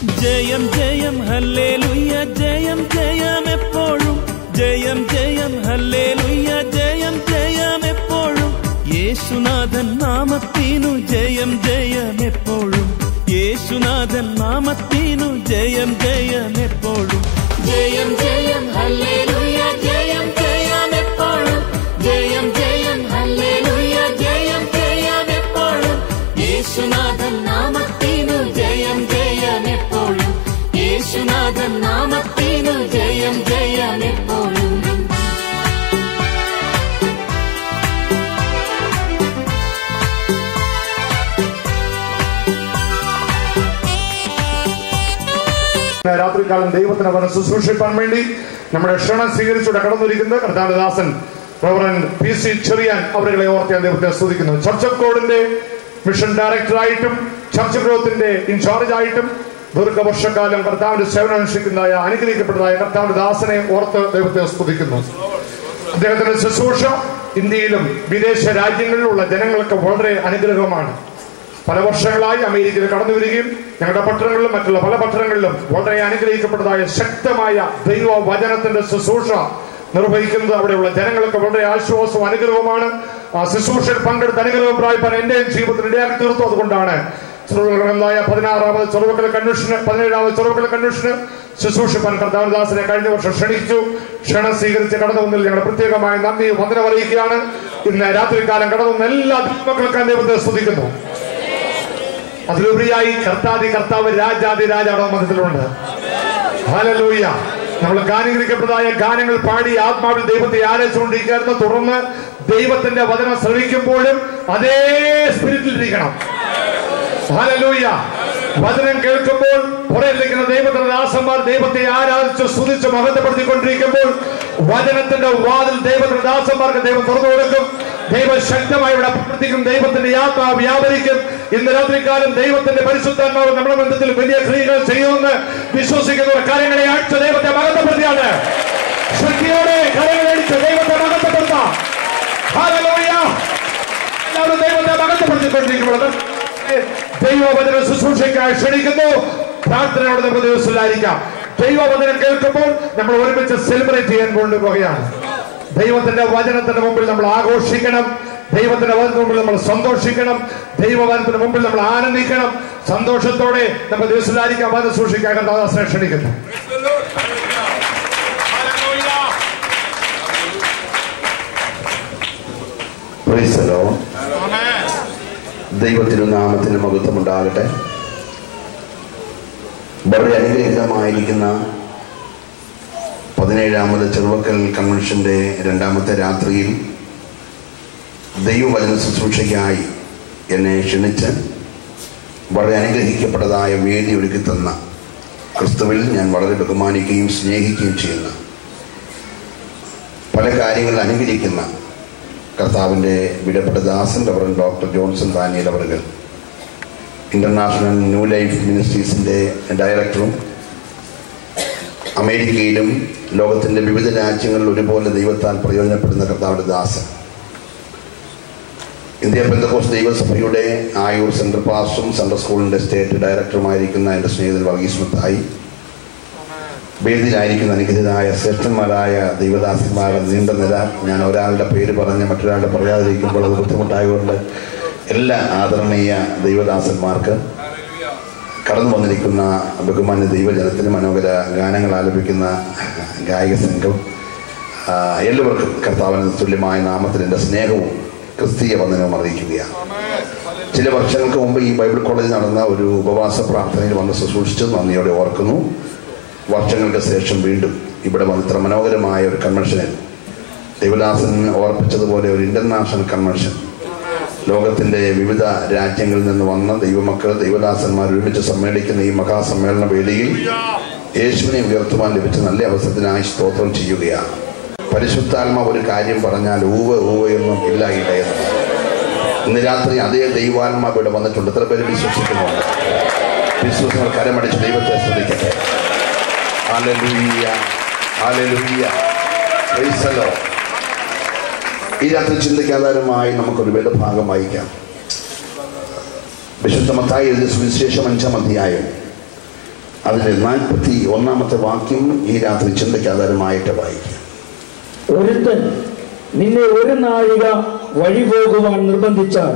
ജയം ജയം ഹല്ലേലൂയ, ജയം ജയം എപ്പോഴും. ജയം ജയം ഹല്ലേലൂയ, ജയം ജയം എപ്പോഴും. യേശുനാഥൻ നാമത്തിനു ജയം ജയം എപ്പോഴും. യേശുനാഥൻ നാമത്തിനു ജയം ജയം എപ്പോഴും. ജയം ജയം ഹല്ലേലൂയ, ജയം ജയം എപ്പോഴും. ജയം ജയം ഹല്ലേലൂയ, ജയം ജയം എപ്പോഴും. യേശുനാഥൻ നാമത്തിനു ജയം ജയം എപ്പോഴും. യേശുനാഥൻ നാമത്തിനു ജയം ജയം എപ്പോഴും. രാത്രികാലം ദൈവത്തിന് അവനെ ശുശ്രൂഷിപ്പാൻ വേണ്ടി നമ്മുടെ ക്ഷണം സ്വീകരിച്ചുകൊണ്ട് കടന്നിരിക്കുന്നത് കർത്താവിന്റെ ദാസൻ റവറൻ PC ചെറിയാൻ അവരെ ഓർത്ത് ഞാൻ ദൈവത്തെ സ്തുതിക്കുന്നു. ചർച്ച് ഓഫ് ഗോഡിന്റെ മിഷൻ ഡയറക്ടറായിട്ടും ചർച്ച് ഗ്രോത്തിന്റെ ഇൻചാർജ് ആയിട്ടും ദീർഘവർഷക്കാലം കർത്താവിന്റെ സേവനം അനുഷ്ഠിക്കുന്നതായ അനുഗ്രഹിക്കപ്പെട്ടതായ കർത്താവിന്റെ ദാസനെ ഓർത്ത് ദൈവത്തെ സ്തുതിക്കുന്നു. അദ്ദേഹത്തിന്റെ ശുശ്രൂഷ ഇന്ത്യയിലും വിദേശ രാജ്യങ്ങളിലുള്ള ജനങ്ങൾക്ക് വളരെ അനുഗ്രഹമാണ്. പല വർഷങ്ങളായി അമേരിക്കയിൽ കടന്നു വരികയും ഞങ്ങളുടെ പട്ടണങ്ങളിലും മറ്റുള്ള പല പട്ടണങ്ങളിലും വളരെ അനുഗ്രഹിക്കപ്പെട്ടതായ ശക്തമായ ദൈവ വചനത്തിന്റെ ശുശ്രൂഷ നിർവഹിക്കുന്നത് അവിടെയുള്ള ജനങ്ങൾക്ക് വളരെ ആശ്വാസവും അനുഗ്രഹവുമാണ്. ആ ശുശ്രൂഷയിൽ പങ്കെടുത്ത് അനുഗ്രഹം പ്രാപിപ്പാൻ എന്റെ ജീവിതത്തിൽ ഇടയാക്കി തീർത്തു. അതുകൊണ്ടാണ് 16ാമത് ചെറുവക്കൽ കൺവെൻഷന് 17ാമത് ചെറുവക്കൽ കൺവെൻഷന് ശുശ്രൂഷിപ്പാൻ കർത്താവിദാസനെ കഴിഞ്ഞ വർഷം ക്ഷണിച്ചു. ക്ഷണം സ്വീകരിച്ച് കടന്നു വന്നതിൽ ഞങ്ങളുടെ പ്രത്യേകമായ നന്ദി വന്ദനം അറിയിക്കുകയാണ്. ഇന്ന് രാത്രികാലം കടന്നു വന്ന എല്ലാ ദൈവമക്കൾക്കും ദൈവത്തെ സ്തുതിക്കുന്നു. അതിലുപരിയായി കർത്താവ് രാജാതി രാജാവിടെ മധ്യത്തിലുണ്ട്. ഹല്ലേലൂയ. നമ്മൾ ഗാനീകരിക്കപ്പെട്ടതായ ഗാനങ്ങൾ പാടി ആത്മാവിൽ ദൈവത്തെ ആരാധിച്ചുകൊണ്ടിരിക്കുകയായിരുന്നു. തുടർന്ന് ദൈവത്തിന്റെ വചനം ശ്രവിക്കുമ്പോഴും അതേ സ്പിരിറ്റിലിരിക്കണം. ഹല്ലേലൂയ. വചനം കേൾക്കുമ്പോൾ പുറയിലിരിക്കുന്ന ദൈവത്തിന്റെ ദാസന്മാർ ദൈവത്തെ ആരാധിച്ച് സ്തുതിച്ച് മഹത്വപ്പെടുത്തിക്കൊണ്ടിരിക്കുമ്പോൾ വചനത്തിന്റെ വാതിൽ ദൈവത്തിന്റെ ദാസന്മാർക്ക് ദൈവം തുറന്നു കൊടുക്കും. ദൈവം ശക്തമായി ഇവിടെ പ്രവർത്തിക്കും. ദൈവത്തിന്റെ ആത്മാവ് വ്യാപരിക്കും. ഇന്ന് രാത്രികാലം ദൈവത്തിന്റെ പരിശുദ്ധാത്മാവ് നമ്മുടെ ബന്ധത്തിൽ വലിയ ക്രിയകൾ ചെയ്യുമെന്ന് വിശ്വസിക്കുന്നവർ കരങ്ങളെ അടിച്ച് ദൈവത്തെ മഹത്വപ്പെടുത്തിയാണ്. ശക്തിയോടെ കരങ്ങളെ അടിച്ച് ദൈവത്തെ മഹത്വപ്പെടുത്താം. ഹല്ലേലൂയ. എല്ലാവരും ദൈവത്തെ മഹത്വപ്പെടുത്തിക്കൊണ്ടിരിക്കുമ്പോൾ ദൈവവചന ശുശ്രൂഷയ്ക്കായി ക്ഷണിക്കുന്നു. പ്രാർത്ഥനയോടെ നമുക്ക് ദിവസത്തിലായിരിക്കാം. ദൈവവചനം കേൾക്കുമ്പോൾ നമ്മൾ ഒരുമിച്ച് സെലിബ്രേറ്റ് ചെയ്യാൻ കൊണ്ടുപോവുകയാണ്. ദൈവത്തിന്റെ വചനത്തിന്റെ മുമ്പിൽ നമ്മൾ ആഘോഷിക്കണം. ദൈവത്തിന്റെ വചനത്തിന് മുമ്പിൽ നമ്മൾ സന്തോഷിക്കണം. ദൈവവചനത്തിന് മുമ്പിൽ നമ്മൾ ആനന്ദിക്കണം. സന്തോഷത്തോടെ നമ്മൾ ദിവസത്തിലായിരിക്കാം. വചന ശുശ്രൂഷയ്ക്കായി കർത്താവിനെ ക്ഷണിക്കുന്നു. ദൈവത്തിനു നാമത്തിന് മഹത്വമുണ്ടാകട്ടെ. വളരെ അനുഗ്രഹീതമായിരിക്കുന്ന 17ാമത് ചെറുവക്കൽ കൺവെൻഷന്റെ 2ാമത്തെ രാത്രിയിൽ ദൈവവചന ശുശ്രൂഷയ്ക്കായി എന്നെ ക്ഷണിച്ച് വളരെ അനുഗ്രഹിക്കപ്പെട്ടതായ വേദി ഒരുക്കി തന്ന ക്രിസ്തുവിൽ ഞാൻ വളരെ ബഹുമാനിക്കുകയും സ്നേഹിക്കുകയും ചെയ്യുന്ന പല കാര്യങ്ങൾ അനുകരിക്കുന്ന കർത്താവിൻ്റെ വിടപ്പെട്ട ദാസൻ റവറൻ ഡോക്ടർ ജോൺസൺ ദാനിയേൽ അവറുകൾ, ഇന്റർനാഷണൽ ന്യൂ ലൈഫ് മിനിസ്ട്രീസിൻ്റെ ഡയറക്ടറും അമേരിക്കയിലും ലോകത്തിൻ്റെ വിവിധ രാജ്യങ്ങളിൽ ഒരുപോലെ ദൈവത്താൽ പ്രയോജനപ്പെടുന്ന കർത്താവിൻ്റെ ദാസൻ, ഇന്ത്യ പെന്തക്കോസ്ത് ദൈവസഭയുടെ ആയൂർ സെൻട്രൽ പാസ്റ്ററും സെൻട്രൽ സ്കൂളിൻ്റെ സ്റ്റേറ്റ് ഡയറക്ടറുമായിരിക്കുന്ന എൻ്റെ സ്നേഹിതൻ വർഗീസ് മത്തായി, വേദിയിലായിരിക്കുന്ന അനുഗ്രഹീതരായ ശ്രേഷ്ഠന്മാരായ ദൈവദാസന്മാരുടെ നീണ്ട നിര, ഞാൻ ഒരാളുടെ പേര് പറഞ്ഞ് മറ്റൊരാളുടെ പറയാതിരിക്കുമ്പോൾ അത് ബുദ്ധിമുട്ടായതുകൊണ്ട് എല്ലാ ആദരണീയ ദൈവദാസന്മാർക്ക്, കടന്നു വന്നിരിക്കുന്ന ബഹുമാന്യ ദൈവജനത്തിന് മനോഹര ഗാനങ്ങൾ ആലപിക്കുന്ന ഗായക സംഘം, എല്ലാവർക്കും കർത്താവിന് തുല്യമായ നാമത്തിൽ എൻ്റെ സ്നേഹവും ക്രിസ്തീയ വന്ദനവും അറിയിക്കുകയാണ്. ചില വർഷങ്ങൾക്ക് മുമ്പ് ഈ ബൈബിൾ കോളേജിൽ നടന്ന ഒരു ഉപവാസ പ്രാർത്ഥനയിൽ വന്ന് ശുശ്രൂഷിച്ചത് നന്ദിയോടെ ഓർക്കുന്നു. വർഷങ്ങൾക്ക് ശേഷം വീണ്ടും ഇവിടെ വന്ന് ഇത്ര മനോഹരമായ ഒരു കൺവെൻഷനിൽ ദൈവദാസൻ ഓർപ്പിച്ചതുപോലെ ഒരു ഇന്റർനാഷണൽ കൺവെൻഷൻ, ലോകത്തിൻ്റെ വിവിധ രാജ്യങ്ങളിൽ നിന്ന് വന്ന ദൈവമക്കൾ ദൈവദാസന്മാർ ഒരുമിച്ച് സമ്മേളിക്കുന്ന ഈ മഹാസമ്മേളന വേദിയിൽ യേശുവിനെ ഉയർത്തുവാൻ ലഭിച്ച നല്ല അവസരത്തിനായി സ്തോത്രം ചെയ്യുകയാണ്. പരിശുദ്ധാത്മാവ് ഒരു കാര്യം പറഞ്ഞാൽ ഊവ് എന്നും ഇല്ല ഇടയെന്ന്. ഇന്ന് രാത്രി അതേ ദൈവാത്മാവ് ഇവിടെ വന്നിട്ടുണ്ട്. എത്ര പേര് വിശ്വസിക്കുന്നുണ്ട്? വിശ്വസികൾ കരമടിച്ച് ദൈവത്തെ സ്തുതിക്കട്ടെ. Hallelujah, hallelujah, praise the lord. ഈ രാത്രി ചിന്തയ്ക്കാധാരമായി നമുക്കൊരു വേദഭാഗം വായിക്കാം. വിശുദ്ധ മത്തായി എഴുതിയ സുവിശേഷം 5-ാം അധ്യായം അതിന്റെ 41 വാക്യം ഈ രാത്രി ചിന്തയ്ക്ക് ആധാരമായിട്ട് വായിക്കാം. ഒരുത്തൻ നിന്നെ ഒരു നാഴിക വഴി പോകുവാൻ നിർബന്ധിച്ചാൽ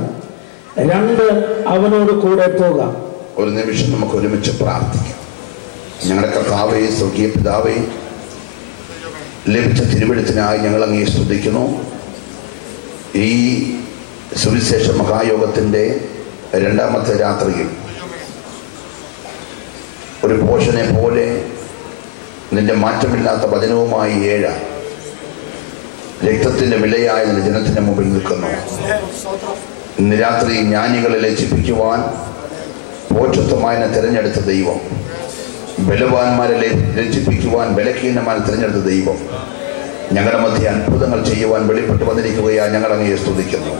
2 അവനോട് കൂടെ പോകാം. ഒരു നിമിഷം നമുക്ക് ഒരുമിച്ച് പ്രാർത്ഥിക്കാം. ഞങ്ങളുടെ കർത്താവേ, സ്വർഗീയ പിതാവേ, ലഭിച്ച തിരുവെഴുത്തിനായി ഞങ്ങൾ അങ്ങേ സ്തുതിക്കുന്നു. ഈ സുവിശേഷ മഹായോഗത്തിന്റെ 2ാമത്തെ രാത്രിയിൽ ഒരു പോഷനെ പോലെ നിന്റെ മാറ്റമില്ലാത്ത വചനവുമായി 7 രക്തത്തിന്റെ വിലയായ നിന്റെ ജനത്തിന്റെ മുമ്പിൽ നിൽക്കുന്നു. ഇന്ന് രാത്രി ജ്ഞാനികളെ ലജ്ജിപ്പിക്കുവാൻ പോഷത്വമായി തിരഞ്ഞെടുത്ത ദൈവം, ബലവാന്മാരെ ലജ്ജിപ്പിക്കുവാൻ ബലഹീനമായി തിരഞ്ഞെടുത്ത ദൈവം ഞങ്ങളുടെ മധ്യ അത്ഭുതങ്ങൾ ചെയ്യുവാൻ വെളിപ്പെട്ട് വന്നിരിക്കുകയാ. ഞങ്ങൾ അങ്ങയെ സ്തുതിക്കുന്നു.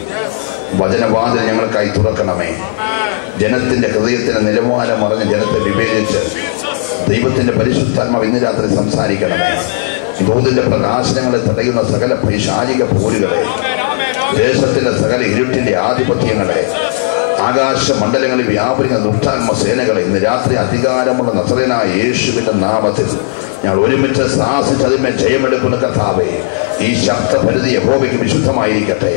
വചനവാതിൽ ഞങ്ങൾക്കായി തുറക്കണമേ. ജനത്തിന്റെ ഹൃദയത്തിന് നിലവാരം അറിഞ്ഞ് ജനത്തെ വിവേചിച്ച് ദൈവത്തിന്റെ പരിശുദ്ധാത്മാവ് ഇന്ന് രാത്രി സംസാരിക്കണമേ. ദൂതിന്റെ പ്രകാശനങ്ങളെ തടയുന്ന സകല പൈശാചിക പോരുകളെ, ദേശത്തിന്റെ സകല ഇരുട്ടിന്റെ ആധിപത്യങ്ങളെ, ആകാശ മണ്ഡലങ്ങളിൽ വ്യാപരിക്കുന്ന ദുഷ്ടാത്മ സേനകളെ ഇന്ന് രാത്രി അധികാരമുള്ള നസറേനായ യേശുവിന്റെ നാമത്തിൽ ഞങ്ങൾ ഒരുമിച്ച് സാഹസിച്ച് അതിന്മേൽ ജയമെടുക്കുന്ന കർത്താവേ, ഈ ശബ്ദപരിധി യഹോവയ്ക്ക് വിശുദ്ധമായിരിക്കട്ടെ.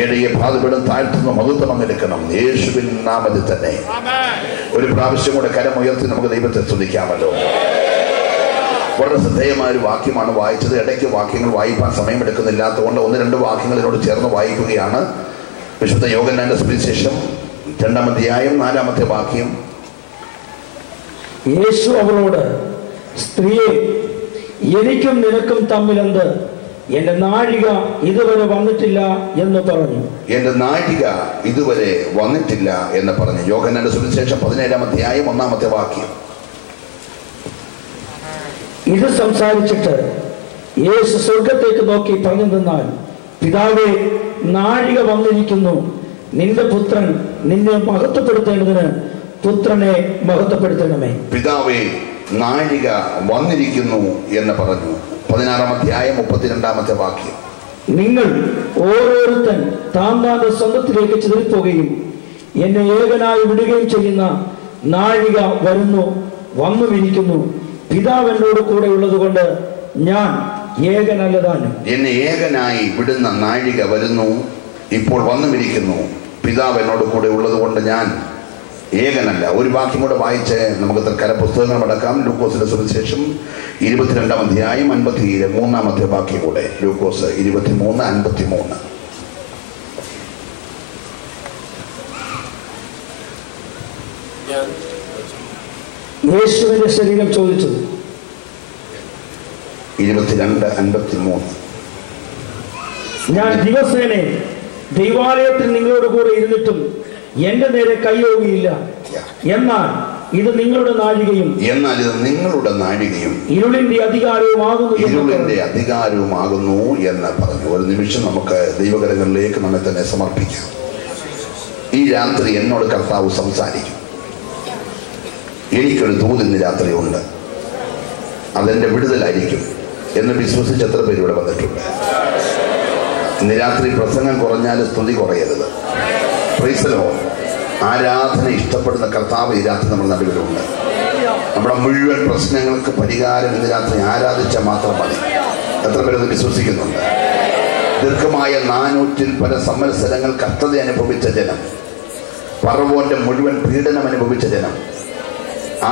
ഏഴയെ ബാധപ്പെടും താഴ്ത്തുന്ന മഹത്വം അങ്ങെടുക്കണം യേശുവിൻ നാമത്തിൽ തന്നെ. ഒരു പ്രാവശ്യം കൂടെ കരമുയർത്തി നമുക്ക് ദൈവത്തെ സ്തുതിക്കാമല്ലോ. വളരെ ശ്രദ്ധേയമായ ഒരു വാക്യമാണ് വായിച്ചത്. ഇടയ്ക്ക് വാക്യങ്ങൾ വായിക്കാൻ സമയമെടുക്കുന്നില്ലാത്തതുകൊണ്ട് 1-2 വാക്യങ്ങൾ ഇതിനോട് ചേർന്ന് വായിക്കുകയാണ്. വിശുദ്ധ യോഹന്നാന്റെ സുവിശേഷം 2-ാം അധ്യായം 4-ാമത്തെ വാക്യം. യേശു അവളോട്, സ്ത്രീയെ, എനിക്കും നിനക്കും തമ്മിലെന്ത്? എന്റെ നാഴിക ഇതുവരെ വന്നിട്ടില്ല എന്ന് പറഞ്ഞു. എന്റെ നാഴിക ഇതുവരെ വന്നിട്ടില്ല എന്ന് പറഞ്ഞു. യോഹന്നാന്റെ സുവിശേഷം 17-ാം അധ്യായം 1-ാമത്തെ വാക്യം. ഇത് സംസാരിച്ചിട്ട് യേശു സ്വർഗത്തേക്ക് നോക്കി പറഞ്ഞെന്നാൽ, പിതാവേ, നാഴിക വന്നിരിക്കുന്നു. നിന്റെ പുത്രൻ നിന്നെ മഹത്വപ്പെടുത്തേണ്ടതിന് പുത്രനെ മഹത്വപ്പെടുത്തണമേ. പിതാവേ, നാഴിക വന്നിരിക്കുന്നു എന്ന് പറഞ്ഞു. 16-ാം അധ്യായം 32-ാമത്തെ വാക്യം. നിങ്ങൾ ഓരോരുത്തൻ താന്താന്റെ സ്വന്തത്തിലേക്ക് ചിതറിപ്പോകുകയും എന്നെ ഏകനായി വിടുകയും ചെയ്യുന്ന നാഴിക വന്നുമിരിക്കുന്നു. പിതാവ് എന്നോട് കൂടെ ഉള്ളത് കൊണ്ട് ഞാൻ ഏകനല്ലതാനും. എന്നെ ഏകനായി വിടുന്ന നാഴിക വരുന്നു, ഇപ്പോൾ വന്നുമിരിക്കുന്നു. പിതാവ് എന്നോട് കൂടെ ഉള്ളത് കൊണ്ട് ഞാൻ ഏകനല്ല. ഒരു വാക്യം കൂടെ വായിച്ച് നമുക്ക് തൽക്കാല പുസ്തകങ്ങൾ അടക്കാം. ലൂക്കോസിന്റെ സുവിശേഷം 22-ാം അധ്യായം 53-ാമത്തെ വാക്യം കൂടെ. ലൂക്കോസ് 23:53. യേശുവിന്റെ ശരീരം ചോദിച്ചു. 22:53. ഞാൻ ദിവസേന ദൈവാലയത്തിൽ നിങ്ങളോട് കൂടെ ഇരുന്നിട്ടും എന്റെ നേരെ കൈയോകിയില്ല. എന്നാൽ ഇത് നിങ്ങളുടെ നാഴികയും ഇരുളിന്റെ അധികാരവുമാകുന്നു എന്ന് പറഞ്ഞു. ഒരു നിമിഷം നമുക്ക് ദൈവകരങ്ങളിലേക്ക് നമ്മെ തന്നെ സമർപ്പിക്കാം. ഈ രാത്രി എന്നോട് കർത്താവ് സംസാരിക്കും. എനിക്കൊരു ദൂത് ഇന്ന് രാത്രി ഉണ്ട്, അതെന്റെ വിടുതലായിരിക്കും എന്ന് വിശ്വസിച്ച് എത്ര പേര് ഇവിടെ വന്നിട്ടുണ്ട്? ഇന്ന് രാത്രി പ്രസംഗം കുറഞ്ഞാൽ സ്തുതി കുറയരുത്. Price the Lord. ആരാധന ഇഷ്ടപ്പെടുന്ന കർത്താവ് ഈ രാത്രി നമ്മുടെ നടുവിലുണ്ട്. നമ്മുടെ മുഴുവൻ പ്രശ്നങ്ങൾക്ക് പരിഹാരം ഇന്ന് രാത്രി ആരാധിച്ചാൽ മാത്രം മതി. എത്ര പേരത് വിശ്വസിക്കുന്നുണ്ട്? ദീർഘമായ 400 പല സംവത്സരങ്ങൾ കഷ്ടത അനുഭവിച്ച ജനം, ഫറവോന്റെ മുഴുവൻ പീഡനം അനുഭവിച്ച ജനം,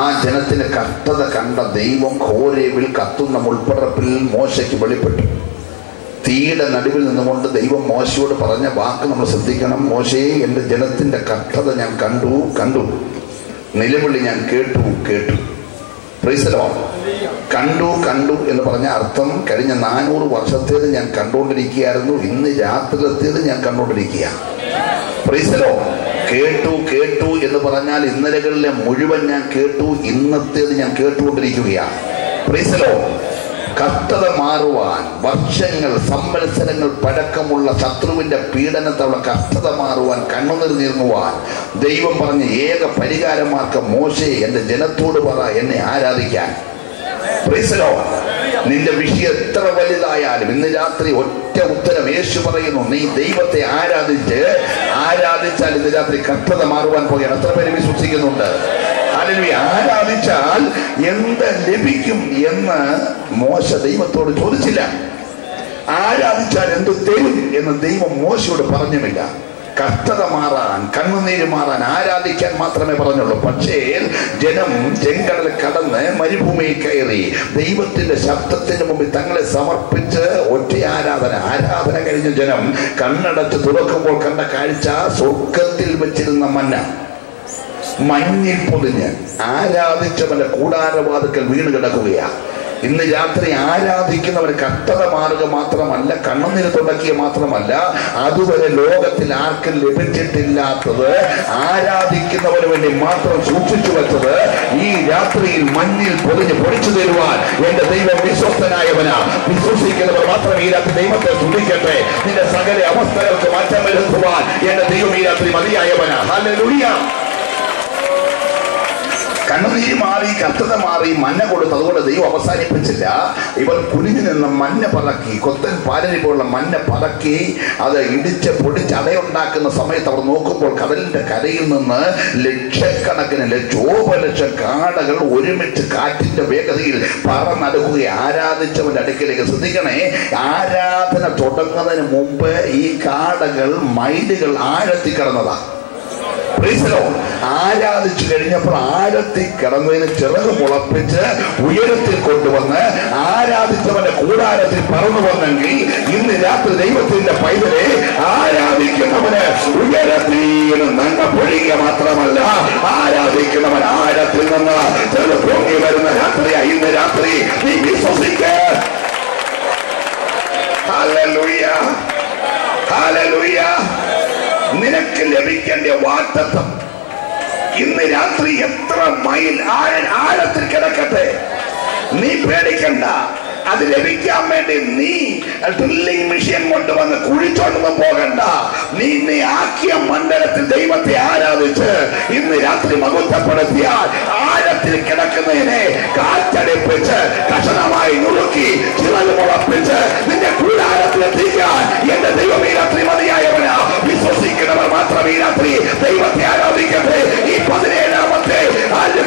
ആ ജനത്തിന് കഷ്ടത കണ്ട ദൈവം ഹോരേബിൽ കത്തുന്ന മുൾപ്പടർപ്പിൽ മോശയ്ക്ക് വെളിപ്പെട്ടു. തീയുടെ നടുവിൽ നിന്നുകൊണ്ട് ദൈവം മോശയോട് പറഞ്ഞ വാക്ക് നമ്മൾ ശ്രദ്ധിക്കണം. മോശയെ, എൻ്റെ ജനത്തിന്റെ കഷ്ടത ഞാൻ കണ്ടു, നിലവിളി ഞാൻ കേട്ടു. Price the Lord. കണ്ടു എന്ന് പറഞ്ഞ അർത്ഥം കഴിഞ്ഞ 400 വർഷത്തേത് ഞാൻ കണ്ടുകൊണ്ടിരിക്കുകയായിരുന്നു, ഇന്ന് രാത്രിയിലെത്തിയത് ഞാൻ കണ്ടുകൊണ്ടിരിക്കുക. Price the Lord. കേട്ടു എന്ന് പറഞ്ഞാൽ ഇന്നലകളിലെ മുഴുവൻ ഞാൻ കേട്ടു, ഇന്നത്തേത് ഞാൻ കേട്ടുകൊണ്ടിരിക്കുകയാണ്. Price the Lord. കഷ്ടത മാറുവാൻ വർഷങ്ങൾ, സംവത്സരങ്ങൾ പഴക്കമുള്ള ശത്രുവിന്റെ പീഡനത്തുള്ള കഷ്ടത മാറുവാൻ, കണ്ണുനീർ നീങ്ങുവാൻ ദൈവം പറഞ്ഞ ഏക പരിഹാരമാർഗം, മോശയെ എൻ്റെ ജനത്തോട് പറ എന്നെ ആരാധിക്കാൻ. Price the Lord. നിന്റെ വിഷയം എത്ര വലുതായാലും ഇന്ന് രാത്രി ഒറ്റ ഉത്തരം യേശു പറയുന്നു, നീ ദൈവത്തെ ആരാധിച്ചാൽ ഇന്ന് രാത്രി കഷ്ടത മാറുവാൻ പോകുകയാണ്. എത്ര പേര് വിശ്വസിക്കുന്നുണ്ട്? ഹല്ലേലൂയ. ആരാധിച്ചാൽ എന്ത് ലഭിക്കും എന്ന് മോശ ദൈവത്തോട് ചോദിച്ചില്ല. ആരാധിച്ചാൽ എന്ത് തരും എന്ന് ദൈവം മോശയോട് പറഞ്ഞുമില്ല. കഷ്ടത മാറാൻ, കണ്ണുനീര് മാറാൻ ആരാധിക്കാൻ മാത്രമേ പറഞ്ഞുള്ളൂ. പക്ഷേ ജനം ചെങ്കടൽ കടന്ന് മരുഭൂമിയിൽ കയറി ദൈവത്തിന്റെ ശബ്ദത്തിന് മുമ്പിൽ തങ്ങളെ സമർപ്പിച്ച് ഒറ്റ ആരാധന കഴിഞ്ഞ ജനം കണ്ണടച്ച് തുറക്കുമ്പോൾ കണ്ട കാഴ്ച സ്വർഗത്തിൽ വെച്ചിരുന്ന മന്ന മഞ്ഞിൽ പൊതിഞ്ഞ് ആരാധിച്ചവന്റെ കൂടാരവാതിക്കൽ വീണ് കിടക്കുകയാണ്. ഇന്ന് രാത്രി ആരാധിക്കുന്നവർ കഷ്ടത മാറുക മാത്രമല്ല, കണ്ണുനീര് തുടക്കിയ മാത്രമല്ല, അതുവരെ ലോകത്തിൽ ആർക്കും ലഭിച്ചിട്ടില്ലാത്തത് ആരാധിക്കുന്നവന് വേണ്ടി മാത്രം സൂക്ഷിച്ചു വെച്ചത് ഈ രാത്രിയിൽ മഞ്ഞിൽ പൊതിഞ്ഞ് പൊടിച്ചു തരുവാൻ എന്റെ ദൈവം വിശ്വസ്തനായവനാ. വിശ്വസിക്കുന്നവർ മാത്രം ഈ രാത്രി ദൈവത്തെ സ്തുതിക്കട്ടെ. നിന്റെ സകല അവസ്ഥകൾക്ക് മാറ്റം വരുത്തുവാൻ എന്റെ ദൈവം ഈ രാത്രി മതിയായവനാ. ഹല്ലേലൂയ. കണ്ണുനീര് മാറി, കഷ്ടത മാറി, മഞ്ഞ കൊടുത്ത്. അതുകൊണ്ട് ദൈവം അവസാനിപ്പിച്ചില്ല. ഇവർ കുനിഞ്ഞു നിന്ന് മഞ്ഞ പറക്കി, കൊത്തൻ പാലരി പോലുള്ള മഞ്ഞ പറക്കി അത് ഇടിച്ച് പൊടിച്ച് അടയുണ്ടാക്കുന്ന സമയത്ത് അവർ നോക്കുമ്പോൾ കടലിന്റെ കരയിൽ നിന്ന് ലക്ഷക്കണക്കിന് ലക്ഷം കാടകൾ ഒരുമിച്ച് കാറ്റിന്റെ വേഗതയിൽ പറന്നടുക്കുക. ആരാധിച്ചവന്റെ അടുക്കിലേക്ക്. ശ്രദ്ധിക്കണേ, ആരാധന തുടങ്ങുന്നതിന് മുമ്പ് ഈ കാടകൾ മൈലുകൾ ആഴത്തി കിടന്നതാ. ആരാധിച്ചു കഴിഞ്ഞപ്പോൾ ആഴത്തിൽ കിടന്നതിന് ചിറക് മുളപ്പിച്ച് ഉയരത്തിൽ കൊണ്ടുവന്ന് ആരാധിച്ചവന്റെ കൂടാരത്തിൽ പറന്നു വന്നെങ്കിൽ ഇന്ന് രാത്രി ദൈവത്തിന്റെ പൈതലെ ആരാധിക്കുന്നവന് ഉയരത്തിൽ നിന്ന് പൊഴിയുക മാത്രമല്ല, ആരാധിക്കുന്നവൻ ആഴത്തിൽ നിന്ന് ചെറു പൊങ്ങി വരുന്ന രാത്രിയാ ഇന്ന് രാത്രി. നീ വിശ്വസിക്ക. Hallelujah, hallelujah. നിനക്ക് ലഭിക്കേണ്ട വാഗ്ദത്തം ഇന്ന് രാത്രി എത്ര മൈൽ ആഴത്തിൽ കിടക്കട്ടെ, നീ പേടിക്കണ്ട. അത് ലഭിക്കാൻ വേണ്ടി നീ ഡ്രില്ലിംഗ് മെഷീൻ കൊണ്ടുവന്ന് കുഴിച്ചോണ്ടൊന്നും പോകണ്ട. നീ ആക്കിയ മണ്ഡലത്തിൽ ദൈവത്തെ ആരാധിച്ച് ഇന്ന് രാത്രി മഹത്വപ്പെടുത്തിയാൽ ആഴത്തിൽ കിടക്കുന്നതിനെ കാറ്റടിപ്പിച്ച് കഷണമായി നുറുക്കി ചിറക് മുളപ്പിച്ച് നിന്റെ കൂടാരത്തിലെത്തിക്കാൻ എന്റെ ദൈവം ഈ രാത്രി മതിയായവനാ. വിശ്വസിക്കുന്നവർ മാത്രം ഈ രാത്രി ദൈവത്തെ ആരാധിക്കട്ടെ. ഈ 17ാമത്തെ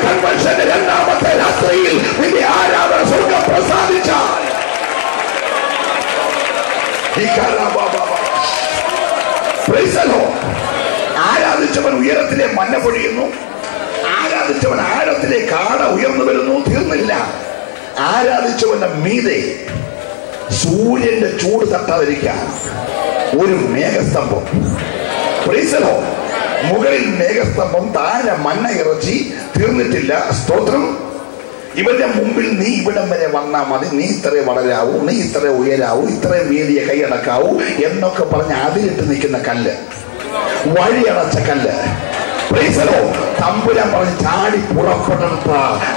കൺവെൻഷന്റെ 2ാമത്തെ രാത്രിയിൽ നിന്റെ ആരാധന സ്വർഗം പ്രസാദിച്ചാൽ ആരാധിച്ചവൻ ഉയരത്തിലെ മഞ്ഞ പൊഴിയുന്നു. ആരാധിച്ചവൻ ആഴത്തിലെ കാട ഉയർന്നു വരുന്നു. തീർന്നില്ല. ആരാധിച്ചവന്റെ മീതെ സൂര്യന്റെ ചൂട് തട്ടാതിരിക്കാൻ ഒരു മേഘസ്തംഭം. മുകളിൽ മേഘസ്തംഭം, താഴെ മഞ്ഞ ഇറച്ചി. തീർന്നിട്ടില്ല. സ്തോത്രം. ഇവരുടെ മുമ്പിൽ നീ ഇവിടം വരെ വന്നാൽ മതി, നീ ഇത്രേ വളരാവൂ, നീ ഇത്രേ ഉയരാവൂ, ഇത്രയും വേദിയെ കൈയടക്കാവൂ എന്നൊക്കെ പറഞ്ഞ് അതിലിട്ട് നിൽക്കുന്ന കല്ല്, വഴിയടച്ച കല്ല്. തമ്പുരാൻ പറഞ്ഞ് ചാടി പുറപ്പെടുത്ത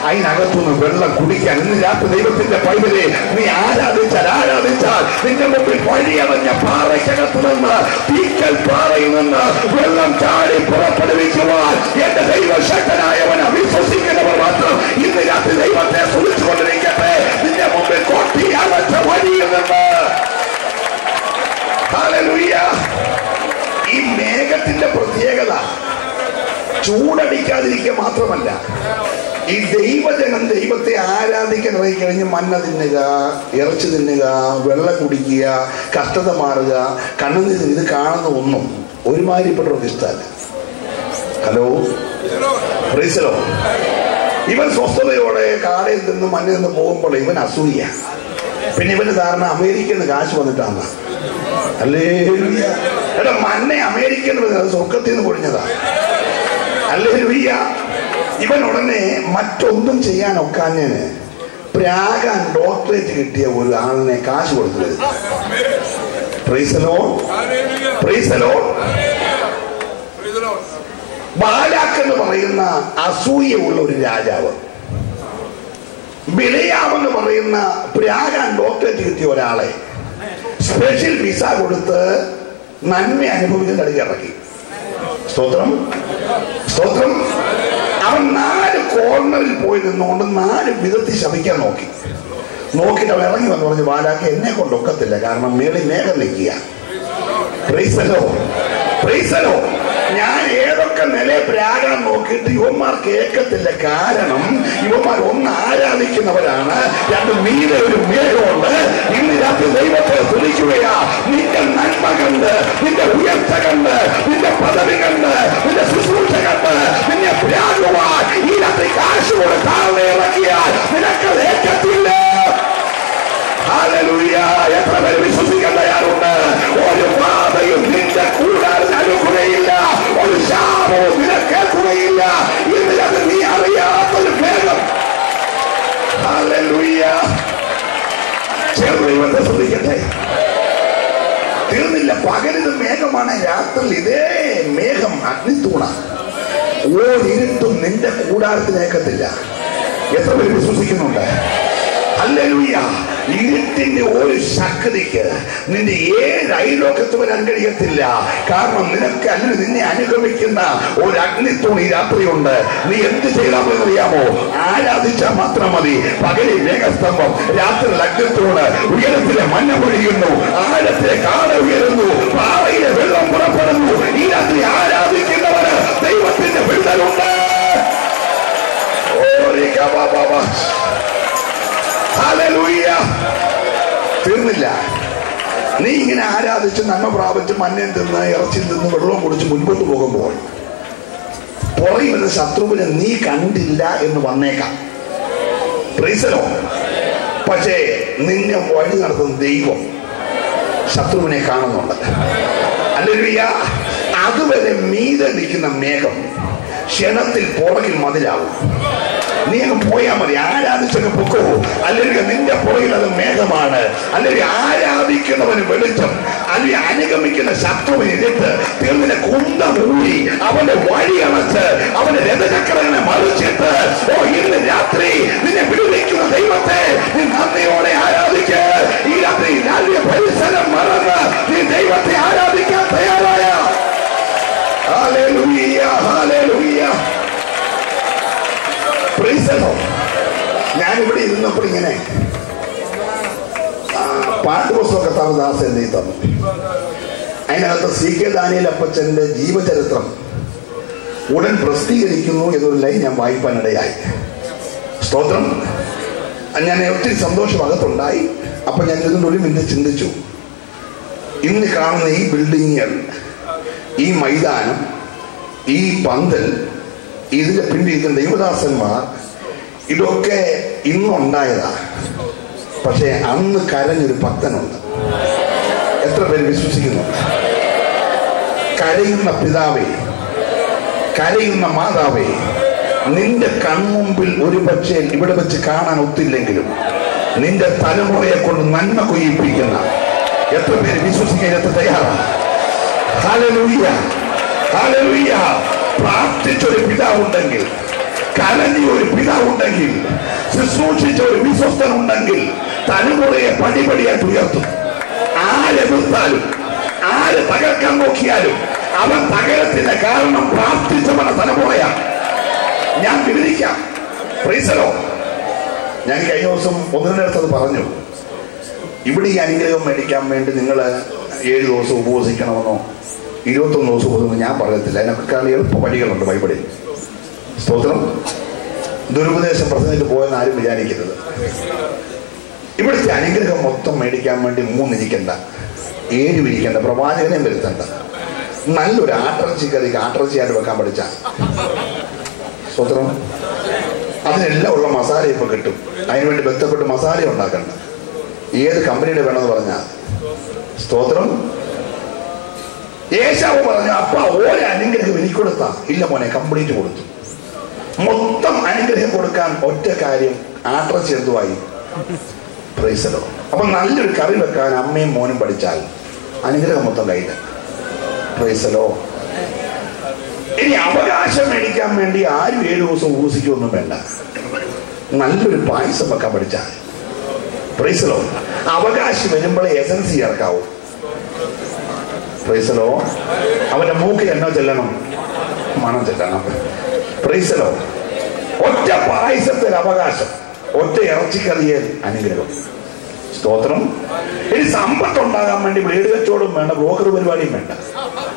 അതിനകത്തുനിന്ന് വെള്ളം കുടിക്കാൻ ഇന്ന് രാത്രി ദൈവത്തിന്റെ പൈതലെ നീ ആരാധിച്ചാൽ നിന്റെ മുമ്പിൽ വഴിയടഞ്ഞ പാറയ്ക്കകത്ത് നിന്ന്, തീക്കൽ പാറയിൽ നിന്ന് വെള്ളം ചാടി പുറപ്പെടുവിക്കുവാൻ എന്റെ ദൈവം ശക്തനായവനെ. വിശ്വസിക്കുന്നവർ മാത്രം ഇന്ന് രാത്രി ദൈവത്തെ സ്തുതിച്ചുകൊണ്ടിരിക്കട്ടെ. നിന്റെ മുമ്പിൽ കൊട്ടി അടച്ച വഴിയിൽ നിന്ന്. ഹല്ലേലൂയ. ഈ മേഘത്തിന്റെ പ്രത്യേകത ചൂടടിക്കാതിരിക്കുക മാത്രമല്ല, ഈ ദൈവജനം ദൈവത്തെ ആരാധിക്കാൻ ഇറങ്ങിക്കഴിഞ്ഞ് മഞ്ഞ തിന്നുക, ഇറച്ചി തിന്നുക, വെള്ളം കുടിക്കുക, കഷ്ടത മാറുക, കണ്ണുനീര്, ഇത് കാണുന്ന ഒന്നും ഒരുമാതിരിപ്പെട്ടവർക്ക് ഇഷ്ടമല്ല. ഹലോ, പ്രൈസലോ. ഇവൻ സ്വസ്ഥതയോടെ കാടയിൽ നിന്ന് മഞ്ഞിൽ നിന്ന് പോകുമ്പോൾ ഇവൻ അസൂയ. പിന്നെ ഇവന് ധാരണ അമേരിക്കയിൽ നിന്ന് കാശ് വന്നിട്ടാണ്. അല്ലേ എടാ, മഞ്ഞ അമേരിക്കയിൽ നിന്ന് സ്വർഗത്തിൽ നിന്ന് പൊഴിഞ്ഞതാ. ഹല്ലേലൂയ. ഇവൻ ഉടനെ മറ്റൊന്നും ചെയ്യാൻ ഒക്കാഞ്ഞന് പ്രാകാൻ ഡോക്ടറേറ്റ് കിട്ടിയ ഒരു ആളിനെ കാശ് കൊടുത്തത്. ബാലാക്ക് എന്ന് പറയുന്ന അസൂയുള്ള ഒരു രാജാവ്, ബിലയാമെന്ന് പറയുന്ന പ്രാകാൻ ഡോക്ടറേറ്റ് കിട്ടിയ ഒരാളെ സ്പെഷ്യൽ വിസ കൊടുത്ത് നന്മ അനുഭവിക്കുന്ന കളിക്ക് ഇറക്കി. സ്തോത്രം, സ്തോത്രം. അവൻ 4 കോർണറിൽ പോയി നിന്നുകൊണ്ട് 4 വിധത്തിൽ ശമിക്കാൻ നോക്കിയിട്ട് അവൻ ഇറങ്ങി വന്ന് പറഞ്ഞു, ബാലാക്ക് എന്നെ കൊണ്ട് ഒക്കത്തില്ല, കാരണം മേളിൽ മേഘം നിൽക്കുക. ഞാൻ ഏതൊക്കെ ഇവരൊക്കെ നിലയെ പ്രാകാൻ നോക്കിയിട്ട് ഇവന്മാർ കേൾക്കത്തില്ല. കാരണം ഇവന്മാർ ഒന്ന് ആരാധിക്കുന്നവരാണ്, രണ്ട് മീതെ ഒരു മേഘമുണ്ട്. ഇന്ന് രാത്രി ദൈവത്തെ സ്തുതിക്കുകയാ. നിന്റെ നന്മ കണ്ട്, നിന്റെ ഉയർച്ച കണ്ട്, നിന്റെ പദവി കണ്ട്, നിന്റെ ശുശ്രൂഷ കണ്ട് നിന്നെ പ്രാകുവാൻ ഈ രാത്രി കാശ് കൊടുത്താൽ ഇറക്കിയാൽ നിനക്കത് ഏക്കത്തില്ല. ഹല്ലേലൂയ. എത്ര പേര് വിശ്വസിക്കാൻ തയ്യാറുണ്ട്? ഒരു ബാധയും നിന്റെ കൂടാതെ അനുഭവയില്ല, ഒരു ശാപവും നിനക്കേൽക്കുകയില്ല. ഇന്ന് രാത്രി നീ അറിയാത്തൊരു മേഘം. ഹല്ലേലൂയ. ദൈവത്തെ ശ്രദ്ധിക്കട്ടെ. തീർന്നില്ല. പകലിത് മേഘമാണ്, രാത്രി ഇതേ മേഘം അഗ്നിത്തൂണ. ഓരിരുട്ടും നിന്റെ കൂടാരത്തിലേക്കത്തില്ല. എത്ര പേര് വിശ്വസിക്കുന്നുണ്ട്? ഹല്ലേലൂയ. ഇരുട്ടിന്റെ ഒരു ശക്തിക്ക് നിന്റെ 7 അയൽവക്കത്ത് വരാൻ കഴിയത്തില്ല. കാരണം നിനക്ക് അല്ലെങ്കിൽ നിന്നെ അനുഗമിക്കുന്ന ഒരു അഗ്നിത്തൂൺ ഈ രാത്രിയുണ്ട്. നീ എന്ത് ചെയ്താൽ അറിയാമോ? ആരാധിച്ചാൽ മാത്രം മതി. പകലിൽ മേഘസ്തംഭം, രാത്രി അഗ്നിത്തൂണ്, ഉയരത്തിലെ മഞ്ഞ പൊഴിയുന്നു, ആഴത്തിലെ കാട് ഉയരുന്നു, പാറയിലെ വെള്ളം പുറപ്പെടുന്നു. ഈ രാത്രി ആരാധിക്കുന്നവന് ദൈവത്തിന്റെ വിടുതലുണ്ട്. തീർന്നില്ല. നീ ഇങ്ങനെ ആരാധിച്ച് നന്മ പ്രാപിച്ച് മഞ്ഞൻ തിന്ന് ഇറച്ചി തിന്ന് വെള്ളം കുടിച്ച് മുൻപോട്ട് പോകുമ്പോൾ പുറകിൽ വരുന്ന ശത്രുവിനെ നീ കണ്ടില്ല എന്ന് വന്നേക്കാം. പ്രീസലോ. പക്ഷേ നിന്നെ വഴി നടത്തുന്ന ദൈവം ശത്രുവിനെ കാണുന്നുണ്ട്. ഹല്ലേലൂയ. അതുവരെ മീതെ നിൽക്കുന്ന മേഘം ക്ഷണത്തിൽ പുറകിൽ മതിലാവും. നീ അങ്ങ് പോയാൽ മതി. ആരാധിച്ചൊക്കെ പൊക്കോ. അല്ലെങ്കിൽ നിന്റെ പുറകിൽ അത് മേഘമാണ്. അല്ലെങ്കിൽ ആരാധിക്കുന്നവന് വെളിച്ചം, അല്ലെങ്കിൽ അനുഗമിക്കുന്ന ശത്രുവിന് ഇരുട്ട്. തീർന്നിനെ കുന്തമൂടി അവന്റെ വഴി അടച്ച് അവന്റെ രഥചക്രങ്ങളെ മറിച്ചിട്ട് ഇന്ന് രാത്രി നിന്നെ വിടുവിക്കുന്ന ദൈവത്തെ നീ നന്ദിയോടെ ആരാധിക്ക്. ഈ രാത്രി രാത്രി പരിസരം മറന്ന് നീ ദൈവത്തെ ആരാധിക്കാൻ തയ്യാറായ. Hallelujah, hallelujah. ഞാനിവിടെ ഇരുന്നപ്പോൾ ഇങ്ങനെ പാഠ്യപുസ്തക കർത്താവ് എന്നെ തന്നു. അതിനകത്ത് CK ദാനിയേൽ അപ്പച്ചന്റെ ജീവചരിത്രം ഉടൻ പ്രസിദ്ധീകരിക്കുന്നു എന്നൊരു ലൈൻ ഞാൻ വായിപ്പാനിടയായി. സ്തോത്രം. ഞാൻ ഒത്തിരി സന്തോഷം അകത്തുണ്ടായി. അപ്പൊ ഞാൻ ഇതിൻ്റെ ഒരു മിനിറ്റ് ചിന്തിച്ചു, ഇന്ന് കാണുന്ന ഈ ബിൽഡിങ്ങുകൾ, ഈ മൈതാനം, ഈ പന്തൽ, ഇതിന്റെ പിന്നിരിക്കുന്ന ദൈവദാസന്മാർ, ഇതൊക്കെ ഇന്നുണ്ടായതാ. പക്ഷെ അന്ന് കരഞ്ഞൊരു ഭക്തനുണ്ട്. എത്ര പേര് വിശ്വസിക്കുന്നുണ്ട്? കരയുന്ന പിതാവേ, കരയുന്ന മാതാവേ, നിന്റെ കൺമുമ്പിൽ ഒരു പക്ഷേ ഇവിടെ വെച്ച് കാണാൻ ഒത്തില്ലെങ്കിലും നിന്റെ തലമുറയെ കൊണ്ട് നന്മ കൊയ്യിപ്പിക്കുന്ന എത്ര പേര് വിശ്വസിക്കാൻ എത്ര തയ്യാറാണ്? Hallelujah, hallelujah. പ്രാർത്ഥിച്ചൊരു പിതാവുണ്ടെങ്കിൽ, കരഞ്ഞ ഒരു പിതാവുണ്ടെങ്കിൽ, ശുശ്രൂഷിച്ച ഒരു വിശ്വസ്തനുണ്ടെങ്കിൽ തലമുറയെ പടിപടിയായിട്ട് ഉയർത്തും. ആരെതിർത്താലും ആര് തകർക്കാൻ നോക്കിയാലും അവൻ തകരത്തിന്റെ കാരണം പ്രാർത്ഥിച്ചവன തലമുറയാണ്. ഞാൻ വിവരിക്കാം. പ്രൈസലോ. ഞാൻ കഴിഞ്ഞ ദിവസം ഒന്നിനടുത്തത് പറഞ്ഞു, ഇവിടെ ഈ അനുഗ്രഹം മേടിക്കാൻ വേണ്ടി നിങ്ങൾ 7 ദിവസം ഉപവസിക്കണമെന്നോ 21 ദിവസം ഉപവസിക്കണമെന്നോ ഞാൻ പറയത്തില്ല. അതിനൊക്കെ എളുപ്പ വഴികളുണ്ട് ബൈബിളിൽ. സ്തോത്രം. ദുരുപദേശം പ്രസംഗിച്ച് പോയെന്ന് ആരും വിചാരിക്കരുത്. ഇവിടുത്തെ അനുഗ്രഹം മൊത്തം മേടിക്കാൻ വേണ്ടി 3 ഇരിക്കണ്ട, 7 ഇരിക്കണ്ട, പ്രവാചകനെയും വരുത്തണ്ട. നല്ലൊരു ആട്ടിറച്ചിക്കറിക്ക് ആട്ടിറച്ചിയായിട്ട് വെക്കാൻ പഠിച്ചാൽ സ്തോത്രം. അതിനെല്ലാം ഉള്ള മസാല ഇപ്പൊ കിട്ടും. അതിനുവേണ്ടി ബന്ധപ്പെട്ട് മസാല ഉണ്ടാക്കണ്ട. ഏത് കമ്പനിയുടെ വേണമെന്ന് പറഞ്ഞാൽ സ്തോത്രം. യേശാവ് പറഞ്ഞു, അപ്പ ഓരോ അനുഗ്രഹം എനിക്ക് കൊടുത്താ. ഇല്ല മോനെ, കംപ്ലീറ്റ് കൊടുത്തു. മൊത്തം അനുഗ്രഹം കൊടുക്കാൻ ഒറ്റ കാര്യം, ആട്ടിറച്ചി എന്തുവായി? പ്രൈസലോ. അപ്പൊ നല്ലൊരു കറി വെക്കാൻ അമ്മയും മോനും പഠിച്ചാൽ അനുഗ്രഹം മൊത്തം കയ്യില്ല. പ്രൈസലോ. ഇനി അവകാശം മേടിക്കാൻ വേണ്ടി ആരും 7 ദിവസം ഉപസിക്കൊന്നും വേണ്ട. നല്ലൊരു പായസം വെക്കാൻ പഠിച്ചാൽ പ്രൈസലോ. അവകാശം വരുമ്പോഴേ എസൻസ് ചേർക്കാവൂ. പ്രൈസലോ. അവന്റെ മൂക്കിൽ എന്നോ ചെല്ലണം, മണം ചെല്ലണം. പ്രൈസലോ. ഒറ്റ പായസത്തിൽ അവകാശം, ഒറ്റ ഇറച്ചിക്കറിയൽ അനുഗ്രഹം. സ്തോത്രം. ഇനി സമ്പത്തുണ്ടാകാൻ വേണ്ടി ബ്ലേഡ് കച്ചവടം വേണ്ട, ബ്രോക്കർ പരിപാടിയും വേണ്ട.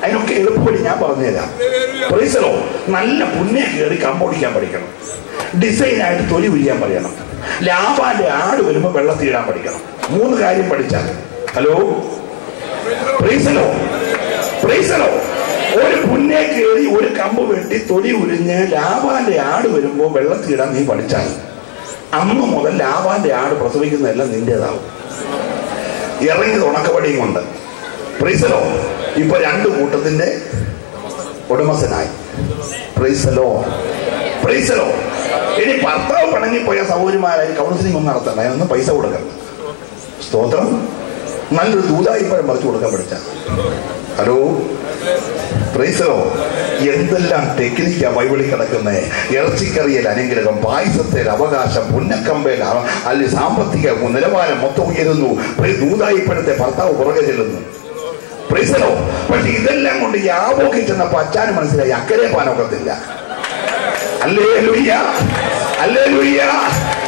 അതിനൊക്കെ എളുപ്പപ്പടി ഞാൻ പറഞ്ഞുതരാം. പ്രൈസലോ. നല്ല പുണ്യ കയറി കമ്പോടിക്കാൻ പഠിക്കണം. ഡിസൈനായിട്ട് തൊലി ഉരിയാൻ പഠിക്കണം. ലാഭാന്റെ ആട് വരുമ്പോൾ വെള്ളത്തിയിടാൻ പഠിക്കണം. 3 കാര്യം പഠിച്ചാൽ. ഹലോ, പ്രൈസലോ, പ്രൈസലോ. ഒരു പുണ്യ കയറി ഒരു കമ്പ് വെട്ടി തൊലി ഉരിഞ്ഞ് ലാഭാന്റെ ആട് വരുമ്പോൾ വെള്ളത്തിയിടാൻ നീ പഠിച്ചാൽ അന്ന് മുതൽ ലാഭാന്റെ ആട് പ്രസവിക്കുന്നതെല്ലാം നിന്റേതാവും. ഇറങ്ങിയത് ഉണക്കപ്പടിയും കൊണ്ട്. പ്രൈസലോ. ഇപ്പൊ 2 കൂട്ടത്തിന്റെ ഉടമസ്ഥനായി. പ്രൈസലോ, പ്രൈസലോ. ഇനി ഭർത്താവ് പിണങ്ങിപ്പോയ സൗകര്യമാരായി കൗൺസിലിംഗ് ഒന്നും നടത്തണ്ട, അതിനൊന്നും പൈസ കൊടുക്കണ്ട. സ്തോത്രം. നല്ലൊരു ദൂതായിപ്പഴം പറിച്ചു കൊടുക്കാൻ പഠിച്ച. ഹലോ, പ്രൈസലോ. എന്തെല്ലാം ടെക്നിക്കാ ബൈബിളിൽ കിടക്കുന്നേ. ഇറച്ചിക്കറിയിൽ അനുഗ്രഹം, പായസത്തിൽ അവകാശം, പുന്നക്കമ്പേൽ അല്ലെങ്കിൽ സാമ്പത്തിക നിലവാരം മൊത്തം ഉയരുന്നു. ദൂതായിപ്പഴത്തെ ഭർത്താവ് പുറകെ ചെല്ലുന്നു. പ്രൈസലോ. പക്ഷെ ഇതെല്ലാം കൊണ്ട് യാബോക്കിൽ ചെന്നപ്പോ അച്ഛന് മനസ്സിലായി അക്കരെ പാനൊക്കത്തില്ല. Hallelujah, hallelujah.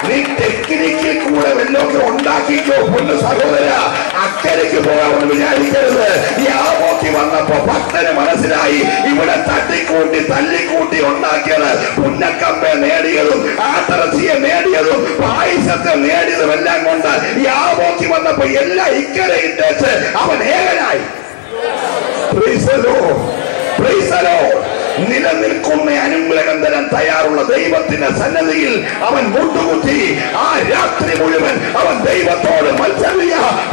നീ ടെക്നിക്കിൽ കൂടെ വല്ലതൊക്കെ ഉണ്ടാക്കിക്കോ പൊന്നു സഹോദര, അക്കരയ്ക്ക് പോകാമെന്ന് വിചാരിക്കരുത്. യാബോക്കി വന്നപ്പോ ഭക്തന് മനസ്സിലായി ഇവിടെ തട്ടിക്കൂട്ടി തല്ലിക്കൂട്ടി ഉണ്ടാക്കിയത് പുന്നക്കമ്പെ നേടിയതും ആട്ടിറച്ചിയെ നേടിയതും പായസത്തെ നേടിയതും എല്ലാം കൊണ്ട് യാബോക്കി വന്നപ്പോ എല്ലാം ഇക്കരെ ഇട്ടേച്ച് അവൻ ഏകനായി. പ്രൈസലോ, പ്രൈസലോ. നിലനിൽക്കുന്ന അനുഗ്രഹം തരാൻ തയ്യാറുള്ള ദൈവത്തിന്റെ സന്നദ്ധിയിൽ അവൻ മുട്ടുകുത്തി. ആ രാത്രി മുഴുവൻ അവൻ ദൈവത്തോട്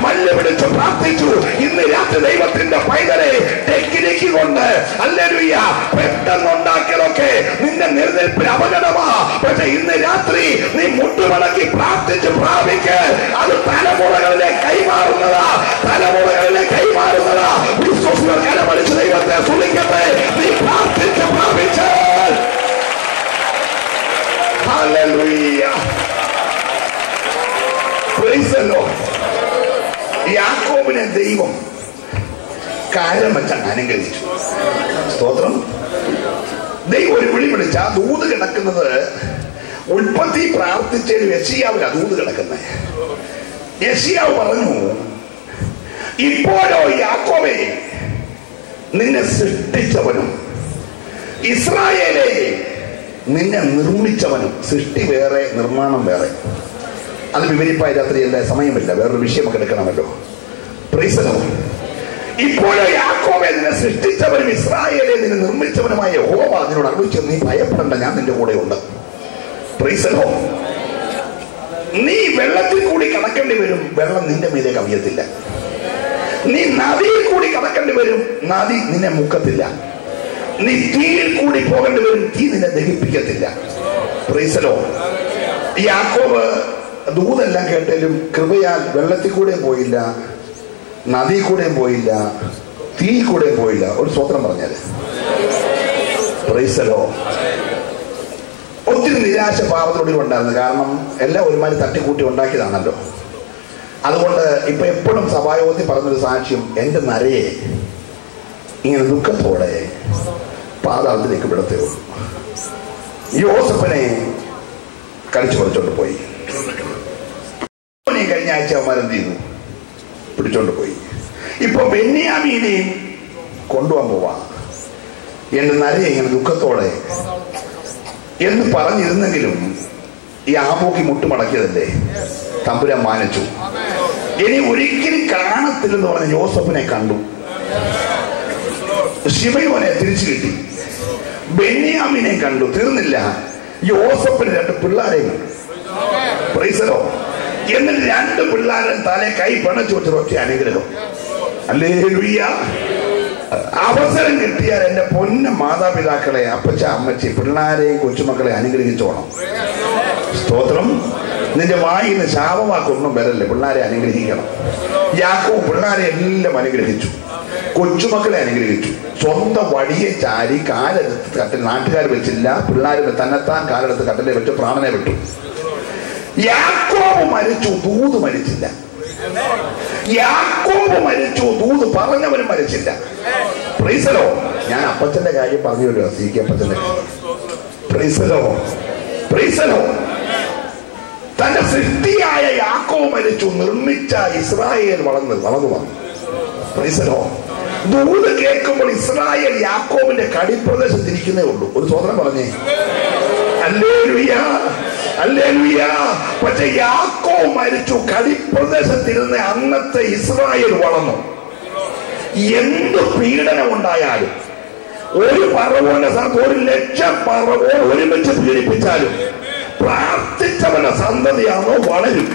മല്ല് പിടിച്ചു പ്രാർത്ഥിച്ചു. ഇന്ന് രാത്രി ദൈവത്തിന്റെ പൈതലെ ടെക്നിക്ക് കൊണ്ട് ഹല്ലേലൂയ പെട്ടെന്നുണ്ടാക്കിയതൊക്കെ നിന്റെ നിലനിൽപ്പിന് അപകടമാ. പക്ഷെ ഇന്ന് രാത്രി നീ മുട്ടുമടക്കി പ്രാർത്ഥിച്ച് പ്രാപിക്ക്. അത് തലമുറകളിലെ കൈമാറുന്നതാ, തലമുറകളിലെ കൈമാറുന്നതാ. വിശ്വസികൾ കലമടിച്ച് ദൈവത്തെ സ്തുതിക്കട്ടെ. നീ പ്രാർത്ഥിച്ച് പ്രാപിച്ചാൽ ഹല്ലേലൂയ, പ്രൈസ് ദി ലോർഡ്. യാക്കോബിനെ ദൈവം കാര്യം വെച്ചാൽ അനുഗ്രഹിച്ചു. സ്തോത്രം. ദൈവം ഒരു വിളി വിളിച്ച ദൂത് കിടക്കുന്നത് ഉൽപ്പത്തി പ്രാർത്ഥിച്ചതിൽ യെശയ്യാവിലാ ദൂത് കിടക്കുന്നത്. യെശയ്യാവ് പറഞ്ഞു, ഇപ്പോഴോ യാക്കോബേ നിന്നെ സൃഷ്ടിച്ചവനും ഇസ്രായേലേ നിന്നെ നിർമ്മിച്ചവനും. സൃഷ്ടി വേറെ, നിർമ്മാണം വേറെ. അത് വിവരിപ്പായ രാത്രി എല്ലാ സമയമില്ല, വേറൊരു വിഷയമൊക്കെ എടുക്കണമല്ലോ. Praise the lord. ഇപ്പോഴോ യാക്കോബേ നിന്നെ സൃഷ്ടിച്ചവനും ഇസ്രായേലേ നിന്നെ നിർമ്മിച്ചവനുമായ യഹോവ നിന്നോട് അരുളിച്ചെയ്തു, നീ ഭയപ്പെടേണ്ട, ഞാൻ നിന്റെ കൂടെ ഉണ്ട്. Praise the Lord. നീ വെള്ളത്തിൽ കൂടി കടക്കേണ്ടി വരും, വെള്ളം നിന്റെ മീതെ കവിയത്തില്ല. നീ നദിയിൽ കൂടി കടക്കേണ്ടി വരും, നദി നിന്നെ മുക്കത്തില്ല. നീ തീയിൽ കൂടി പോകേണ്ടി വരും, തീ നിന്നെ ദഹിപ്പിക്കത്തില്ല. Price the Lord. യാക്കോബ് ദൂതെല്ലാം കേട്ടാലും കൃപയാൽ വെള്ളത്തിൽ കൂടെയും പോയില്ല, നദി കൂടെയും പോയില്ല, തീ കൂടെയും പോയില്ല. ഒരു സ്തോത്രം പറഞ്ഞാല്. Price the Lord. ഒത്തിരി നിരാശ പാവത്തോടെ ഉണ്ടായിരുന്നു. കാരണം എല്ലാം ഒരുമാതിരി തട്ടിക്കൂട്ടി ഉണ്ടാക്കിയതാണല്ലോ. അതുകൊണ്ട് ഇപ്പൊ എപ്പോഴും സഭായോഗത്തിൽ പറഞ്ഞൊരു സാക്ഷ്യം, എന്റെ നരയെ ഇങ്ങനെ ദുഃഖത്തോടെ പാതാളത്തിലേക്ക് വിടത്തേ ഉള്ളൂ. യോസഫിനെ കടിച്ചു പറിച്ചോണ്ട് പോയി. കഴിഞ്ഞ ആഴ്ച അവന്മാരെന്ത് ചെയ്തു? പിടിച്ചോണ്ട് പോയി. ഇപ്പൊ ബെന്യാമീനെയും കൊണ്ടുപോകാൻ പോവാ. എന്റെ നരയെ ഇങ്ങനെ ദുഃഖത്തോടെ എന്ന് പറഞ്ഞിരുന്നെങ്കിലും ഈ ആബോക്കി മുട്ടുമടക്കിയതല്ലേ, തമ്പുരാൻ മാനിച്ചു. ഇനി ഒരിക്കലും കാണത്തില്ലെന്ന് പറഞ്ഞ യോസഫിനെ കണ്ടു. ശിമയോനെ തിരിച്ചു കിട്ടി. ബെന്യാമിനെ കണ്ടു. തീർന്നില്ല, യോസഫിന് 2 പിള്ളേരെയും കണ്ടു. Price the Lord. എന്നിട്ട് 2 പിള്ളേരെ തലേ കൈ പിണച്ചു വെച്ച ഒറ്റ അനുഗ്രഹം. ഹല്ലേലൂയ. അവസരം കിട്ടിയാൽ എന്റെ പൊന്ന മാതാപിതാക്കളെ, അപ്പച്ച അമ്മച്ചി, പിള്ളേരെയും കൊച്ചുമക്കളെ അനുഗ്രഹിച്ചോണം. സ്തോത്രം. നിന്റെ വായിന്ന് ശാപവാക്കൊന്നും വരല്ലേ, പിള്ളേരെ അനുഗ്രഹിക്കണം. യാക്കോബ് പിള്ളേരെ എല്ലാം അനുഗ്രഹിച്ചു, കൊച്ചുമക്കളെ അനുഗ്രഹിച്ചു. സ്വന്തം വടിയെ ചാരി കാലെടുത്ത് കട്ടിൽ, നാട്ടുകാർ വെച്ചില്ല, പിള്ളേരെ തന്നെത്താൻ കാലെടുത്ത് കട്ടിലെ വെച്ച് പ്രാണനെ വിട്ടു. യാക്കോബ് മരിച്ചു, ദൂത് മരിച്ചില്ല. യാക്കോബ് മരിച്ചു, ദൂത് പറഞ്ഞവനും മരിച്ചില്ല. Praise the lord. ഞാൻ അപ്പച്ചന്റെ കാര്യം പറഞ്ഞല്ലോ, സി.കെ. അപ്പച്ചന്റെ കാര്യം. Praise the lord, praise the lord. തന്റെ സൃഷ്ടിയായ യാക്കോബ് യാക്കോബ് മരിച്ചു, നിർമ്മിച്ച ഇസ്രായേൽ വളർന്നു വന്നു. ദൂത് കേൾക്കുമ്പോൾ ഇസ്രായേൽ യാക്കോബിന്റെ കടിപ്രദേശത്തിരിക്കുന്നേ ഉള്ളൂ. ഒരു സ്വതന്ത്രം പറഞ്ഞേ ഹല്ലേലൂയ, ഹല്ലേലൂയ. പക്ഷെ യാക്കോബ് മരിച്ചു, കടിപ്രദേശത്തിരുന്ന് അന്നത്തെ ഇസ്രായേൽ വളർന്നു. എന്ത് പീഡനം ഉണ്ടായാലും, ഒരു പറവോന്റെ സ്ഥലത്ത് 1,00,000 പറവോ ഒരുമിച്ച് പീഡിപ്പിച്ചാലും പ്രാർത്ഥിച്ചവന്റെ സന്തതിയാണോ വളരും.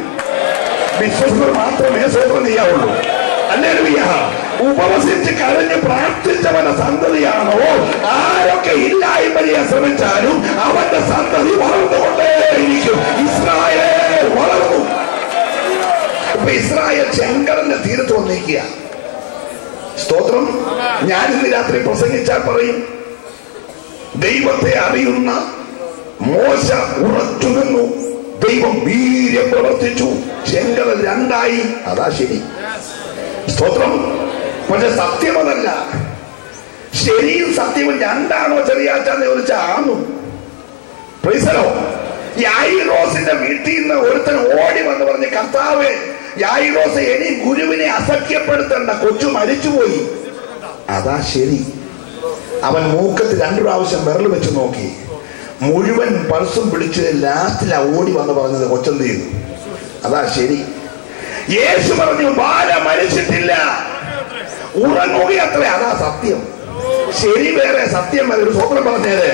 വിശ്വസ്തർ മാത്രമേ സ്വതന്ത്രം ചെയ്യാവുള്ളൂ. ഹല്ലേലൂയ. ഉപവസിച്ച് കരഞ്ഞ് പ്രാർത്ഥിച്ചവന്റെ സന്തതിയാണോ, ആരൊക്കെ ഇല്ലായ്മ ചെയ്യാൻ ശ്രമിച്ചാലും അവന്റെ സന്തതി വളർന്നുകൊണ്ടേയിരിക്കും. ഇസ്രായേൽ വളർന്നു. ഇപ്പൊ ഇസ്രായേൽ ചെങ്കടലിന്റെ തീരത്ത് വന്നിരിക്കുക. സ്തോത്രം. ഞാൻ ഇന്ന് രാത്രി പ്രസംഗിച്ചാൽ പറയും, ദൈവത്തെ അറിയുന്ന മോശ ഉറച്ചു നിന്നു, ദൈവം വീര്യം പ്രവർത്തിച്ചു, ചെങ്കടൽ 2ആയി. അതാ ശരി. സ്തോത്രം. പക്ഷെ സത്യം അതല്ല. ശരിയും സത്യവും 2ആണോ ചെറിയാച്ചാന്ന് ചോദിച്ചാന്നു. യായിറോസിന്റെ വീട്ടിൽ നിന്ന് ഒരുത്തൻ ഓടി വന്ന് പറഞ്ഞ്, കർത്താവേ, യായിറോസ് ഇനി ഗുരുവിനെ അസഖ്യപ്പെടുത്തേണ്ട, കൊച്ചു മരിച്ചുപോയി. അതാ ശരി. അവൻ മൂക്കത്ത് 2 പ്രാവശ്യം വിരൽ വെച്ച് നോക്കി, മുഴുവൻ പൾസും പിടിച്ച് ലാസ്റ്റിലാ ഓടി വന്ന് പറഞ്ഞത് കൊച്ചെന്ത് ചെയ്തു. അതാ ശരി. യേശു പറഞ്ഞു, ബാല മരിച്ചിട്ടില്ല, ഉറങ്ങുകയത്രേ. അതാ സത്യം. ശരി വേറെ, സത്യം വേറെ. ഒരു സ്വപ്നം പറഞ്ഞേര്.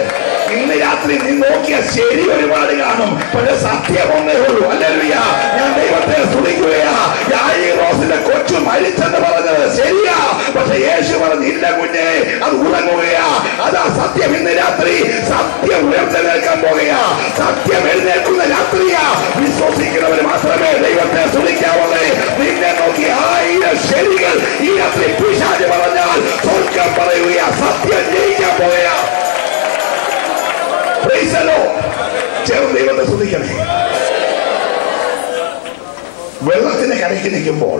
ഇന്ന് രാത്രി നീ നോക്കിയ ശരി ഒരുപാട് കാണും, പക്ഷെ സത്യം ഒന്നേ ഉള്ളൂ. ഹല്ലേലൂയ. ഞാൻ ദൈവത്തെ സ്തുതിക്കുകയാ. യായിറോസിന്റെ കൊച്ചു മരിച്ചെന്ന് പറഞ്ഞത് ശരിയാ, പക്ഷെ യേശു പറഞ്ഞു, ഇല്ല കുഞ്ഞെ, അത് ഉറങ്ങുകയാ. അതാ സത്യം. ഇന്ന് രാത്രി സത്യം ഉയർത്തെഴുന്നേൽക്കാൻ പോകുകയാ. സത്യം എഴുന്നേൽക്കുന്ന രാത്രിയാ. വിശ്വസിക്കുന്നവർ മാത്രമേ ദൈവത്തെ സ്തുതിക്കാവുള്ളേ. നിന്നെ നോക്കി 1000 ശരികൾ ഈ രാത്രി പിശാച് പറഞ്ഞാൽ സ്വർഗ്ഗം പറയുകയാ. സത്യം ജയിക്കാൻ പോകുകയാ. ചേർന്ന് ദൈവത്തെ സ്തുതിക്കണേ. വെള്ളത്തിന്റെ കരയ്ക്ക് നിൽക്കുമ്പോൾ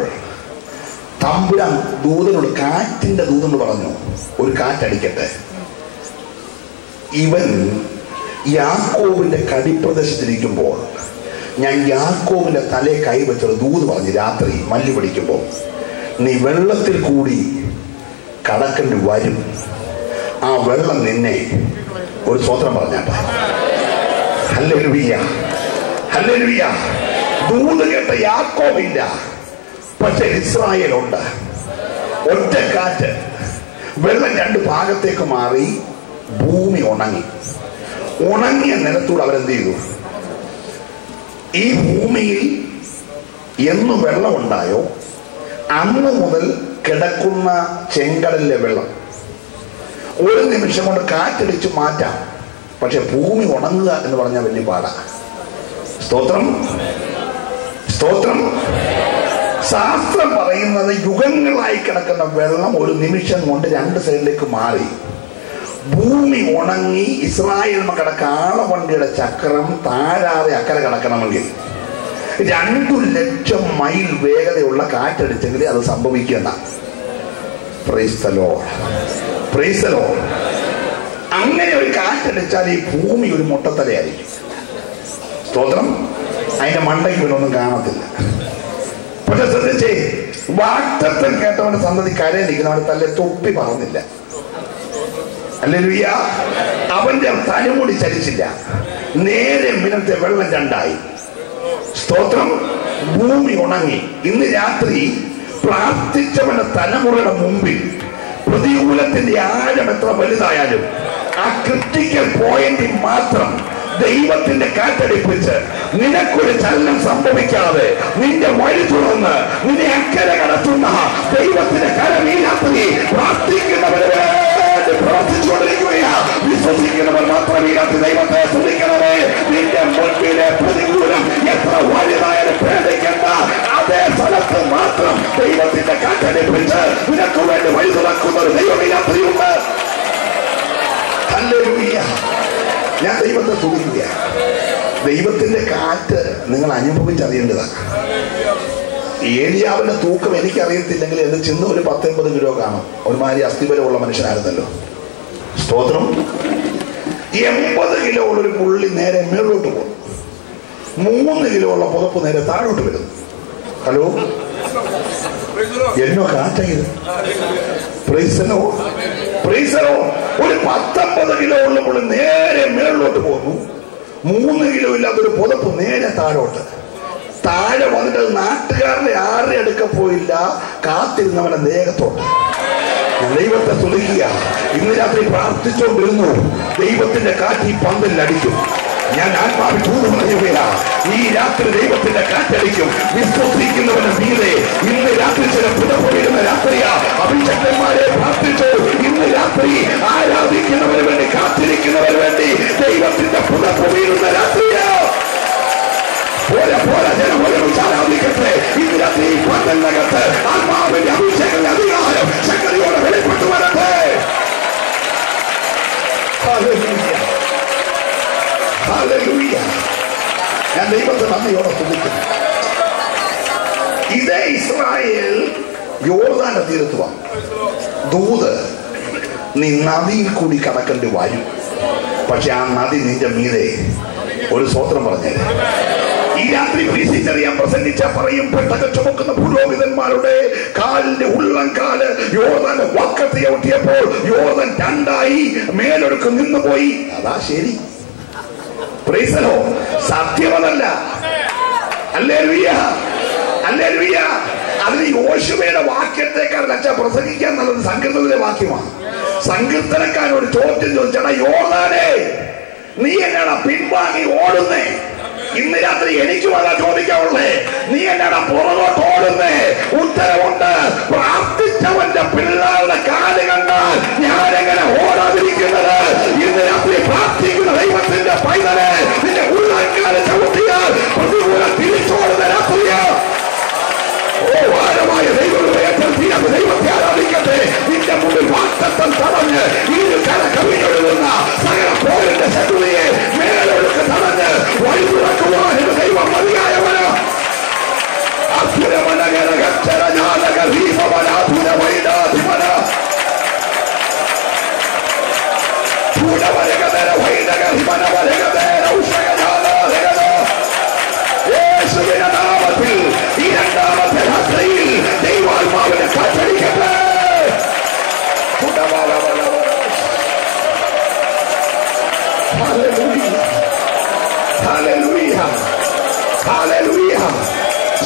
തമ്പുരാൻ ദൂതനോട്, കാറ്റിന്റെ ദൂതനോട് പറഞ്ഞു, ഒരു കാറ്റടിക്കട്ടെ. ഇവൻ യാക്കോബിന്റെ കടിപ്രദേശത്തിരിക്കുമ്പോൾ ഞാൻ യാക്കോബിന്റെ തലയെ കൈവച്ചൊരു ദൂത് പറഞ്ഞു, രാത്രി മല്ലി പിടിക്കുമ്പോൾ നീ വെള്ളത്തിൽ കൂടി കടക്കേണ്ടി വരും. ആ വെള്ളം നിന്നെ, ഒരു സ്വത്രം പറഞ്ഞാട്ടെ. Hallelujah, hallelujah. ദൂത് കേട്ട യാക്കോബില്ല, പക്ഷെ ഇസ്രായേലുണ്ട്. ഒറ്റ കാറ്റ്, വെള്ളം 2 ഭാഗത്തേക്ക് മാറി, ഭൂമി ഉണങ്ങി. ഉണങ്ങിയ നിലത്തൂടെ അവരെന്ത് ചെയ്തു? ഈ ഭൂമിയിൽ എന്ന് വെള്ളം ഉണ്ടായോ അന്ന് മുതൽ കിടക്കുന്ന ചെങ്കടലിലെ വെള്ളം ഒരു നിമിഷം കൊണ്ട് കാറ്റടിച്ച് മാറ്റാം. പക്ഷെ ഭൂമി ഉണങ്ങുക എന്ന് പറഞ്ഞാൽ വലിയ പാടാ. സ്തോത്രം, സ്തോത്രം. ശാസ്ത്രം പറയുന്നത് യുഗങ്ങളായി കിടക്കുന്ന വെള്ളം ഒരു നിമിഷം കൊണ്ട് 2 സൈഡിലേക്ക് മാറി. ഭൂമി ഉണങ്ങി ഇസ്രായേൽ മക്കളുടെ കാളവണ്ടിയുടെ ചക്രം താഴാതെ അക്കരെ കടക്കണമെങ്കിൽ 2 ലക്ഷം മൈൽ വേഗതയുള്ള കാറ്റടിച്ചെങ്കിൽ അത് സംഭവിക്കുന്ന. Price the lord, praise the Lord. അങ്ങനെ ഒരു കാറ്റടിച്ചാൽ ഈ ഭൂമി ഒരു മുട്ടത്തലയായിരിക്കും. സ്തോത്രം. അതിന്റെ മണ്ടയ്ക്ക് ഇവനൊന്നും കാണത്തില്ല. പക്ഷെ ശ്രദ്ധിച്ചേ, വാഗ്ദത്തം കേട്ടവന്റെ സന്തതി കരയിൽ നിൽക്കുന്നവന്റെ തല്ലെ തൊപ്പി പറന്നില്ല. ഹല്ലേലൂയ. അവന്റെ തലമുടി ചലിച്ചില്ല. നേരെ മിനത്തെ വെള്ളം 2ആയി. സ്തോത്രം. ഭൂമി ഉണങ്ങി. ഇന്ന് രാത്രി പ്രാർത്ഥിച്ചവന്റെ തലമുറയുടെ മുമ്പിൽ പ്രതികൂലത്തിന്റെ ആഴം എത്ര വലുതായാലും ആ ക്രിട്ടിക്കൽ പോയിന്റിൽ മാത്രം ദൈവത്തിന്റെ കാറ്റടിപ്പിച്ച് നിനക്കൊരു ചലനം സംഭവിക്കാതെ നിന്റെ വഴി തുറന്ന് നിന്നെ അക്കരെ കടത്തുന്ന ദൈവത്തിന്റെ കരം ഈ രാത്രി പ്രാർത്ഥിക്കുന്നവരെ പ്രവർത്തിച്ചുകൊണ്ടിരിക്കുകയാ. വിശ്വസിക്കുന്നവർ മാത്രം ഈ രാത്രി ദൈവത്തെ സ്തുതിക്കണമേ. നിന്റെ മുൻപിലെ പ്രതികൂലം എത്ര വലുതായാലും പേടിക്കണ്ട. അതേ സ്ഥലത്ത് മാത്രം ദൈവത്തിന്റെ കാറ്റടിപ്പിച്ച് നിനക്ക് വേണ്ടി വഴി തുറക്കുന്ന ഒരു ദൈവം ഈ രാത്രിയുണ്ട്. ഹല്ലേലൂയ. ഞാൻ ദൈവത്തെ സ്തുതിക്കുക. ദൈവത്തിന്റെ കാറ്റ് നിങ്ങൾ അനുഭവിച്ചറിയേണ്ടതാണ്. ഏലിയാവിന്റെ തൂക്കം എനിക്കറിയത്തില്ലെങ്കിൽ എന്റെ ചിന്ത ഒരു 10-80 കിലോ കാണും. ഒരുമാതിരി അസ്ഥിബലമുള്ള മനുഷ്യനായിരുന്നല്ലോ. സ്തോത്രം. 80 കിലോ ഉള്ളൊരു പുള്ളി നേരെ മേളിലോട്ട് പോകും. 3 കിലോ ഉള്ള പുതപ്പ് നേരെ താഴോട്ട് വരുന്നു. ഹലോ, എന്നോ കാറ്റയത് പ്രൈസലോ. ഒരു 19 കിലോ ഉള്ളപ്പോൾ നേരെ മേളിലോട്ട് പോന്നു. 3 കിലോ ഇല്ലാത്തൊരു പുതപ്പ് നേരെ താഴെ വന്നിട്ട് നാട്ടുകാരുടെ ആരുടെ അടുക്ക പോയില്ല, കാത്തിരുന്നവനെ ദേഹത്തോട്ട്. ഞാൻ ദൈവത്തെ തുലയ്ക്കുക. ഇന്ന് രാത്രി പ്രാർത്ഥിച്ചുകൊണ്ടിരുന്നു, ദൈവത്തിന്റെ കാറ്റ് ഈ പന്തലിലടിക്കും. ഞാൻ ആത്മാവിൽ ചൂട് പറയുകയാ, ഈ രാത്രി ദൈവത്തിന്റെ കാറ്റടിക്കും. വിശ്വസിക്കുന്നവന് മീതെ ഇന്ന് രാത്രി ചില പുതപ്പ് വീഴുന്ന രാത്രിയാ. അഭിഷക്തന്മാരെ പ്രാർത്ഥിച്ചു. ഇന്ന് രാത്രി ആരാധിക്കുന്നവന് വേണ്ടി, കാത്തിരിക്കുന്നവന് വേണ്ടി ദൈവത്തിന്റെ പുതപ്പ് വീഴുന്ന രാത്രിയാ. ആരാധിക്കട്ടെ. ഇന്ന് രാത്രി പന്തലിനകത്ത് ആത്മാവിന്റെ അഭിഷേകത്തിന്റെ അധികാരം ശക്തിയോടെ വെളിപ്പെട്ടു വരട്ടെ. ഞാൻ ദൈവത്തെ നന്ദിയോടെ സ്തുതിക്കുന്നു. ഇതേ ഇസ്രായേൽ യോർദാന്റെ തീരത്ത് വന്നു. ദൂത്, നീ നദിയിൽ കൂടി കടക്കേണ്ടി വരും, പക്ഷെ ആ നദി നിന്റെ മീതെ ഒരു സ്വത്രം പറഞ്ഞേ. ഈ രാത്രി ഞാൻ പ്രസംഗിച്ച പറയും, പെട്ടക ചുമക്കുന്ന പുരോഹിതന്മാരുടെ കാലിന്റെ ഉള്ളംകാല് യോർദാന്റെ വക്കത്ത് ചവിട്ടിയപ്പോൾ യോർദാൻ 2ആയി മേലൊടുക്ക് നിന്നുപോയി. അതാ ശരി. പ്രൈസലോ. സത്യമതല്ല. Hallelujah, hallelujah. അതിന് യോശുവയുടെ വാക്യത്തെക്കാൾ പ്രസംഗിക്കാൻ നല്ലത് സങ്കീർത്തനത്തിലെ വാക്യമാണ്. സങ്കീർത്തനക്കാരോട് ചോദ്യം ചോദിച്ചാ, യോർദാനേ നീ എന്നാടാ പിൻവാങ്ങി ഓടുന്നേ? ഇന്ന് രാത്രി എനിക്കും അതാ ചോദിക്കാവുള്ളേ, നീ എന്നാടാ പുറകോട്ട് ഓടുന്നേ? ഉത്തരവുണ്ട്, പ്രാർത്ഥിച്ചവന്റെ പിള്ളേരുടെ കാല് കണ്ടാൽ ഞാനെങ്ങനെ ഓടാതിരിക്കുന്നത്? ഇന്ന് രാത്രി പ്രാർത്ഥിക്കുന്ന ദൈവത്തിന്റെ പൈതലെ നിന്റെ ഉള്ളക്കാല് ചവിട്ടിയാൽ പ്രതികൂലം തിരിച്ചോടുന്ന രാത്രിയാ. ഓരമായ ദൈവത്തെ ആരാധിക്കട്ടെ. നിന്റെ മുമ്പിൽ വാക്തത്വം തടഞ്ഞ് ഇരു കര കവിഞ്ഞൊഴുകുന്ന സകല പോരിന്റെ ശത്രുതയെ മേലൊഴുക്ക് തടഞ്ഞ് വഴി തുറക്കുവാൻ ദൈവം മതിയായവന്. യേശുവിന്റെ നാമത്തിൽ ഈ രണ്ടാമത്തെ രാത്രിയിൽ ദൈവാത്മാവിനെ കാറ്റടിക്കട്ടെ.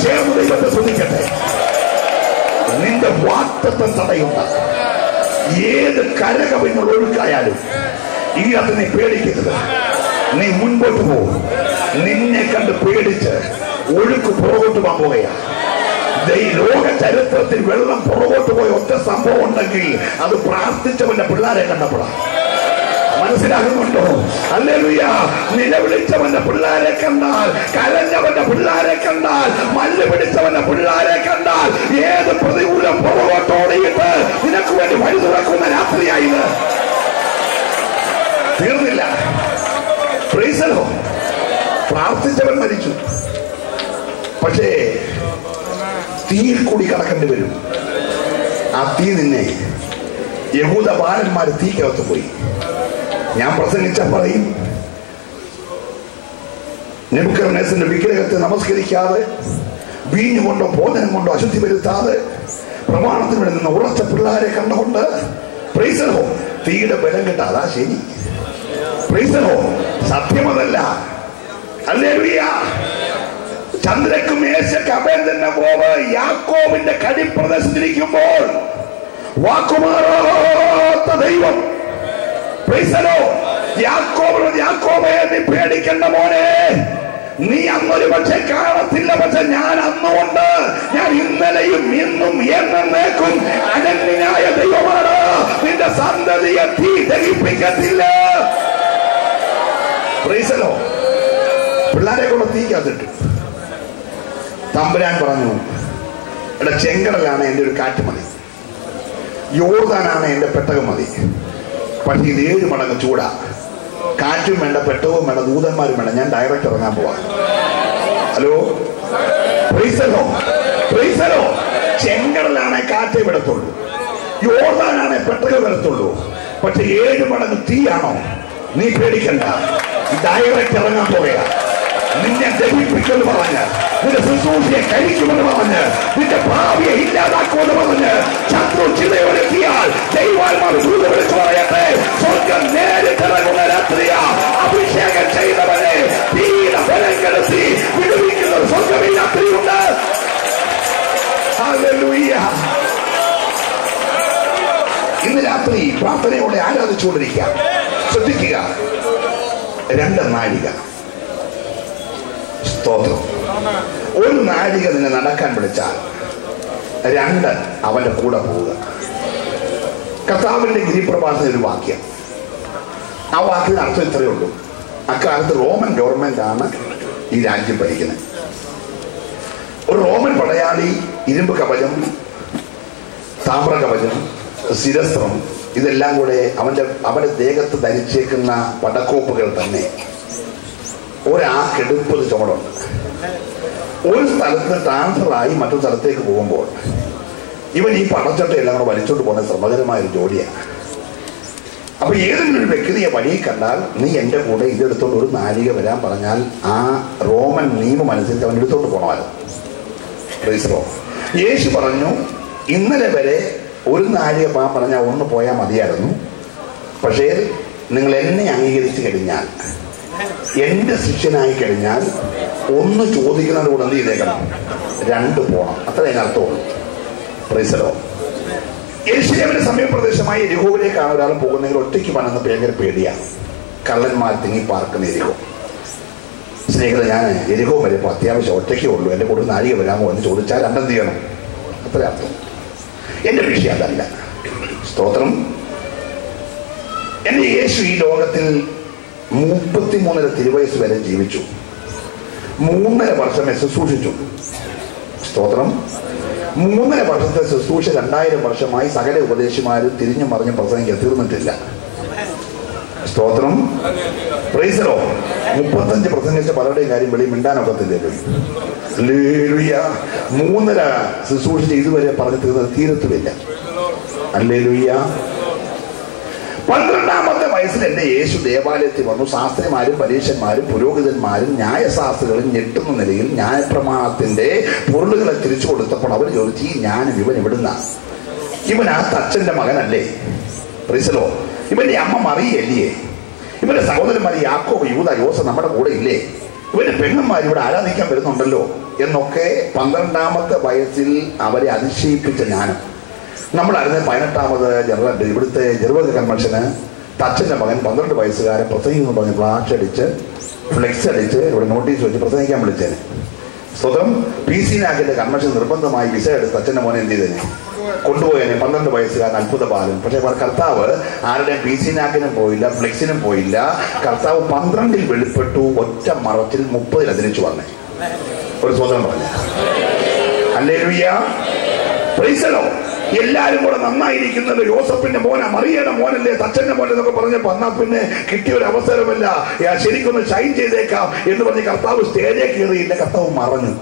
ചേർന്ന് ദൈവത്തെ ശ്രദ്ധിക്കട്ടെ. നിന്റെ വാക്തത്വം തടയുന്ന ഏത് കരകവിഞ്ഞുള്ള ഒഴുക്കായാലും ഈ അത് നീ പേടിക്കരുത്. നീ മുൻപോട്ട് പോകും. നിന്നെ കണ്ട് പേടിച്ച് ഒഴുക്ക് പുറകോട്ട് പോകാൻ പോകുകയാണ്. ലോക ചരിത്രത്തിൽ വെള്ളം പുറകോട്ട് പോയ ഒറ്റ സംഭവം ഉണ്ടെങ്കിൽ അത് പ്രാർത്ഥിച്ചവന്റെ പിള്ളേരെ കണ്ടപ്പോഴാണ്. മനസ്സിലാകുന്നുണ്ടോ? ഹല്ലേലൂയ. നിലവിളിച്ചവന്റെ പിള്ളേരെ കണ്ടാൽ, കരഞ്ഞവന്റെ പിള്ളേരെ കണ്ടാൽ, മല്ല് പിടിച്ചവന്റെ പിള്ളേരെ കണ്ടാൽ ഏത് പ്രതികൂലം പുറകോട്ടോടിയിട്ട് നിനക്ക് വേണ്ടി വഴി തുറക്കുന്ന രാത്രിയായത്. തീർന്നില്ല. പ്രൈസലോ. പ്രാർത്ഥിച്ചവൻ മരിച്ചു, പക്ഷേ തീയിൽ കൂടി കടക്കേണ്ടി വരും. ആ തീ നിന്നെ യഹൂദ ബാലന്മാര് തീക്കകത്ത് പോയി. ഞാൻ പ്രസംഗിച്ച പറയും, നെബൂഖദ്നേസറിന്റെ വിഗ്രഹത്തെ നമസ്കരിക്കാതെ, വീഞ്ഞു കൊണ്ടോ ഭോജനം കൊണ്ടോ അശുദ്ധി വരുത്താതെ, പ്രമാണത്തിന് നിന്ന് ഉറച്ച പിള്ളേരെ കണ്ടുകൊണ്ട് പ്രൈസലോ തീയുടെ ബലം കിട്ടാ. അതാ ശരി. പ്രൈസലോ. സത്യമതല്ല. ഹല്ലേലൂയ. ചന്ദ്രക്കും മേശയ്ക്ക് അഭയം തന്നെ പോവ് യാക്കോബിന്റെ കടിപ്രദേശത്തിരിക്കുമ്പോൾ വാക്കുമാറാത്ത ദൈവം. പ്രൈസലോ. യാക്കോബേ നീ പേടിക്കണ്ട മോനെ, നീ അന്നൊരു പക്ഷെ കാണത്തില്ല, പക്ഷെ ഞാൻ അന്നുകൊണ്ട്, ഞാൻ ഇന്നലെയും ഇന്നും എന്നേക്കും അനന്യനായ ദൈവമാണ്. നിന്റെ സന്തതിയെ തീ ദഹിപ്പിക്കത്തില്ല. പ്രൈസലോ. പിള്ളേരെ കൂടെ തീക്കകത്തിട്ടു. തമ്പുരാൻ പറഞ്ഞു, എടാ ചെങ്കടലാണ് എന്റെ ഒരു കാറ്റ് മതി, യോർദാനാണ് എന്റെ പെട്ടകം മതി, പക്ഷെ ഇത് 7 മടങ്ങ് ചൂടാ. കാറ്റും വേണ്ട, പെട്ടകവും വേണ്ട, ദൂതന്മാരും വേണ്ട, ഞാൻ ഡയറക്റ്റ് ഇറങ്ങാൻ പോവാ. ഹലോ. പ്രൈസലോ. പ്രൈസലോ. ചെങ്കടലാണെ കാറ്റേ വിടത്തുള്ളൂ, യോർദാനാണെ പെട്ടകം വിടത്തുള്ളൂ, പക്ഷെ 7 മടങ്ങ് തീയാണോ? നീ പേടിക്കണ്ട, ഡയറക്റ്റ് ഇറങ്ങാൻ പോവുക. നിന്നെ ദഹിപ്പിക്കുമെന്ന് പറഞ്ഞ്, നിന്റെ ശുശ്രൂഷയെ കഴിക്കുമെന്ന് പറഞ്ഞ്, നിന്റെ ഭാവിയെ ഇല്ലാതാക്കുമെന്ന് പറഞ്ഞ് ശത്രു ചിന്തയൊരുക്കിയാൽ ദൈവാത്മാ ദൂത് വിളിച്ചു പറയട്ടെ, സ്വർഗം നേരിട്ടിറങ്ങുന്ന രാത്രിയാ. അഭിഷേകം ചെയ്തവനെ ബലം കെടുത്തി വിടുവിക്കുന്ന ഒരു സ്വർഗം ഈ രാത്രിയുണ്ട്. ഹല്ലേലൂയ. ഇന്ന് രാത്രി പ്രാർത്ഥനയോടെ ആരാധിച്ചുകൊണ്ടിരിക്കുക. ശ്രദ്ധിക്കുക, 2 നാഴിക. സ്തോത്രം. 1 നാഴിക നിന്നെ നടക്കാൻ വിളിച്ചാൽ 2 അവന്റെ കൂടെ പോവുക. കർത്താവിന്റെ ഗിരിപ്രഭാഷണ ഒരു വാക്യം. ആ വാക്കിന് അർത്ഥം ഇത്രയേ ഉള്ളൂ. അക്കാലത്ത് റോമൻ ഗവൺമെന്റ് ആണ് ഈ രാജ്യം ഭരിക്കുന്നത്. ഒരു റോമൻ പടയാളി ഇരുമ്പ് കവചം, താമ്ര കവചം, ശിരസ്ത്രം ഇതെല്ലാം കൂടെ അവന്റെ ദേഹത്ത് ധരിച്ചേക്കുന്ന പടക്കോപ്പുകൾ തന്നെ ഒരാക്കെടുപ്പത് ചുമടുണ്ട്. ഒരു സ്ഥലത്ത് ട്രാൻസ്ഫറായി മറ്റൊരു സ്ഥലത്തേക്ക് പോകുമ്പോൾ ഇവൻ ഈ പടച്ചട്ടയെല്ലാം കൂടെ വലിച്ചോണ്ട് പോകുന്ന ശ്രമകരമായൊരു ജോലിയാണ്. അപ്പൊ ഏതെങ്കിലും ഒരു വ്യക്തിയെ വഴിയിൽ കണ്ടാൽ നീ എന്റെ കൂടെ ഇതെടുത്തോണ്ട് 1 നാഴിക വരാൻ പറഞ്ഞാൽ ആ റോമൻ നിയമം അനുസരിച്ച് അവൻ എടുത്തോണ്ട് പോകണമല്ലോ. യേശു പറഞ്ഞു, ഇന്നലെ വരെ 1 നാഴിക പോകാൻ പറഞ്ഞാൽ 1 പോയാൽ മതിയായിരുന്നു. പക്ഷേ നിങ്ങൾ എന്നെ അംഗീകരിച്ചു കഴിഞ്ഞാൽ, എന്റെ ശിഷ്യനായി കഴിഞ്ഞാൽ 1 ചോദിക്കുന്നതിന് കൂടെ എന്ത് ചെയ്തേക്കണം? 2 പോകണം. അത്ര അതിനർത്ഥമുള്ളൂ. പ്രൈസലോ. യെരൂശലേമിന്റെ സമീപപ്രദേശമായി യെരിഹോവിലേക്കാണ് ഒരാൾ പോകുന്നെങ്കിൽ ഒറ്റയ്ക്ക് പോകാനെന്ന് ഭയങ്കര പേടിയാണ്. കള്ളന്മാർ തിങ്ങി പാർക്കുന്ന യെരിഹോ. സ്നേഹിതരെ, ഞാൻ യെരിഹോ വരുമ്പോൾ അത്യാവശ്യം ഒറ്റയ്ക്കേ ഉള്ളൂ, എന്റെ കൂടെ 1 നാഴിക വരാമോ എന്ന് ചോദിച്ചാൽ 2 എന്ത് ചെയ്യണം? അത്ര അർത്ഥം. എന്റെ വിഷയം അതല്ല. സ്തോത്രം. എന്റെ യേശു ഈ ലോകത്തിൽ 33 തിരുവയസ്സ് വരെ ജീവിച്ചു. 3.5 വർഷമേ ശുശ്രൂഷിച്ചു. സ്തോത്രം. 3.5 വർഷത്തെ ശുശ്രൂഷ 2000 വർഷമായി സകല ഉപദേശിമാരും തിരിഞ്ഞു മറിഞ്ഞും പ്രസംഗിക്കാൻ തീർന്നിട്ടില്ല. സ്തോത്രം. Price the Lord. 35 പ്രസംഗിച്ച പലരുടെയും കാര്യം വെളി മിണ്ടാനൊക്കത്തില്ലല്ലോ. ഹല്ലേലൂയ. 3.5 ശുശ്രൂഷിച്ച് ഇതുവരെ പറഞ്ഞു തീർന്നത് തീരത്തുമില്ല. ഹല്ലേലൂയ. 12ാമത്തെ വയസ്സിൽ എന്റെ യേശു ദേവാലയത്തിൽ വന്നു. ശാസ്ത്രിമാരും പരീക്ഷന്മാരും പുരോഹിതന്മാരും ന്യായശാസ്ത്രികളും ഞെട്ടുന്ന നിലയിൽ ന്യായപ്രമാണത്തിന്റെ പൊരുളുകളെ തിരിച്ചു കൊടുത്തപ്പോൾ അവർ ചോദിച്ചു, ഈ ജ്ഞാനം ഇവൻ എവിടുന്ന? ഇവൻ ആ തച്ചന്റെ മകനല്ലേ? പ്രിസലോ. ഇവന്റെ അമ്മ മറിയല്ലേ? ഇവന്റെ സഹോദരന്മാർ യാക്കോബ്, യൂദാ, യോസ നമ്മുടെ കൂടെ ഇല്ലേ? ഇവന്റെ പെങ്ങന്മാർ ഇവിടെ ആരാധിക്കാൻ വരുന്നുണ്ടല്ലോ എന്നൊക്കെ 12ാമത്തെ വയസ്സിൽ അവരെ അതിശയിപ്പിച്ച ജ്ഞാനം. നമ്മളറിഞ്ഞ 18ാമത് ഇവിടുത്തെ ജെറുസലേം കൺവെൻഷന് തച്ചന്റെ മകൻ 12 വയസ്സുകാരൻ പ്രസംഗിക്കുന്നു പറഞ്ഞ് ഫ്ലാഷ് അടിച്ച് ഫ്ലെക്സ് അടിച്ച് ഇവിടെ നോട്ടീസ് വെച്ച് പ്രസംഗിക്കാൻ വിളിച്ചേനെ. സ്വതം PC നാക്കിന്റെ കൺവെൻഷൻ നിർബന്ധമായി വിസ എടുത്ത് തച്ചന്റെ മോനെ എന്ത് ചെയ്തേനെ? കൊണ്ടുപോയേനെ. 12 വയസ്സുകാരൻ അത്ഭുത ബാലൻ. പക്ഷെ കർത്താവ് ആരുടെയും PC നാക്കിനും പോയില്ല, ഫ്ലെക്സിനും പോയില്ല. കർത്താവ് 12ൽ വെളിപ്പെട്ടു. ഒറ്റ മറച്ചിൽ 30ൽ അതിരിച്ചു വന്നേ. ഒരു സ്വതം പറഞ്ഞു. ഹല്ലേലൂയ. Praise the Lord. എല്ലാരും കൂടെ നന്നായിരിക്കുന്നത് യോസഫിന്റെ മോനാ, മറിയയുടെ മോനല്ലേ, തച്ചന്റെ മോൻ എന്നൊക്കെ പറഞ്ഞപ്പോ എന്നാ പിന്നെ കിട്ടിയ ഒരു അവസരമല്ല, ശരിക്കൊന്ന് ഷൈൻ ചെയ്തേക്കാം എന്ന് പറഞ്ഞ് കർത്താവ് സ്റ്റേജേ കയറിയില്ല. കർത്താവ് മറഞ്ഞു.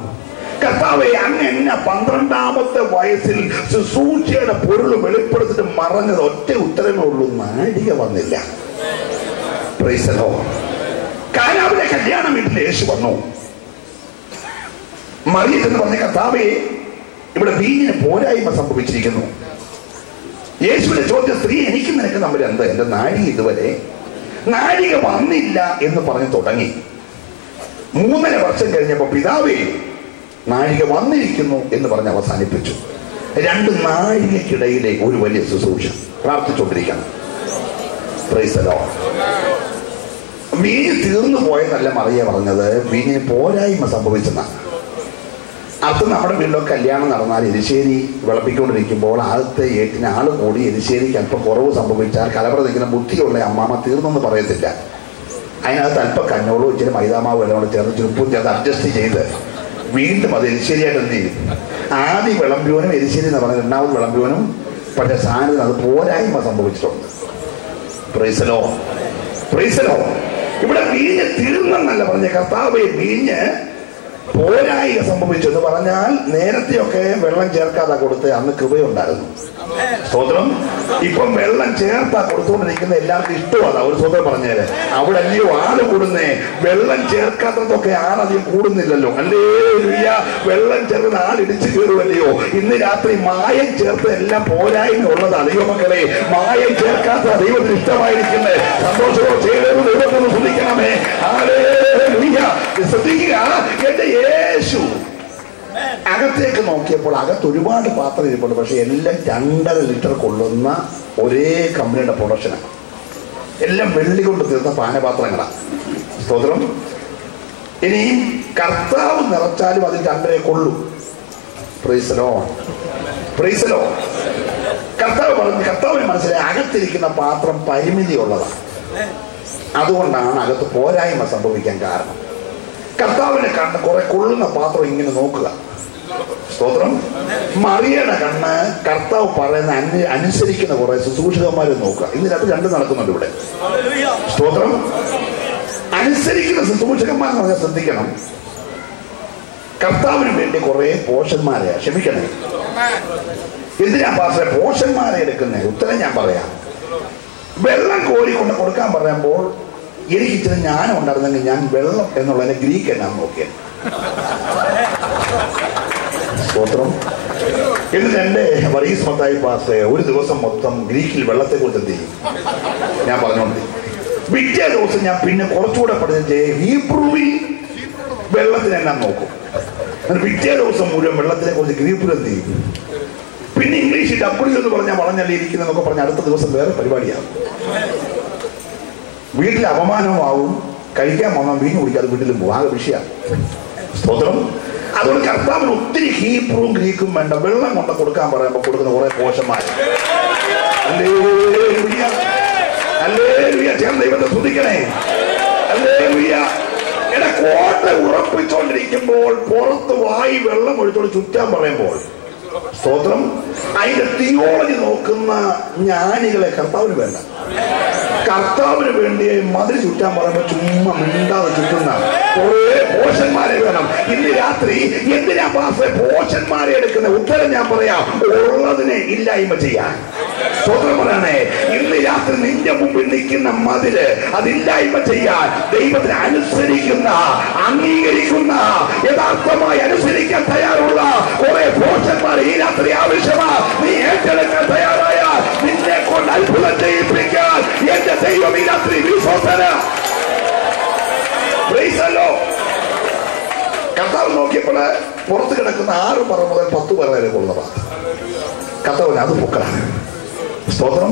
കർത്താവെ, അങ്ങ് എന്നെ 12ാമത്തെ വയസ്സിൽ ശുശ്രൂഷയുടെ പൊരുൾ വെളിപ്പെടുത്തിട്ട് മറഞ്ഞത് ഒറ്റ ഉത്തരമേ ഉള്ളൂ, നാഴിക വന്നില്ല. Price the Lord. കാനാവിലെ കല്യാണ വീട്ടിൽ യേശു വന്നു. മറിയെന്ന് പറഞ്ഞ കർത്താവെ, ഇവിടെ വീഞ്ഞിന് പോരായ്മ സംഭവിച്ചിരിക്കുന്നു. യേശുവിന്റെ ചോദ്യം, സ്ത്രീ എനിക്ക് നിനക്ക് തമ്മിൽ എന്ത്? എന്റെ നാഴിക ഇതുവരെ നാഴിക വന്നില്ല എന്ന് പറഞ്ഞ് തുടങ്ങി. 3.5 വർഷം കഴിഞ്ഞപ്പോ പിതാവേ, നാഴിക വന്നിരിക്കുന്നു എന്ന് പറഞ്ഞ് അവസാനിപ്പിച്ചു. 2 നാഴികയ്ക്കിടയിലെ ഒരു വലിയ ശുശ്രൂഷ. പ്രാർത്ഥിച്ചുകൊണ്ടിരിക്കണം. Praise the lord. വീഞ്ഞ് തീർന്നു പോയെന്നല്ല മറിയ പറഞ്ഞത്, വീഞ്ഞിന് പോരായ്മ സംഭവിച്ചെന്നാണ്. അത് നമ്മുടെ വീട്ടിലൊക്കെ കല്യാണം നടന്നാൽ എരിശ്ശേരി വിളപ്പിക്കൊണ്ടിരിക്കുമ്പോൾ ആദ്യത്തെ ഏറ്റിന് ആള് കൂടി എരിശ്ശേരിക്ക് അല്പം കുറവ് സംഭവിച്ചാൽ കലവറ നിൽക്കുന്ന ബുദ്ധിയുള്ള അമ്മാമ്മ തീർന്നെന്ന് പറയത്തില്ല. അതിനകത്ത് അല്പം കഞ്ഞോളോ ഇച്ചിരി മൈദാമാവ് എല്ലാം ചേർന്ന് ചുരുപ്പും ചേർത്ത് അഡ്ജസ്റ്റ് ചെയ്ത് വീണ്ടും അത് എരിശ്ശേരിയായിട്ട് എന്ത് ചെയ്യും? ആദ്യം വിളമ്പിയോനും എരിശ്ശേരി എന്ന് പറഞ്ഞ 2ാമത് വിളമ്പിയോനും പക്ഷെ സാധനത്തിന് അത് പോരായ്മ സംഭവിച്ചിട്ടുണ്ട്. Price the lord. Praise the Lord. ഇവിടെ വീഞ്ഞ് തീർന്നെന്നല്ല പറഞ്ഞ കർത്താവേ, വീഞ്ഞ് പോരായിക സംഭവിച്ചെന്ന് പറഞ്ഞാൽ നേരത്തെയൊക്കെ വെള്ളം ചേർക്കാതെ കൊടുത്ത് അന്ന് കൃപയുണ്ടായിരുന്നു. സ്തോത്രം. ഇപ്പം വെള്ളം ചേർത്താ കൊടുത്തുകൊണ്ടിരിക്കുന്ന എല്ലാവർക്കും ഇഷ്ടമാണ്. ഒരു സ്വന്തം പറഞ്ഞേര് അവിടെ അല്ലയോ ആള് കൂടുന്നേ, വെള്ളം ചേർക്കാത്തതൊക്കെ ആളധികം കൂടുന്നില്ലല്ലോ. അല്ലേ വെള്ളം ചേർന്ന് ആളിടിച്ചു കയറുമല്ലയോ. ഇന്ന് രാത്രി മായം ചേർത്ത് എല്ലാം പോരായ്മ ഉള്ളതാണ്. ദൈവ മക്കളെ, മായം ചേർക്കാത്ത ദൈവത്തിന് ഇഷ്ടമായിരിക്കുന്നത് സന്തോഷമോ ചെയ്തോ ദൈവത്തിന് ശ്രദ്ധിക്കണമേ. ശ്രദ്ധിക്കുക, എന്റെ യേശു അകത്തേക്ക് നോക്കിയപ്പോൾ അകത്ത് ഒരുപാട് പാത്രം ഇരിപ്പുണ്ട്. പക്ഷെ എല്ലാം 2.5 ലിറ്റർ കൊള്ളുന്ന ഒരേ കമ്പനിയുടെ പ്രൊഡക്ഷനാണ്. എല്ലാം വെള്ളി കൊണ്ട് തീർന്ന പാനപാത്രങ്ങളാണ്. സ്തോത്രം. ഇനിയും കർത്താവ് നിറച്ചാലും അതിൽ 2.5 കൊള്ളും. Praise lord, praise lord. കർത്താവ് പറഞ്ഞു, കർത്താവിന് മനസ്സിലായി അകത്തിരിക്കുന്ന പാത്രം പരിമിതി ഉള്ളതാണ്. അതുകൊണ്ടാണ് അകത്ത് പോരായ്മ സംഭവിക്കാൻ കാരണം. കർത്താവിനെ കണ്ണ് കുറെ കൊള്ളുന്ന പാത്രം ഇങ്ങനെ നോക്കുക. സ്തോത്രം. മറിയയുടെ കണ്ണ് കർത്താവ് പറയുന്ന അനുസരിക്കുന്ന കുറെ ശുശ്രൂഷകന്മാരെ നോക്കുക. ഇതിനകത്ത് 2 നടക്കുന്നുണ്ട് ഇവിടെ. സ്തോത്രം. അനുസരിക്കുന്ന ശുശ്രൂഷകന്മാരെന്ന് പറഞ്ഞാൽ ശ്രദ്ധിക്കണം, കർത്താവിന് വേണ്ടി കുറെ പോഷന്മാരെ, ക്ഷമിക്കണേ, എന്തിനാ പാസ്റ്ററെ പോഷന്മാരെ എടുക്കുന്നത്? ഉത്തരം ഞാൻ പറയാം. വെള്ളം കോരിക്കൊണ്ട് കൊടുക്കാൻ പറയുമ്പോൾ എനിക്ക് ഇച്ചിരി ജ്ഞാനം ഉണ്ടായിരുന്നെങ്കിൽ ഞാൻ വെള്ളം എന്നുള്ളതിനെ ഗ്രീക്ക് എന്നാന്ന് നോക്കിയത്. സ്തോത്രം. എന്നിട്ട് എന്റെ വർഗീസ് മത്തായി പാസ്റ്ററെ ഒരു ദിവസം മൊത്തം ഗ്രീക്കിൽ വെള്ളത്തെ കുറിച്ച് എന്ത് ചെയ്യും ഞാൻ പറഞ്ഞോണ്ട്. പിറ്റേ ദിവസം ഞാൻ പിന്നെ കുറച്ചുകൂടെ പഠിച്ച് ഹീബ്രുവിൽ വെള്ളത്തിന് എന്നാ നോക്കും. പിറ്റേ ദിവസം മുഴുവൻ വെള്ളത്തിനെ കുറിച്ച് ഗ്രീക്കിൽ എന്ത് ചെയ്യും. പിന്നെ ഇംഗ്ലീഷിൽ ഡബ്ല്യു എന്ന് പറഞ്ഞാൽ വളഞ്ഞല്ലേ ഇരിക്കുന്നതൊക്കെ പറഞ്ഞ അടുത്ത ദിവസം വേറെ പരിപാടിയാകും. വീട്ടിൽ അപമാനമാവും. കഴിക്കാൻ വന്നാൽ വീഞ്ഞു കുടിക്കാതെ വീട്ടിലും പോകും. ആകെ വിഷയമാണ്. സ്തോത്രം. അതുകൊണ്ട് കർത്താവിന് ഒത്തിരി ഹീബ്രുവും ഗ്രീക്കും വേണ്ട. വെള്ളം കൊണ്ട് കൊടുക്കാൻ പറയുമ്പോൾ കൊടുക്കുന്ന കുറെ പോഷന്മാർ. ദൈവത്തെ സ്തുതിക്കണേ. എടാ, കോട്ട ഉറപ്പിച്ചോണ്ടിരിക്കുമ്പോൾ പുറത്ത് വായി വെള്ളം ഒഴിച്ചോണ്ട് ചുറ്റാൻ പറയുമ്പോൾ, സ്തോത്രം, അതിന്റെ തിയോളജി നോക്കുന്ന ജ്ഞാനികളെ കർത്താവിന് വേണ്ട. കർത്താവിന് വേണ്ടി മതിൽ ചുറ്റാൻ പറയുമ്പോൾ ചുമ്മാ മിണ്ടാതെ ചുറ്റുന്ന കുറെ പോഷന്മാരെ വേണം. ഇന്ന് രാത്രി എന്തിനാ പാസ്റ്ററെ പോഷന്മാരെ എടുക്കുന്ന? ഉത്തരം ഞാൻ പറയാം, ഉള്ളതിനെ ഇല്ലായ്മ ചെയ്യാൻ. സ്തോത്രം പറയണേ. ഇന്ന് രാത്രി നിന്റെ മുമ്പിൽ നിൽക്കുന്ന മതില് അതില്ലായ്മ ചെയ്യാൻ ദൈവത്തിന് അനുസരിക്കുന്ന, അംഗീകരിക്കുന്ന, യഥാർത്ഥമായി അനുസരിക്കാൻ തയ്യാറുള്ള കുറെ പോഷന്മാർ ഈ രാത്രി ആവശ്യമാ. നീ ഏറ്റെടുക്കാൻ തയ്യാറായ നിന്നെ കൊണ്ട് അത്ഭുതം ചെയ്യിപ്പിക്കാൻ എന്റെ ദൈവം ഈ രാത്രി വിശ്വസന. കർത്താവ് നോക്കിയപ്പോൾ പുറത്ത് കിടക്കുന്ന 6 പറ മുതൽ 10 പറ വരെ കൊള്ളുന്നതാണ്. കർത്താവിന് അത് പൊക്കളാണ്. സ്തോത്രം.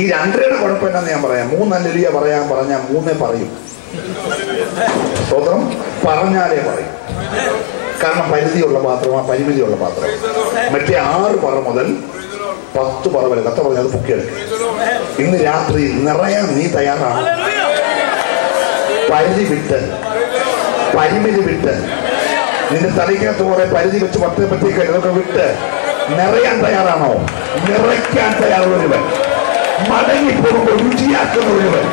ഈ 2.5 കുഴപ്പം എന്നാന്ന് ഞാൻ പറയാം. 3 അല്ലേലൂയ പറയാൻ പറഞ്ഞാൽ 3 പറയും. സ്തോത്രം. പറഞ്ഞാലേ പറയും. കാരണം പരിധിയുള്ള പാത്രമാണ്, പരിമിതിയുള്ള പാത്രം. മറ്റേ 6 പറ മുതൽ 10 പറ വരെ കത്ത പറഞ്ഞാൽ അത് പൊക്കിയെടുക്കും. ഇന്ന് രാത്രി നിറയാൻ നീ തയ്യാറാണ്? പരിധി വിട്ട്, പരിമിതി വിട്ട്, നിന്റെ തലയ്ക്കകത്ത് കുറെ പരിധി വെച്ച് പറ്റേക്ക് ഇതൊക്കെ വിട്ട് നിറയാൻ തയ്യാറാണോ? നിറയ്ക്കാൻ തയ്യാറുള്ളവൻ, മടങ്ങിപ്പോകുമ്പോൾ രുചിയാക്കുന്ന ഒരുവൻ,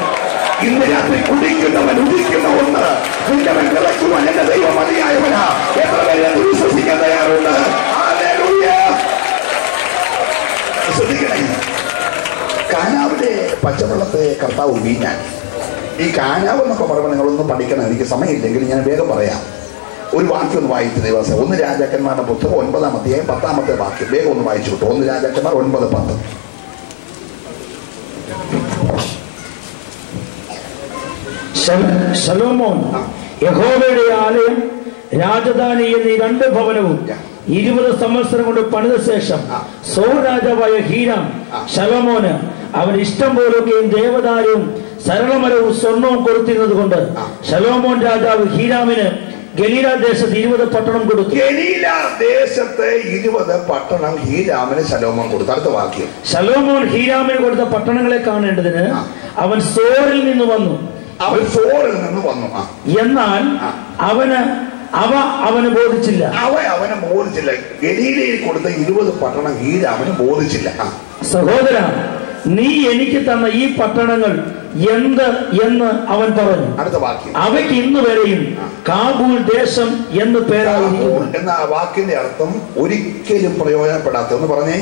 ഇന്ന് രാത്രി കുടിക്കുന്നവൻ, ഉദിക്കുന്ന ഒന്ന് നിന്നവൻ നിറയ്ക്കുവാൻ എന്റെ ദൈവം മതിയായവനാ. എത്ര പേരെ വിശ്വസിക്കാൻ തയ്യാറുണ്ട്? ശ്രദ്ധിക്കണേ. കാനാവിലെ പച്ചവെള്ളത്തെ കർത്താവ് വീഞ്ഞാൻ. ഈ കാനാവ് എന്നൊക്കെ പറയുമ്പോൾ നിങ്ങളൊന്നും പഠിക്കണം. എനിക്ക് സമയമില്ലെങ്കിൽ ഞാൻ വേഗം പറയാം. ഒരു വാക്യം ഒന്ന് വായിച്ചു ദിവസം. 1 രാജാക്കന്മാരുടെ പുസ്തകം 9-ാം അധ്യായം 10-ാമത്തെ വാക്യം വേഗം ഒന്ന് വായിച്ചു കിട്ടും. 1 രാജാക്കന്മാർ 9:10. ശലോമോൻ യഹോവയുടെ ആലയം, രാജധാനി എന്നീ 2 ഭവനവും 20 സംവത്സരം കൊണ്ട് പണിത ശേഷം സോർ രാജാവായ ഹീരാം ശലോമോന് അവൻ ഇഷ്ടം പോലൊക്കെയും ദേവദാരവും സരളമരവും സ്വർണവും കൊടുത്തിരുന്നത് കൊണ്ട് ശലോമോൻ രാജാവ് ഹീരാമിന് ഗലീല ദേശത്ത് 20 പട്ടണം കൊടുത്തു. ഗലീല ദേശത്തെ 20 പട്ടണം ഹീരാമിന് ശലോമോൻ കൊടുത്തു. അടുത്ത വാക്യം. ശലോമോൻ ഹീരാമിന് കൊടുത്ത പട്ടണങ്ങളെ കാണേണ്ടതിന് അവൻ സോറിൽ നിന്ന് വന്നു. എന്നാൽ അവന് ബോധിച്ചില്ല. അവന് ബോധിച്ചില്ല. ഗലീലയിൽ കൊടുത്ത 20 പട്ടണം ഹീരാമിന് ബോധിച്ചില്ല. സഹോദര, നീ എനിക്ക് തന്ന ഈ പട്ടണങ്ങൾ എന്ത് എന്ന് അവൻ പറഞ്ഞു. അടുത്ത വാക്യം, അവയ്ക്ക് ഇന്ന് വരെയും കാബൂൾ ദേശം എന്ന് പേരായിരിക്കും എന്ന ആ വാക്കിന്റെ അർത്ഥം ഒരിക്കലും പ്രയോജനപ്പെടാത്ത. ഒന്ന് പറഞ്ഞേ.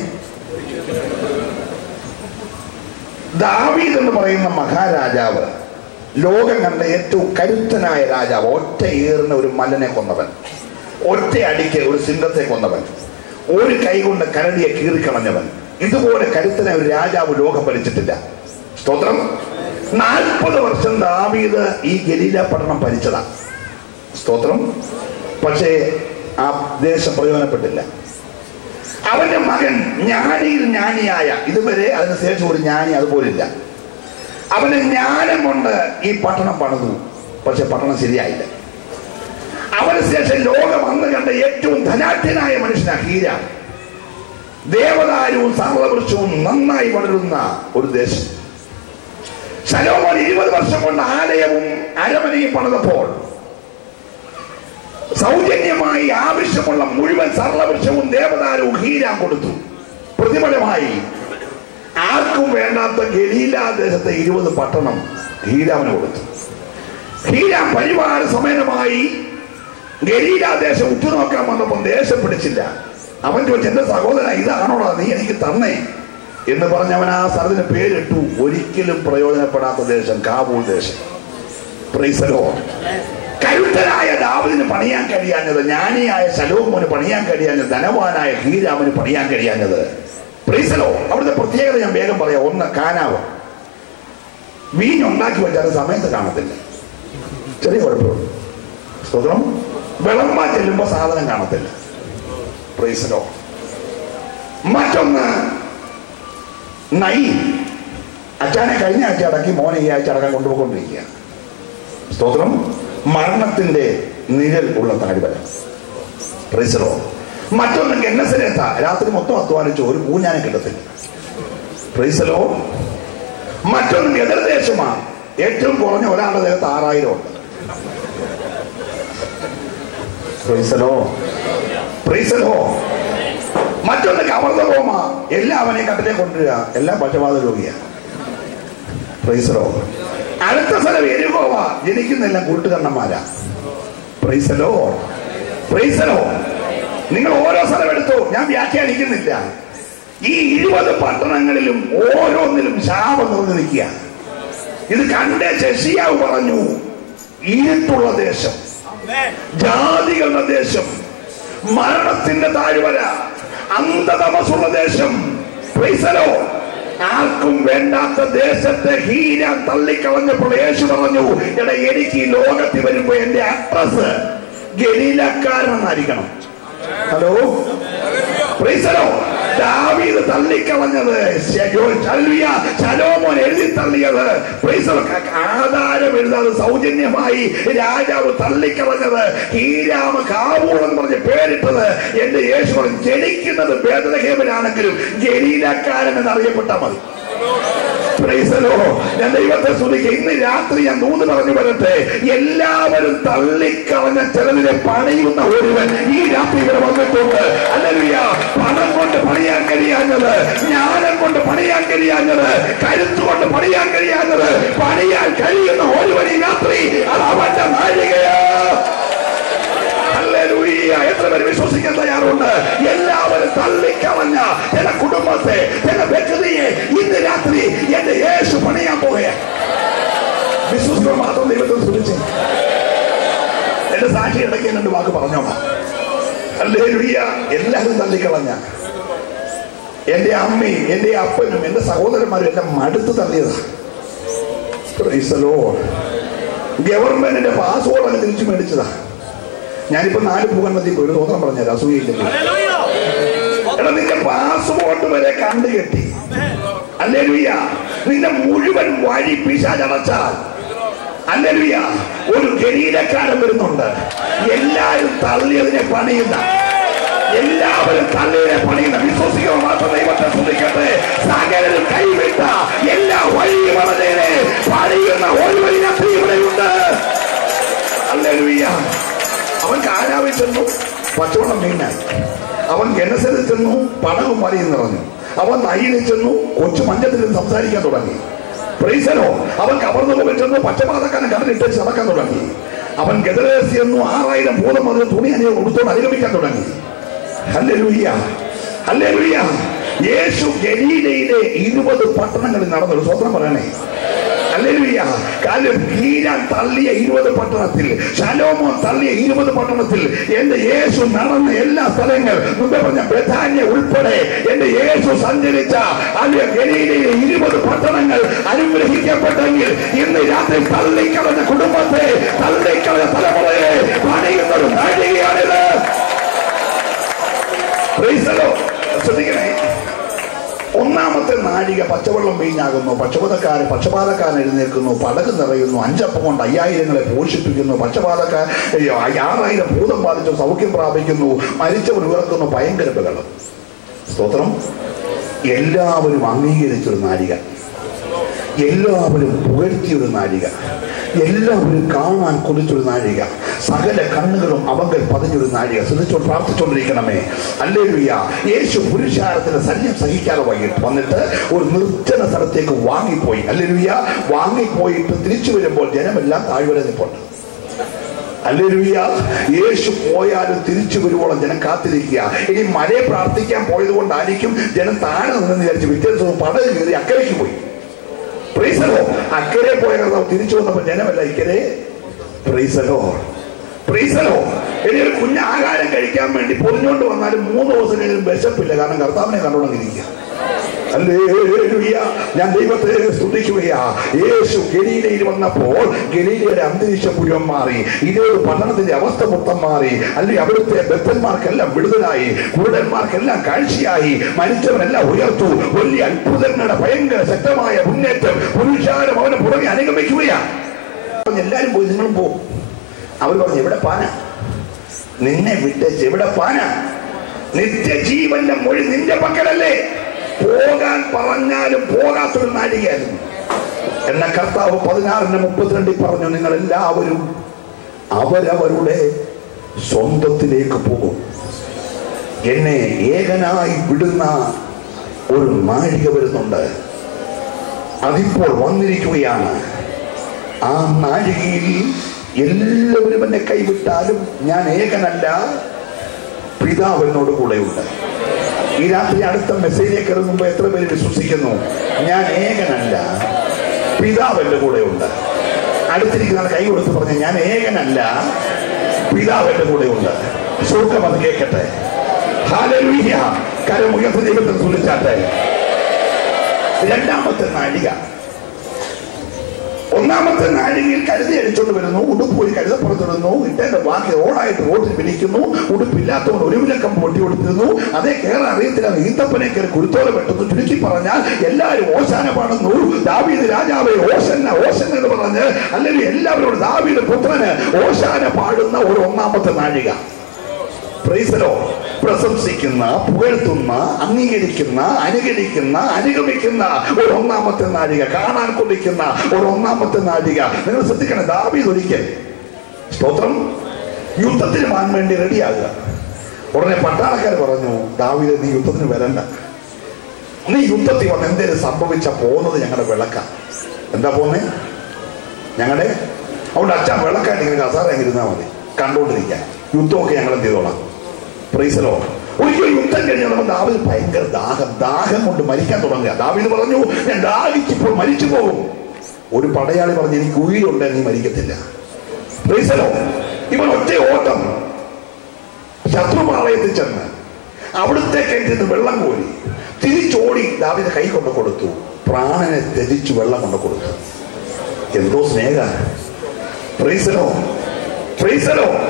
ദാവീദ് എന്ന് പറയുന്ന മഹാരാജാവ്, ലോകം കണ്ട ഏറ്റവും കരുത്തനായ രാജാവ്, ഒറ്റ ഏറിന് ഒരു മലനെ കൊന്നവൻ, ഒറ്റ അടിക്ക് ഒരു സിംഹത്തെ കൊന്നവൻ, ഒരു കൈ കൊണ്ട് കരടിയെ കീറിക്കളഞ്ഞവൻ, ഇതുപോലെ കരുത്തനായ ഒരു രാജാവ് ലോകം ഭരിച്ചിട്ടില്ല. സ്തോത്രം. 40 വർഷം ദാവീദ് ഈ ഗലീല പട്ടണം ഭരിച്ചതാണ്. സ്തോത്രം. പക്ഷേ ആ ദേശം പ്രയോജനപ്പെട്ടില്ല. അവന്റെ മകൻ ജ്ഞാനിയിൽ ജ്ഞാനിയായ, ഇതുവരെ അതിനുശേഷം ഒരു ജ്ഞാനി അതുപോലില്ല. അവന്റെ ജ്ഞാനം കൊണ്ട് ഈ പട്ടണം പണിതു, പക്ഷെ പട്ടണം ശരിയായില്ല. അവന് ശേഷം ലോകം അന്ന് കണ്ട ഏറ്റവും ധനാഢ്യനായ മനുഷ്യനാണ് ഹീരാം. ദേവദാരുവും സർവവൃക്ഷവും നന്നായി വളരുന്ന ഒരു ദേശം. ശലോമോൻ 20 വർഷം കൊണ്ട് ആലയവും അരമനയും പണിതപ്പോൾ സൗജന്യമായി ആവശ്യമുള്ള മുഴുവൻ സർവവൃക്ഷവും ദേവദാരുവും ഹീരാം കൊടുത്തു. പ്രതിഫലമായി ആർക്കും വേണ്ടാത്ത ഗലീല ദേശത്തെ 20 പട്ടണം ഹീരാമിന് കൊടുത്തു. ഹീരാം പരിവാര സമേതമായി ഗലീല ദേശം ഉറ്റുനോക്കാൻ വന്നപ്പോൾ ദേശം പിടിച്ചില്ല. അവൻ ചോദിച്ചു, എന്റെ സഹോദരൻ ഇതാണോടാ നീ എനിക്ക് തന്നേ എന്ന് പറഞ്ഞവൻ ആ സ്ഥലത്തിന് പേരിട്ടു ഒരിക്കലും പ്രയോജനപ്പെടാത്ത ദേശം, കാബൂൾ ദേശം. Praise the lord. കരുത്തനായ ദാവീദിന് പണിയാൻ കഴിയാഞ്ഞത്, ജ്ഞാനിയായ ശലോമോന് പണിയാൻ കഴിയാഞ്ഞത്, ധനവാനായ ഹീരാമിന് പണിയാൻ കഴിയാഞ്ഞത്. Price the Lord. അവിടുത്തെ പ്രത്യേകത ഞാൻ വേഗം പറയാം. ഒന്ന്, കാനാവ്. വീഞ്ഞുണ്ടാക്കി വെച്ചാൽ സമയത്ത് കാണത്തില്ല, ചെറിയ കുഴപ്പമുള്ളൂ. സ്തോത്രം. വിളമ്പാൻ ചെല്ലുമ്പോ സാധനം കാണത്തില്ല. Price the lord. മറ്റൊന്ന്, നൈ. അച്ഛനെ കഴിഞ്ഞ ആഴ്ച അടക്കി, മോനെ ഈ ആഴ്ച അടക്കാൻ കൊണ്ടുപോയിക്കൊണ്ടിരിക്കുക. സ്തോത്രം. മരണത്തിന്റെ നിഴൽ ഉള്ള താഴ്വര. Praise the lord. മറ്റൊന്ന്, ഗന്നസരേത്ത. രാത്രി മൊത്തം അധ്വാനിച്ചു, ഒരു പൂഞ്ഞാനെ കിട്ടത്തില്ല. Praise the lord. മറ്റൊന്ന്, ഗദർദേശമാണ്. ഏറ്റവും കുറഞ്ഞ ഒരാളുടെ ദേഹത്ത് 6000 ഉണ്ട്. Praise the lord. Praise the lord. മറ്റൊന്ന്, കവർദഹോമ. എല്ലാവരെയും കട്ടിലെ കൊണ്ടുവരിക, എല്ലാം പക്ഷപാത രോഗിയാണ്. Praise the lord. അടുത്ത സ്ഥലം എരിഹോവ. ജനിക്കുന്നെല്ലാം കൂട്ടുകണ്ണന്മാരാ. Praise the lord. Praise the lord. നിങ്ങൾ ഓരോ സ്ഥലം എടുത്തു, ഞാൻ വ്യാഖ്യാനിക്കുന്നില്ല. ഈ 20 പട്ടണങ്ങളിലും ഓരോന്നിലും ശാപം നിറഞ്ഞു നിൽക്കുക. ഇത് കണ്ടേ ശശിയാവ് പറഞ്ഞു, ഇരുട്ടുള്ള ദേശം, ജാതികളുടെ ദേശം, മരണത്തിന്റെ താഴ്വര, അന്ധതമസുള്ള ദേശം. Praise the Lord. ആർക്കും വേണ്ടാത്ത ദേശത്തെ ഹീരാം തള്ളിക്കളഞ്ഞപ്പോൾ യേശു പറഞ്ഞു, എടാ, എനിക്ക് ഈ ലോകത്തിൽ വരുമ്പോ എന്റെ അഡ്രസ് ഗലീലക്കാരനെന്നായിരിക്കണം. ഹലോ. Praise the lord. ദാവീദ് തള്ളിക്കളഞ്ഞത്, ശലോമോൻ എഴുതി തള്ളിയത്, ആധാരം എഴുതാതെ സൗജന്യമായി രാജാവ് തള്ളിക്കളഞ്ഞത്, ഹീരാം കാബൂൾ എന്ന് പറഞ്ഞ് പേരിട്ടത്. എന്റെ യേശു ജനിക്കുന്നത് ബേത്ലഹേമിലാണെങ്കിലും ഗലീലക്കാരൻ എന്നറിയപ്പെട്ടാൽ മതി. Price the lord. ഞാൻ ദൈവത്തെ സ്തുതിക്കുക. ഇന്ന് രാത്രി ഞാൻ ദൂത് പറഞ്ഞു വരട്ടെ, എല്ലാവരും തള്ളിക്കളഞ്ഞ ചിലതിനെ പണിയുന്ന ഒരുവൻ ഈ രാത്രി ഇവിടെ വന്നിട്ടുണ്ട്. ഹല്ലേലൂയ. പണം കൊണ്ട് പണിയാൻ കഴിയാഞ്ഞത്, ജ്ഞാനം കൊണ്ട് പണിയാൻ കഴിയാഞ്ഞത്, കരുത്തുകൊണ്ട് പണിയാൻ കഴിയാഞ്ഞത്, പണിയാൻ കഴിയുന്ന ഒരുവൻ ഈ രാത്രി, അത് അവന്റെ നാഴികയാ. എത്ര പേര് വിശ്വസിക്കാൻ തയ്യാറുണ്ട്? എല്ലാവരും തള്ളിക്കളഞ്ഞ ചില കുടുംബത്തെ, ചില വ്യക്തിയെ ഇന്ന് രാത്രി എന്റെ യേശു പണിയാൻ പോവുകയാണ്. വിശ്വസിക്കാൻ മാത്രം ദൈവത്തെ സ്തുതിച്ച് എന്റെ സാക്ഷി ഇടയ്ക്ക് 2 വാക്ക് പറഞ്ഞോളാം. ഹല്ലേലൂയ. എല്ലാവരും തള്ളിക്കളഞ്ഞ, എന്റെ അമ്മയും എന്റെ അപ്പനും എന്റെ സഹോദരന്മാരും എല്ലാം മടുത്ത് തള്ളിയതാ. Praise the lord. ഗവൺമെന്റിന്റെ പാസ്പോർട്ട് അങ്ങ് തിരിച്ചു മേടിച്ചതാ. ഞാനിപ്പോ 4 ഭൂഖണ്ഡത്തിൽ പോയി തോത്രം പറഞ്ഞുതരാം, അസൂയില്ലെങ്കിൽ. എടാ, നിന്റെ പാസ്പോർട്ട് വരെ കണ്ടുകെട്ടി. ഹല്ലേലൂയ. നിന്റെ മുഴുവൻ വഴി പിശാചടച്ചാൽ, ഹല്ലേലൂയ, ഒരു ഗലീലക്കാരൻ വരുന്നുണ്ട്. എല്ലാവരും തള്ളിയതിനെ പണിയുന്ന, എല്ലാവരും തള്ളിയതിനെ പണിയുന്ന വിശ്വസിക്കുക മാത്രം ദൈവത്തെ സ്തുതിക്കട്ടെ. സകലരും കൈവിട്ട എല്ലാ വഴിയും വളരെയേറെ പണിയുന്ന ഒരു വഴി ഇവിടെയുണ്ട്. ഹല്ലേലൂയ. അവൻ കാനാവിൽ ചെന്നു, പച്ചവെള്ളം മീനായി. അവൻ ഗനസരിൽ ചെന്നു, പടവും മലയും നിറഞ്ഞു. അവൻ നയിലിൽ ചെന്നു, കൊച്ചു മഞ്ചത്തിൽ സംസാരിക്കാൻ തുടങ്ങി. Price the Lord. അവൻ കവർന്നു പോയി ചെന്നു, പക്ഷപാതക്കാരൻ കടലിട്ട് നടക്കാൻ തുടങ്ങി. അവൻ ഗദരേസി എന്നു 6000 ഭൂതം വന്ന് തുണി ഉടുത്തോട് അനുഗമിക്കാൻ തുടങ്ങി. Hallelujah, hallelujah. യേശു ഗലീലയിലെ 20 പട്ടണങ്ങളിൽ നടന്നൊരു സ്വത്രം പറയണേ. ഹല്ലേലൂയ. കാര്യം ഹീരാൻ തള്ളിയ 20 പട്ടണത്തിൽ, ശലോമോൻ തള്ളിയ 20 പട്ടണത്തിൽ എന്റെ യേശു നടന്ന എല്ലാ സ്ഥലങ്ങൾ, മുമ്പേ പറഞ്ഞ ബെഥാന്യ ഉൾപ്പെടെ എന്റെ യേശു സഞ്ചരിച്ച ഗലീലയിലെ 20 പട്ടണങ്ങൾ അനുഗ്രഹിക്കപ്പെട്ടെങ്കിൽ ഇന്ന് രാത്രി തള്ളിക്കളഞ്ഞ കുടുംബത്തെ, തള്ളിക്കളഞ്ഞ തലമുറയെ പണിയുന്ന ഒരു നാഴികയാണിത്. Price the Lord. ശ്രദ്ധിക്കണേ. ഒന്നാമത്തെ നാഴിക പച്ചവെള്ളം വീഞ്ഞാകുന്നു. പക്ഷപാതക്കാരൻ എഴുന്നേൽക്കുന്നു, പടക് നിറയുന്നു, 5 അപ്പം കൊണ്ട് 5000 പോഷിപ്പിക്കുന്നു. 6000 ഭൂതം ബാധിച്ചു സൗഖ്യം പ്രാപിക്കുന്നു. മരിച്ചവർ ഉയർക്കുന്നു. ഭയങ്കര ബഹളം. സ്തോത്രം. എല്ലാവരും അംഗീകരിച്ചൊരു നാഴിക, എല്ലാവരും പുകഴ്ത്തിയൊരു നാഴിക, എല്ലാവരും കാണാൻ കൊതിച്ചൊരു നാഴിക, സകല കണ്ണുകളും അവങ്കൽ പതിഞ്ഞൊരു നാഴിക. ശ്രദ്ധിച്ചോണ്ട് പ്രാർത്ഥിച്ചുകൊണ്ടിരിക്കണമേ. ഹല്ലേലൂയ. യേശു പുരുഷാരത്തിന്റെ ശല്യം സഹിക്കാതെ വന്നിട്ട് ഒരു നിർജ്ജന സ്ഥലത്തേക്ക് വാങ്ങിപ്പോയി. ഹല്ലേലൂയ. വാങ്ങിപ്പോയിട്ട് തിരിച്ചു വരുമ്പോൾ ജനമെല്ലാം താഴ്വര നിൽപ്പുണ്ട്. ഹല്ലേലൂയ. യേശു പോയാലും തിരിച്ചു വരുവോളം ജനം കാത്തിരിക്കുക. ഇനി മഴയെ പ്രാർത്ഥിക്കാൻ പോയത് കൊണ്ടായിരിക്കും ജനം താഴെ നിന്ന് വിചാരിച്ചു പിറ്റേ ദിവസം പടൽ കയറി അക്കരയ്ക്ക് പോയി. Price the Lord. അക്കരെ പോയ കർത്താവ് തിരിച്ചു വന്നപ്പോൾ ജനമല്ല ഇക്കരെ. Price the lord, praise the Lord. ഇനി ഒരു കുഞ്ഞ് ആഹാരം കഴിക്കാൻ വേണ്ടി പൊതിഞ്ഞോണ്ട് വന്നാലും 3 ദിവസം കഴിഞ്ഞും വിശപ്പില്ല, കാരണം കർത്താവിനെ കണ്ടുകൊണ്ടിരിക്കുക. ഹല്ലേലൂയ. ഞാൻ ദൈവത്തെ സ്തുതിക്കുകയാ. യേശു ഗലീലയിൽ വന്നപ്പോൾ ഗലീലയുടെ അന്തരീക്ഷം മുഴുവൻ മാറി. ഇതേത് പട്ടണത്തിന്റെ അവസ്ഥ മൊത്തം മാറി. അല്ലെങ്കിൽ അവിടുത്തെ ബദ്ധന്മാർക്കെല്ലാം വിടുതലായി, കുരുടന്മാർക്കെല്ലാം കാഴ്ചയായി, മരിച്ചവരെല്ലാം ഉയർത്തു. വലിയ അത്ഭുതങ്ങളുടെ ഭയങ്കര ശക്തമായ മുന്നേറ്റം. പുരുഷാരം അവനെ പുറകെ അനുഗമിക്കുകയാ. എല്ലാരും പോയി, നിങ്ങളും പോകും. അവർ പറഞ്ഞു, എവിടെ പാന? നിന്നെ വിട്ടേച്ച് എവിടെ പാന? നിത്യജീവന്റെ മൊഴി നിന്റെ പക്കലല്ലേ? പോകാൻ പറഞ്ഞാലും പോകാത്തൊരു നാഴികയായിരുന്നു. എന്ന കർത്താവ് 16:32 പറഞ്ഞു, നിങ്ങൾ എല്ലാവരും അവരവരുടെ സ്വന്തത്തിലേക്ക് പോകും. എന്നെ ഏകനായി വിടുന്ന ഒരു നാഴിക വരുന്നുണ്ട്. അതിപ്പോൾ വന്നിരിക്കുകയാണ്. ആ നാഴികയിൽ എല്ലാവരും എന്നെ കൈവിട്ടാലും ഞാൻ ഏകനല്ല, പിതാവ് എന്നോട് കൂടെയുണ്ട്. ഈ രാത്രി അടുത്ത മെസ്സേജിലേക്ക് ഇറങ്ങുമ്പോൾ എത്ര പേര് വിശ്വസിക്കുന്നു? ഞാൻ ഏകനല്ല, പിതാവ് എന്റെ കൂടെയുണ്ട്. അടുത്തിരിക്കുന്ന കൈ കൊടുത്ത് പറഞ്ഞ, ഞാൻ ഏകനല്ല, പിതാവ് എന്റെ കൂടെയുണ്ട്. സ്വർഗ്ഗം അത് കേൾക്കട്ടെ. ഹല്ലേലൂയ. കരമുയർത്തി ദൈവത്തെ സ്തുതിച്ചാട്ടെ. രണ്ടാമത്തെ നാഴിക. ഒന്നാമത്തെ നാഴികയിൽ കരുതി അടിച്ചോണ്ട് വരുന്നു, ഉടുപ്പ് പോയി കരുതപ്പുറത്തിടുന്നു, ഇട്ടേന്റെ ബാക്കി ഓടായിട്ട് റോഡിൽ പിടിക്കുന്നു. ഉടുപ്പില്ലാത്തവൻ ഒരു വിലക്കം പൊട്ടി കൊടുത്തിരുന്നു. അതേ കേരള അറിയത്തില്ല, ഈത്തപ്പനെ കയറി കുരുത്തോല വെട്ടുന്നു. ചുരുക്കി പറഞ്ഞാൽ എല്ലാവരും ഓശാന പാടുന്നു. ദാവീദ് രാജാവെ ഓശന്ന ഓശന്ന എന്ന് പറഞ്ഞ്, അല്ലെങ്കിൽ എല്ലാവരോടും ദാവീദ് പുത്രന് ഓശാന പാടുന്ന ഒരു ഒന്നാമത്തെ നാഴിക. Praise the lord. പ്രശംസിക്കുന്ന, പുകഴ്ത്തുന്ന, അംഗീകരിക്കുന്ന, അനുകരിക്കുന്ന, അനുഗമിക്കുന്ന ഒരു ഒന്നാമത്തെ നാഴിക, കാണാൻ കൊതിക്കുന്ന ഒരു ഒന്നാമത്തെ നാഴിക. നിങ്ങൾ ശ്രദ്ധിക്കണം. ദാവീദ് ഒരിക്കൽ, സ്തോത്രം, യുദ്ധത്തിന് പോകാൻ വേണ്ടി റെഡിയാകുക. ഉടനെ പട്ടാളക്കാർ പറഞ്ഞു, ദാവീദ് നീ യുദ്ധത്തിന് വരണ്ട, നീ യുദ്ധത്തിൽ വന്ന് എന്തേലും സംഭവിച്ച പോകുന്നത് ഞങ്ങളുടെ വിളക്കാം. എന്താ പോന്നെ? ഞങ്ങളുടെ അതുകൊണ്ട് അച്ഛൻ വിളക്കായിട്ട് ഇങ്ങനെ കസാര ഇരുന്നാൽ മതി, കണ്ടുകൊണ്ടിരിക്കാൻ. യുദ്ധമൊക്കെ ഞങ്ങൾ എന്ത് ചെയ്തോളാം. Price the Lord. ഒരിക്കൽ യുദ്ധം കഴിഞ്ഞപ്പോൾ ദാവീദ് ഭയങ്കര ദാഹം കൊണ്ട് മരിക്കാൻ തുടങ്ങുക. ദാവീദ് പറഞ്ഞു, ഞാൻ ദാഹിച്ചിപ്പോൾ മരിച്ചു പോകും. ഒരു പടയാളി പറഞ്ഞു, എനിക്ക് ഉயிருണ്ട്, നീ മരിക്കത്തില്ല. Price the Lord. ഇവൻ ഒറ്റ ഓട്ടം ശത്രുപാളയത്തിൽ ചെന്ന് അവിടുത്തെ കയറ്റിന്ന് വെള്ളം കോരി തിരിച്ചോടി ദാവീദ് കൈ കൊണ്ട് കൊടുത്തു. പ്രാണനെ ത്യജിച്ചു വെള്ളം കൊണ്ട് കൊടുത്തു. എന്തോ സ്നേഹ. Praise the lord, praise the lord.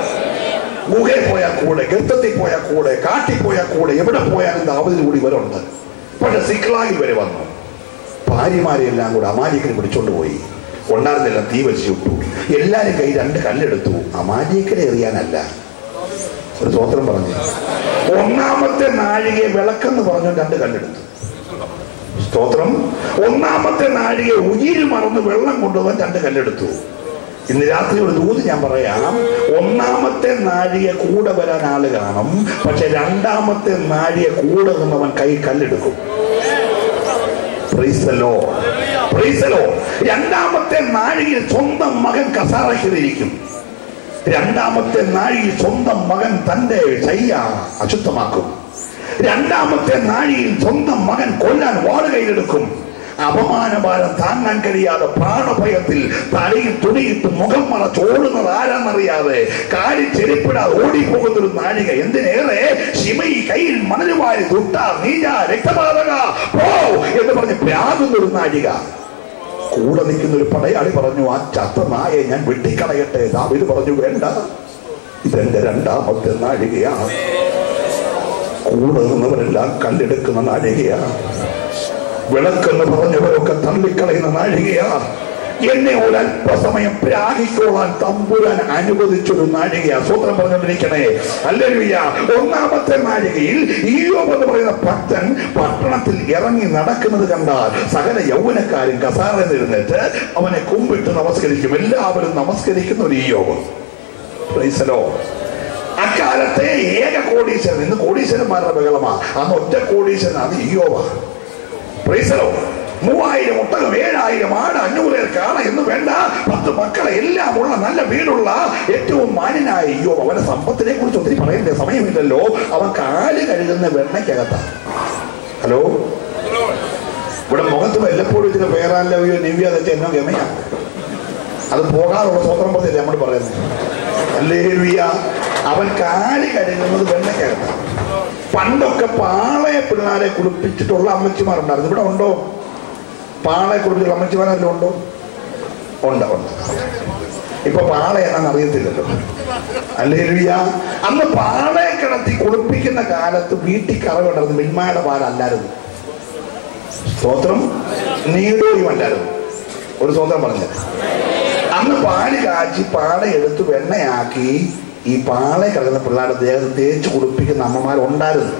ഗുഹയിൽ പോയാൽ കൂടെ, ഗർത്തത്തിൽ പോയാൽ കൂടെ, കാട്ടിൽ പോയാൽ കൂടെ, എവിടെ പോയാലും ദാവീദിന് കൂടി ഇവരുണ്ട്. പക്ഷെ സിക്ലാഗിൽ വരെ വന്നു. ഭാര്യമാരെല്ലാം കൂടെ അമാലിക്കനെ പിടിച്ചോണ്ട് പോയി. ഉണ്ടായിരുന്നെല്ലാം തീ വലിച്ചു വിട്ടു. എല്ലാരും കൈ 2 കല്ലെടുത്തു. അമാലിക്കനെ എറിയാനല്ല. ഒരു സ്തോത്രം പറഞ്ഞു. ഒന്നാമത്തെ നാഴികയെ വിളക്കെന്ന് പറഞ്ഞു 2 കല്ലെടുത്തു. സ്തോത്രം. ഒന്നാമത്തെ നാഴികയെ ഉയിര് മറന്ന് വെള്ളം കൊണ്ടുപോകാൻ 2 കല്ലെടുത്തു. ഇന്ന് രാത്രി ഒരു ദൂത് ഞാൻ പറയാം. ഒന്നാമത്തെ നാഴിക കൂടെ വരാൻ ആള് കാണും, പക്ഷെ രണ്ടാമത്തെ നാഴിക കൂടെ നിന്നവൻ കൈ കല്ലെടുക്കും. Praise the Lord. Praise the Lord. രണ്ടാമത്തെ നാഴികയിൽ സ്വന്തം മകൻ കസാറയ്ക്കലിരിക്കും. രണ്ടാമത്തെ നാഴികയിൽ സ്വന്തം മകൻ തന്റെ ശയ്യ അശുദ്ധമാക്കും. രണ്ടാമത്തെ നാഴികയിൽ സ്വന്തം മകൻ കൊല്ലാൻ വാള് കയ്യിലെടുക്കും. അപമാനഭാരം താങ്ങാൻ കഴിയാതെ പ്രാണഭയത്തിൽ തലയിൽ തുണിയിട്ട് മുഖം മറച്ചോടുന്നത് ആരാന്നറിയാതെ കാലിൽ ചെരുപ്പിടാതെ ഓടിപ്പോകുന്നൊരു നാഴിക. എന്തിനേറെ ശിമയി കയ്യിൽ മണലുവാരി തുട്ട നീജ രക്തപാതക പോ എന്ന് പറഞ്ഞ് പ്രാകുന്നൊരു നാഴിക. കൂടെ നിൽക്കുന്ന ഒരു പടയാളി പറഞ്ഞു, ആ ചത്ത നായെ ഞാൻ വെട്ടിക്കളയട്ടെ. ദാവീദ് പറഞ്ഞു, വേണ്ട, ഇതെന്റെ രണ്ടാമത്തെ നാഴികയാണ്. കൂടെ നിന്നവരെല്ലാം കല്ലെടുക്കുന്ന നാഴികയാണ്. വിളക്കെന്ന് പറഞ്ഞവരൊക്കെ തള്ളിക്കളയുന്ന നാഴികയാ. എന്നെ ഒരല്പസമയം പ്രാഗിക്കോളാൻ തമ്പുരാൻ അനുവദിച്ചൊരു നാഴികയാ. സ്വത്രം പറഞ്ഞുകൊണ്ടിരിക്കണേ. ഹല്ലേലൂയ. ഒന്നാമത്തെ നാഴികയിൽ ഇയ്യോബ് എന്ന് പറയുന്ന ഭക്തൻ പട്ടണത്തിൽ ഇറങ്ങി നടക്കുന്നത് കണ്ടാൽ സകല യൗവനക്കാരും കസാറയിൽ എഴുന്നേറ്റ് അവനെ കുമ്പിട്ട് നമസ്കരിക്കും. എല്ലാവരും നമസ്കരിക്കുന്ന ഒരു ഇയ്യോബ്. Price the Lord. അക്കാലത്തെ ഏക കോടീശ്വരൻ, ഇന്ന് കോടീശ്വരന്മാരുടെ ബഹളമാ, അന്ന് ഒറ്റ കോടീശ്വരൻ, അത് ഇയ്യോബാ. 3000 ഒട്ടകം, 7000 ആട്, 500 കാള എന്ന് വേണ്ട 10 മക്കളെ എല്ലാം ഉള്ള നല്ല വീടുള്ള ഏറ്റവും മാന്യനായ ഇയ്യോബ്. അവന്റെ സമ്പത്തിനെ കുറിച്ച് ഒത്തിരി പറയേണ്ട സമയമില്ലല്ലോ. അവൻ കാല് കഴുകുന്ന വെണ്ണയ്ക്കകത്താണ്. ഹലോ, ഇവിടെ മുഖത്ത് വല്ലപ്പോഴും ഇതിന് പേരാല്ലോ നിവ്യ തെറ്റ് എന്നോ ഗമയാ. അത് പോകാനുള്ള സ്വതന്ത്രം പറഞ്ഞില്ലേ നമ്മൾ പറയുന്നത്. ഹല്ലേലൂയ. അവൻ കാല് കഴുകുന്നത് വെണ്ണയ്ക്കകത്താണ്. പണ്ടൊക്കെ പാളയെ പിള്ളേരെ കുളിപ്പിച്ചിട്ടുള്ള അമ്മച്ചിമാരുണ്ടായിരുന്നു. ഇവിടെ ഉണ്ടോ പാളയെ കുളിപ്പിച്ചുള്ള അമ്മച്ചിമാരെല്ലാം ഉണ്ടോ? ഉണ്ട്. ഇപ്പൊ പാള എന്നാന്ന് അറിയത്തില്ലല്ലോ. ഹല്ലേലൂയ. അന്ന് പാളയെ കിടത്തി കുളിപ്പിക്കുന്ന കാലത്ത് വീട്ടിൽ കറവുണ്ടായിരുന്നു. മിൽമയുടെ പാലല്ലായിരുന്നു. സ്തോത്രം. നീടോയും അല്ലായിരുന്നു. ഒരു സ്വന്തം പറഞ്ഞത്. അന്ന് പാല് കാച്ചി പാള എടുത്ത് വെണ്ണയാക്കി ഈ പാളയെ കിടക്കുന്ന പിള്ളേരുടെ ദേഹത്ത് തേച്ച് കുളിപ്പിക്കുന്ന അമ്മമാരുണ്ടായിരുന്നു.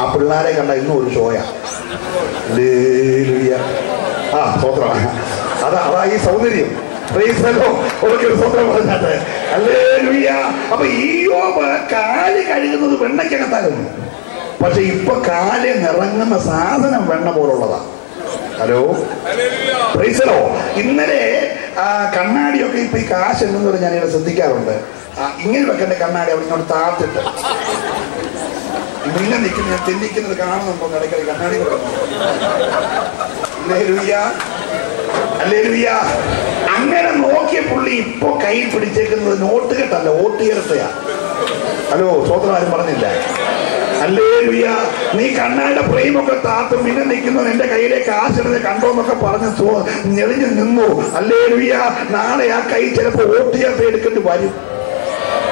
ആ പിള്ളേരെ കണ്ട ഇന്നും ഒരു ഷോയ. ആ സ്വത്രം. അതാ ഈ സൗന്ദര്യം. അപ്പൊ ഇയ്യോബ് കാല് കഴുകുന്നത് വെണ്ണയ്ക്കകത്തായിരുന്നു. പക്ഷെ ഇപ്പൊ കാല് നിറങ്ങുന്ന സാധനം വെണ്ണ പോലുള്ളതാ. Hello, praise the lord. ഇന്നലെ കണ്ണാടിയൊക്കെ ഇപ്പൊ ഈ കാശ് എന്ന് പറഞ്ഞാൽ ഞാനിവിടെ ശ്രദ്ധിക്കാറുണ്ട്. ഇങ്ങനെ വെക്കേണ്ട കണ്ണാടി അവിടെ ഇങ്ങോട്ട് താത്തിട്ട് ഇങ്ങനെ നിൽക്കുന്ന ഞാൻ തെന്നിക്കുന്നത് കാണുന്നുണ്ടോ? ഇടയ്ക്ക് കണ്ണാടി അങ്ങനെ നോക്കിയ പുള്ളി ഇപ്പൊ കയ്യിൽ പിടിച്ചേക്കുന്നത് നോട്ട് കെട്ടല്ല, ഓട്ട് ചേർത്തയാ. ഹലോ, സ്വതന്ത്രം ആരും പറഞ്ഞില്ല. ഹല്ലേലൂയ. നീ കണ്ണാടിയുടെ ഫ്രെയിമൊക്കെ താത്തും പിന്നെ നിൽക്കുന്നു എന്റെ കയ്യിലേക്ക് ആശിടുന്നത് കണ്ടോന്നൊക്കെ പറഞ്ഞ് ഞെളിഞ്ഞു നിന്നു. ഹല്ലേലൂയ. നാളെ ആ കൈ ചിലപ്പോ ഓട്ട് ചേർത്ത് എടുക്കേണ്ടി വരും.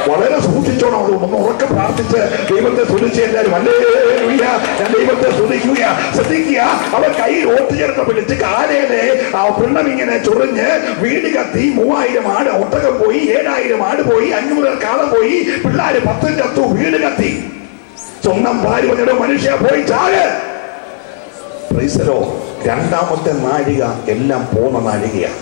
വളരെ സൂക്ഷിച്ചോണം. ഒന്ന് ഉറക്കെ പ്രാർത്ഥിച്ച് ദൈവത്തെ സ്തുതിച്ച് എല്ലാവരും ഹല്ലേലൂയ, ഞാൻ ദൈവത്തെ സ്തുതിക്കുക. ശ്രദ്ധിക്കുക, അവൻ കയ്യിൽ ഓട്ട് ചേർത്ത് പിടിച്ച് കാലയിലെ ആ പിണ്ണം ഇങ്ങനെ ചൊറിഞ്ഞ് വീട് കത്തി. 3000 ആട് ഒട്ടകം പോയി, 7000 ആട് പോയി, 500 കാള പോയി, പിള്ളേര് 10 ചത്തു, വീട് കത്തി. സ്വന്തം ഭാര്യ പറഞ്ഞോ, മനുഷ്യ പോയി ചാക്. Price the Lord. രണ്ടാമത്തെ നാഴിക എല്ലാം പോന്ന നാഴികയാണ്.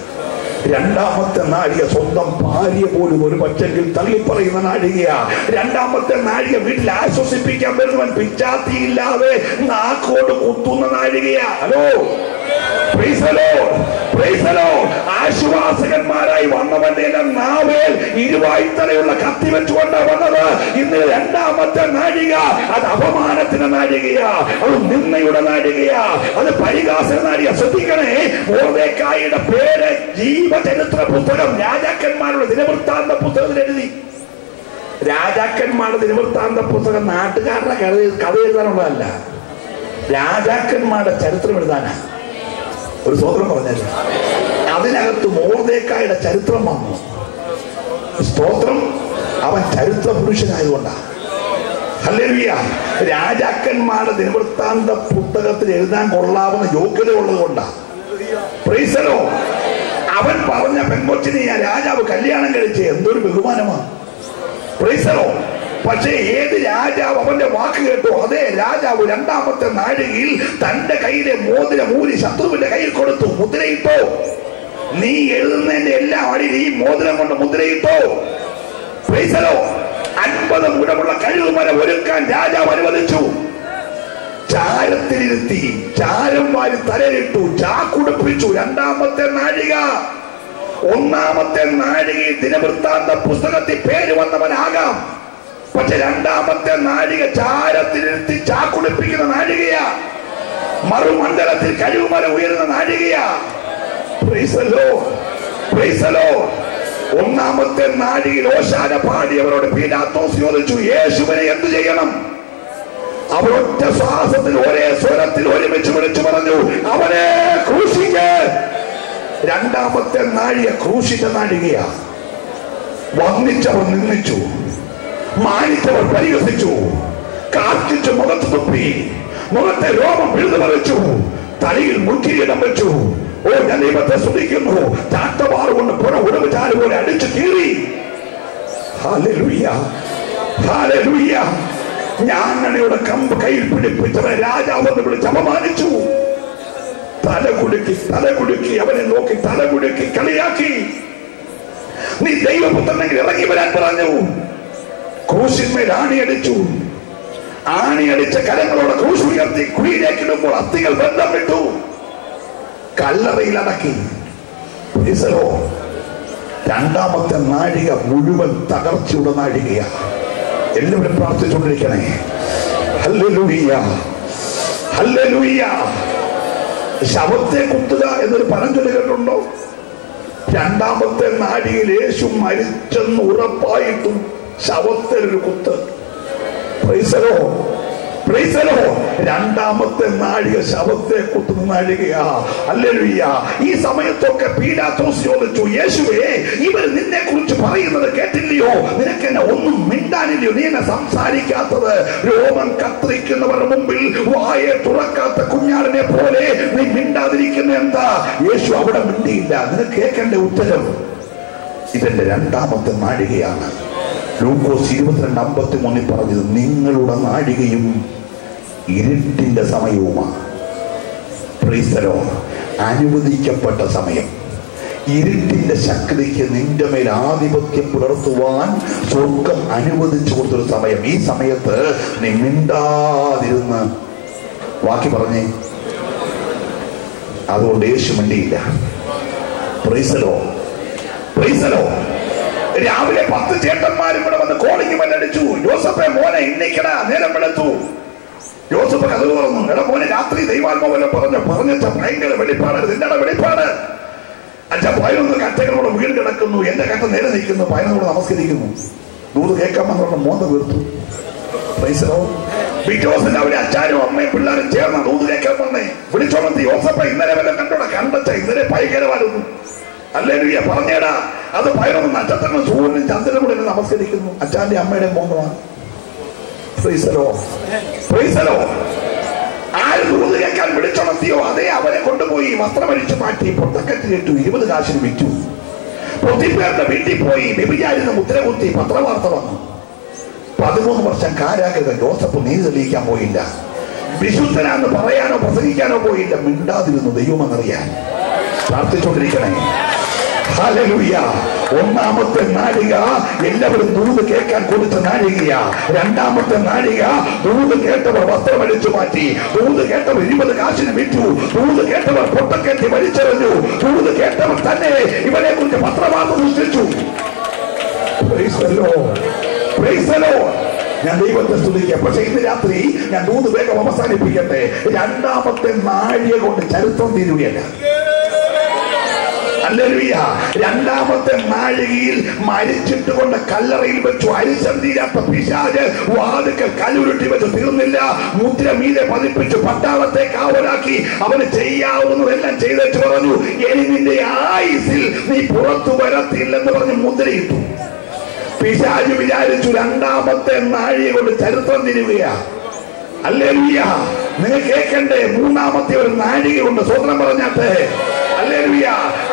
രണ്ടാമത്തെ നാഴിക സ്വന്തം ഭാര്യ പോലും ഒരു പക്ഷെങ്കിൽ തള്ളിപ്പറയുന്ന നാഴികയാ. രണ്ടാമത്തെ നാഴിക വീട്ടിൽ ആശ്വസിപ്പിക്കാൻ വരുന്നവൻ പിച്ചാത്തിയില്ലാതെ നാക്കോട് കുത്തുന്ന നാഴികയാ. Hello, praise the lord. Praise the lord. ആശ്വാസകന്മാരായി വന്നവന്റെ നാവേൽ ഇരുവായ്ത്തലയുള്ള കത്തി വെച്ചുകൊണ്ടാ വന്നത്. ഇന്ന് രണ്ടാമത്തെ നാഴിക അത് അപമാനത്തിന്റെ നാഴികയാ, അത് നിന്നയുടെ നാഴികയാ, അത് പരിഹാസ നാഴിക. ശ്രദ്ധിക്കണേ, മൊർദെഖായിയുടെ പേര് ജീവചരിത്ര പുസ്തകം രാജാക്കന്മാരുടെ ദിനവൃത്താന്ത പുസ്തകത്തിൽ എഴുതി. രാജാക്കന്മാരുടെ ദിനവൃത്താന്ത പുസ്തകം നാട്ടുകാരുടെ കഥ എഴുതാനുള്ളതല്ല, രാജാക്കന്മാരുടെ ചരിത്രം എഴുതാനാ. ഒരു സ്തോത്രം പറഞ്ഞല്ലോ. അതിനകത്ത് മൊർദെഖായിയുടെ ചരിത്രം വന്നു. സ്തോത്രം. അവൻ ചരിത്ര പുരുഷനായതുകൊണ്ടാണ്. ഹല്ലേലൂയ. രാജാക്കന്മാരുടെ ദിനവൃത്താന്ത പുസ്തകത്തിൽ എഴുതാൻ കൊള്ളാവുന്ന യോഗ്യത ഉള്ളത് കൊണ്ടാണ്. Price the Lord. അവൻ പറഞ്ഞ പെൺകൊച്ചിനെ ആ രാജാവ് കല്യാണം കഴിച്ച് എന്തൊരു ബഹുമാനമാണ്. Price the Lord. പക്ഷേ ഏത് രാജാവ് അവന്റെ വാക്ക് കേട്ടോ അതേ രാജാവ് രണ്ടാമത്തെ നാഴികയിൽ തന്റെ കയ്യിലെ മോതിരം ഊരി ശത്രുവിന്റെ കയ്യിൽ കൊടുത്തു. മുദ്രയിട്ടോ, നീ എഴുതുന്നതിന്റെ എല്ലാം അടിയിൽ ഈ മോതിരം കൊണ്ട് മുദ്രയിട്ടോ. Praise the lord. 50 മുഴമുള്ള കഴുകുമരം ഒരുക്കാൻ രാജാവ് അനുവദിച്ചു. ചാരത്തിലിരുത്തി, ചാരം വാരി തലയിലിട്ടു, ചാക്കുടുപ്പിച്ചു. രണ്ടാമത്തെ നാഴിക. ഒന്നാമത്തെ നാഴികയിൽ ദിനവൃത്താന്ത പുസ്തകത്തിൽ പേര് വന്നവനാകാം. പക്ഷെ രണ്ടാമത്തെ നാഴിക ചാരത്തിലിരുത്തി ചാക്കുടിപ്പിക്കുന്ന നാഴികയാ. മറുമണ്ഡലത്തിൽ കഴിവുമല ഉയരുന്ന നാഴികയാ. Praise the lord, praise the lord. ഒന്നാമത്തെ നാഴികയിൽ ഓശാന പാടിയവരോട് പീലാത്തോസ് ചോദിച്ചു, യേശുവിനെ എന്ത് ചെയ്യണം? അവർ ഒറ്റ ശ്വാസത്തിൽ ഒരേ സ്വരത്തിൽ ഒരുമിച്ച് വിളിച്ചു പറഞ്ഞു, അവനെ ക്രൂശിക്ക. രണ്ടാമത്തെ നാഴിക ക്രൂശിച്ച നാഴികയാ. വന്നിച്ചവർ നിന്ദിച്ചു, മാനിച്ചവർ പരിഹസിച്ചു, കാർക്കിച്ച് മുഖത്ത് തുപ്പി, മുഖത്തെ രോമം പിഴുതുപറിച്ചു, തലയിൽ മുൾക്കിരീടം വെച്ചു. ഓ, ഞാൻ ദൈവത്തെ സ്തുതിക്കുന്നു. ചാട്ടവാറ് കൊണ്ട് പുറ ഉടവ് ചാല് പോലെ അടിച്ചു കീറി. Hallelujah, hallelujah. ഞാനയുടെ കമ്പ് കയ്യിൽ പിടിപ്പിച്ചവരെ രാജാവെന്ന് വിളിച്ച് അപമാനിച്ചു. തലകുടുക്കി അവനെ നോക്കി തലകുടുക്കി കളിയാക്കി. നീ ദൈവപുത്രനെങ്കിൽ ഇറങ്ങി വരാൻ പറഞ്ഞു. ക്രൂശിന്മേൽ ആണിയടിച്ചു. ആണിയടിച്ച കരങ്ങളോട് ക്രൂശ് ഉയർത്തി കുഴിയിലേക്കിടുമ്പോൾ അസ്ഥികൾ ബന്ധം വിട്ടു. കല്ലറയിൽ അടക്കി. രണ്ടാമത്തെ നാഴിക മുഴുവൻ തകർച്ചയുടെ നാഴികയാ. എല്ലാവരും പ്രാർത്ഥിച്ചുകൊണ്ടിരിക്കണേ. Hallelujah, hallelujah. ശവത്തെ കുത്തുക എന്നൊരു പഴഞ്ചൊല്ല് കേട്ടിട്ടുണ്ടോ? രണ്ടാമത്തെ നാഴികയിൽ യേശു മരിച്ചെന്ന് ഉറപ്പായിട്ടും ശവത്തിലൊരു കുത്ത്. Price the lord, praise the Lord. രണ്ടാമത്തെ നാഴിക ശവത്തെ കുത്തുന്ന നാഴികയാ. ഹല്ലേലൂയ. ഈ സമയത്തൊക്കെ പീലാത്തോസ് ചോദിച്ചു, യേശുവേ, ഇവർ നിന്നെ കുറിച്ച് പറയുന്നത് കേട്ടില്ലയോ? നിനക്ക് എന്നെ ഒന്നും മിണ്ടാനില്ലയോ? നീ എന്നെ സംസാരിക്കാത്തത്? രോമം കത്രിക്കുന്നവരുടെ മുമ്പിൽ വായെ തുറക്കാത്ത കുഞ്ഞാടിനെ പോലെ നീ മിണ്ടാതിരിക്കുന്ന എന്താ? യേശു അവിടെ മിണ്ടിയില്ല. നിനക്ക് കേൾക്കേണ്ട ഉത്തരം ഇതെന്റെ രണ്ടാമത്തെ നാഴികയാണ്. ലൂക്കോസ് 22:53 പറഞ്ഞത്, നിങ്ങളുടെ നാഴികയും ഇരുട്ടിന്റെ സമയവുമാണ്. Price the Lord. അനുവദിക്കപ്പെട്ട സമയം. ഇരുട്ടിന്റെ ശക്തിക്ക് നിന്റെ മേൽ ആധിപത്യം പുലർത്തുവാൻ സ്വർഗം അനുവദിച്ചു കൊടുത്തൊരു സമയം. ഈ സമയത്ത് നീ മിണ്ടാതിരുന്ന് വാക്കി പറഞ്ഞേ. അതുകൊണ്ട് യേശു മിണ്ടിയില്ല. Price the lord, praise the Lord. രാവിലെ 10 ചേട്ടന്മാരും കൂടെ വന്ന് കോളിങ് ബെല്ലടിച്ചു. ജോസഫേ, മോനെ ഇന്നിക്കടാ, നേരം വെളുത്തു. ജോസഫ് കഥ തുറന്നു. എടാ മോനെ, രാത്രി ദൈവാത്മാവെല്ലാം പറഞ്ഞ ഭയങ്കര വെളിപ്പാട്. നിന്റെ വെളിപ്പാട്. അച്ഛാ, 11 കറ്റകളോട് വീട് കിടക്കുന്നു. എന്റെ കറ്റ നേരെ നിൽക്കുന്നു. 11 നമസ്കരിക്കുന്നു. ദൂത് കേൾക്കാൻ വന്നവരുടെ മോന്ത വീർത്തു. Praise the lord. പിറ്റോസിന്റെ അവിടെ അച്ഛനും അമ്മയും പിള്ളേരും ചേർന്ന ദൂത് കേൾക്കാൻ വന്നേ. വിളിച്ചോളത്തി, ജോസഫ ഇന്നലെ വല്ല കണ്ടോടാ? കണ്ടച്ച ഇന്നലെ ഭയങ്കരമായിരുന്നു. ഹല്ലേലൂയ. പറഞ്ഞേടാ, അത് 11 നക്ഷത്രങ്ങൾ സൂര്യനും ചന്ദ്രനും കൂടെ നമസ്കരിക്കുന്നു. അച്ഛന്റെ അമ്മയുടെ മോഹമാണ്. Praise the lord, praise the lord. ആര് ദൂത് കേൾക്കാൻ വിളിച്ചുണർത്തിയോ അതേ അവരെ കൊണ്ടുപോയി വസ്ത്രമഴിച്ചു മാറ്റി പൊട്ടക്കറ്റിലിട്ടു. 20 കാശിന് വിറ്റു. പൊത്തിപ്പേരുടെ വീട്ടിൽ പോയി വ്യഭിചാരിന്ന് മുദ്ര കുത്തി പത്രവാർത്ത വന്നു. 13 വർഷം കാരാഗ്രഹം. ജോസഫ് നീതി തെളിയിക്കാൻ പോയില്ല. വിശുദ്ധനാന്ന് പറയാനോ പ്രസംഗിക്കാനോ പോയില്ല. മിണ്ടാതിരുന്നു ദൈവമെന്നറിയാൻ. പ്രാർത്ഥിച്ചുകൊണ്ടിരിക്കണേ. ഹല്ലേലൂയ. ഒന്നാമത്തെ നാഴിക എല്ലാവരും ദൂത് കേൾക്കാൻ കൊടുത്ത നാഴികയാ. രണ്ടാമത്തെ നാഴിക ദൂത് കേട്ടവർ വസ്ത്രമടിച്ചു മാറ്റി. ദൂത് കേട്ടവർ 20 കാശിന് വിറ്റു. ദൂത് കേട്ടവർ പൊട്ടക്കെട്ടി വലിച്ചെറിഞ്ഞു. ദൂത് കേട്ടവർ തന്നെ ഇവരെ കുറിച്ച് പത്രവാർത്ത സൃഷ്ടിച്ചു. Price the lord, praise the lord. ഞാൻ ദൈവത്തെ സ്തുതിക്കാം. പക്ഷെ ഇന്ന് രാത്രി ഞാൻ ദൂത് വേഗം അവസാനിപ്പിക്കട്ടെ. രണ്ടാമത്തെ നാഴിക കൊണ്ട് ചരിത്രം തീരുകയല്ല. ഹല്ലേലൂയ. രണ്ടാമത്തെ നാഴികയിൽ മരിച്ചിട്ട് കൊണ്ട് കല്ലറയിൽ വെച്ചു. അരിശം തീരാത്ത പിശാച് വാതിക്കൽ കല്ലുരുട്ടി വെച്ച് തീർന്നില്ല. മുദ്ര മീതെ പതിപ്പിച്ചു. പട്ടാളത്തെ കാവലാക്കി. അവന് ചെയ്യാവുന്നതെല്ലാം ചെയ്തേച്ച് പറഞ്ഞു, ഇനി നിന്റെ ആയുസിൽ നീ പുറത്തു വരത്തില്ലെന്ന് പറഞ്ഞ് മുദ്രയിട്ടു. പിശാച് വിചാരിച്ചു രണ്ടാമത്തെ നാഴിക കൊണ്ട് ചരിത്രം തിരുവുകയാ. ഹല്ലേലൂയ. നിങ്ങൾ കേൾക്കണ്ടേ? മൂന്നാമത്തെ ഒരു നാഴിക കൊണ്ട് സ്വന്തം പറഞ്ഞാട്ടെ. ഹല്ലേലൂയ.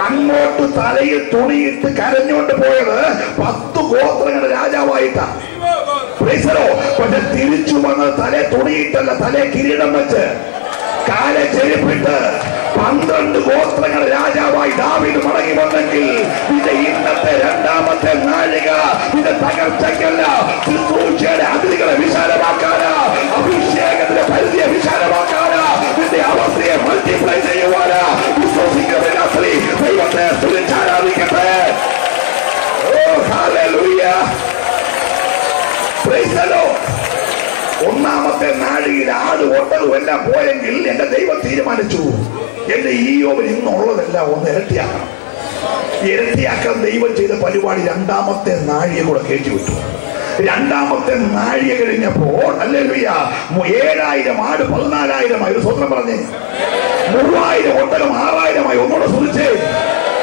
അങ്ങോട്ട് തലയിൽ തുണിയിട്ട് കരഞ്ഞുകൊണ്ട് പോയത് 10 ഗോത്രങ്ങളുടെ രാജാവായിട്ടാ. പക്ഷെ തിരിച്ചു വന്നത് തലേ തുണിയിട്ടല്ല, തലേ കിരീടം വെച്ച് കാലെ ചെരുപ്പിട്ട് 12 ഗോത്രങ്ങളുടെ രാജാവായി ദാവീദ് മടങ്ങി വന്നെങ്കിൽ നിന്റെ ഇന്നത്തെ രണ്ടാമത്തെ നാഴിക നിന്റെ തകർച്ചയ്ക്കല്ല, ശുശ്രൂഷയുടെ അതിരുകളെ വിശാലമാക്കാനാ, അഭിഷേകത്തിന്റെ പരിധിയെ വിശാലമാക്കാനാ. ഒന്നാമത്തെ നാഴികയിൽ ആട് ഒട്ടകവും എല്ലാം പോയെങ്കിൽ എന്റെ ദൈവം തീരുമാനിച്ചു എന്റെ ഈയോബിന് ഇന്നുള്ളതെല്ലാം ഒന്ന് ഇരട്ടിയാക്കണം. ഇരട്ടിയാക്കാൻ ദൈവം ചെയ്ത പരിപാടി രണ്ടാമത്തെ നാഴിക കൂടെ കയറ്റിവിട്ടു. രണ്ടാമത്തെ നാഴിക കഴിഞ്ഞപ്പോൾ ഹല്ലേലൂയ 7000 ആട് 14,000 ഒരു സ്വന്തം പറഞ്ഞേ, 3000 ഒട്ടകം 6,000 ഒന്നുകൂടെ സുധിച്ചേ,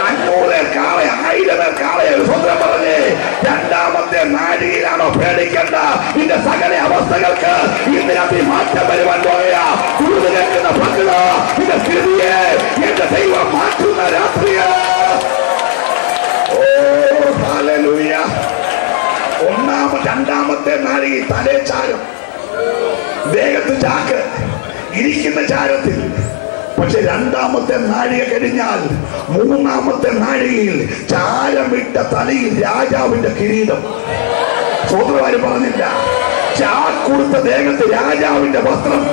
500 കാളെ 1000 കാളെ ഒരു സ്വന്തം പറഞ്ഞേ. രണ്ടാമത്തെ നാഴികയിലാണോ പേടിക്കേണ്ട? നിന്റെ സകല അവസ്ഥകൾക്ക് ഇതിനകത്ത് മാറ്റം വരുവാൻ പോയ കേൾക്കുന്ന പങ്ക് നിന്റെ സ്ഥിതിയെ എന്റെ ദൈവം മാറ്റുന്ന രാത്രിയാ. ഓ ഹല്ലേലൂയ. രണ്ടാമത്തെ നാഴിക തലേ ചാരം, ദേഹത്ത് ചാക്ക്, ഇരിക്കുന്ന ചാരത്തിൽ. പക്ഷെ രണ്ടാമത്തെ നാഴിക കഴിഞ്ഞാൽ മൂന്നാമത്തെ നാഴികയിൽ ചാരമിട്ട തലയിൽ രാജാവിന്റെ കിരീടം. സ്വതന്ത്രമാര് പറഞ്ഞില്ല, ചാക്കുടുത്ത ദേഹത്ത് രാജാവിന്റെ വസ്ത്രം.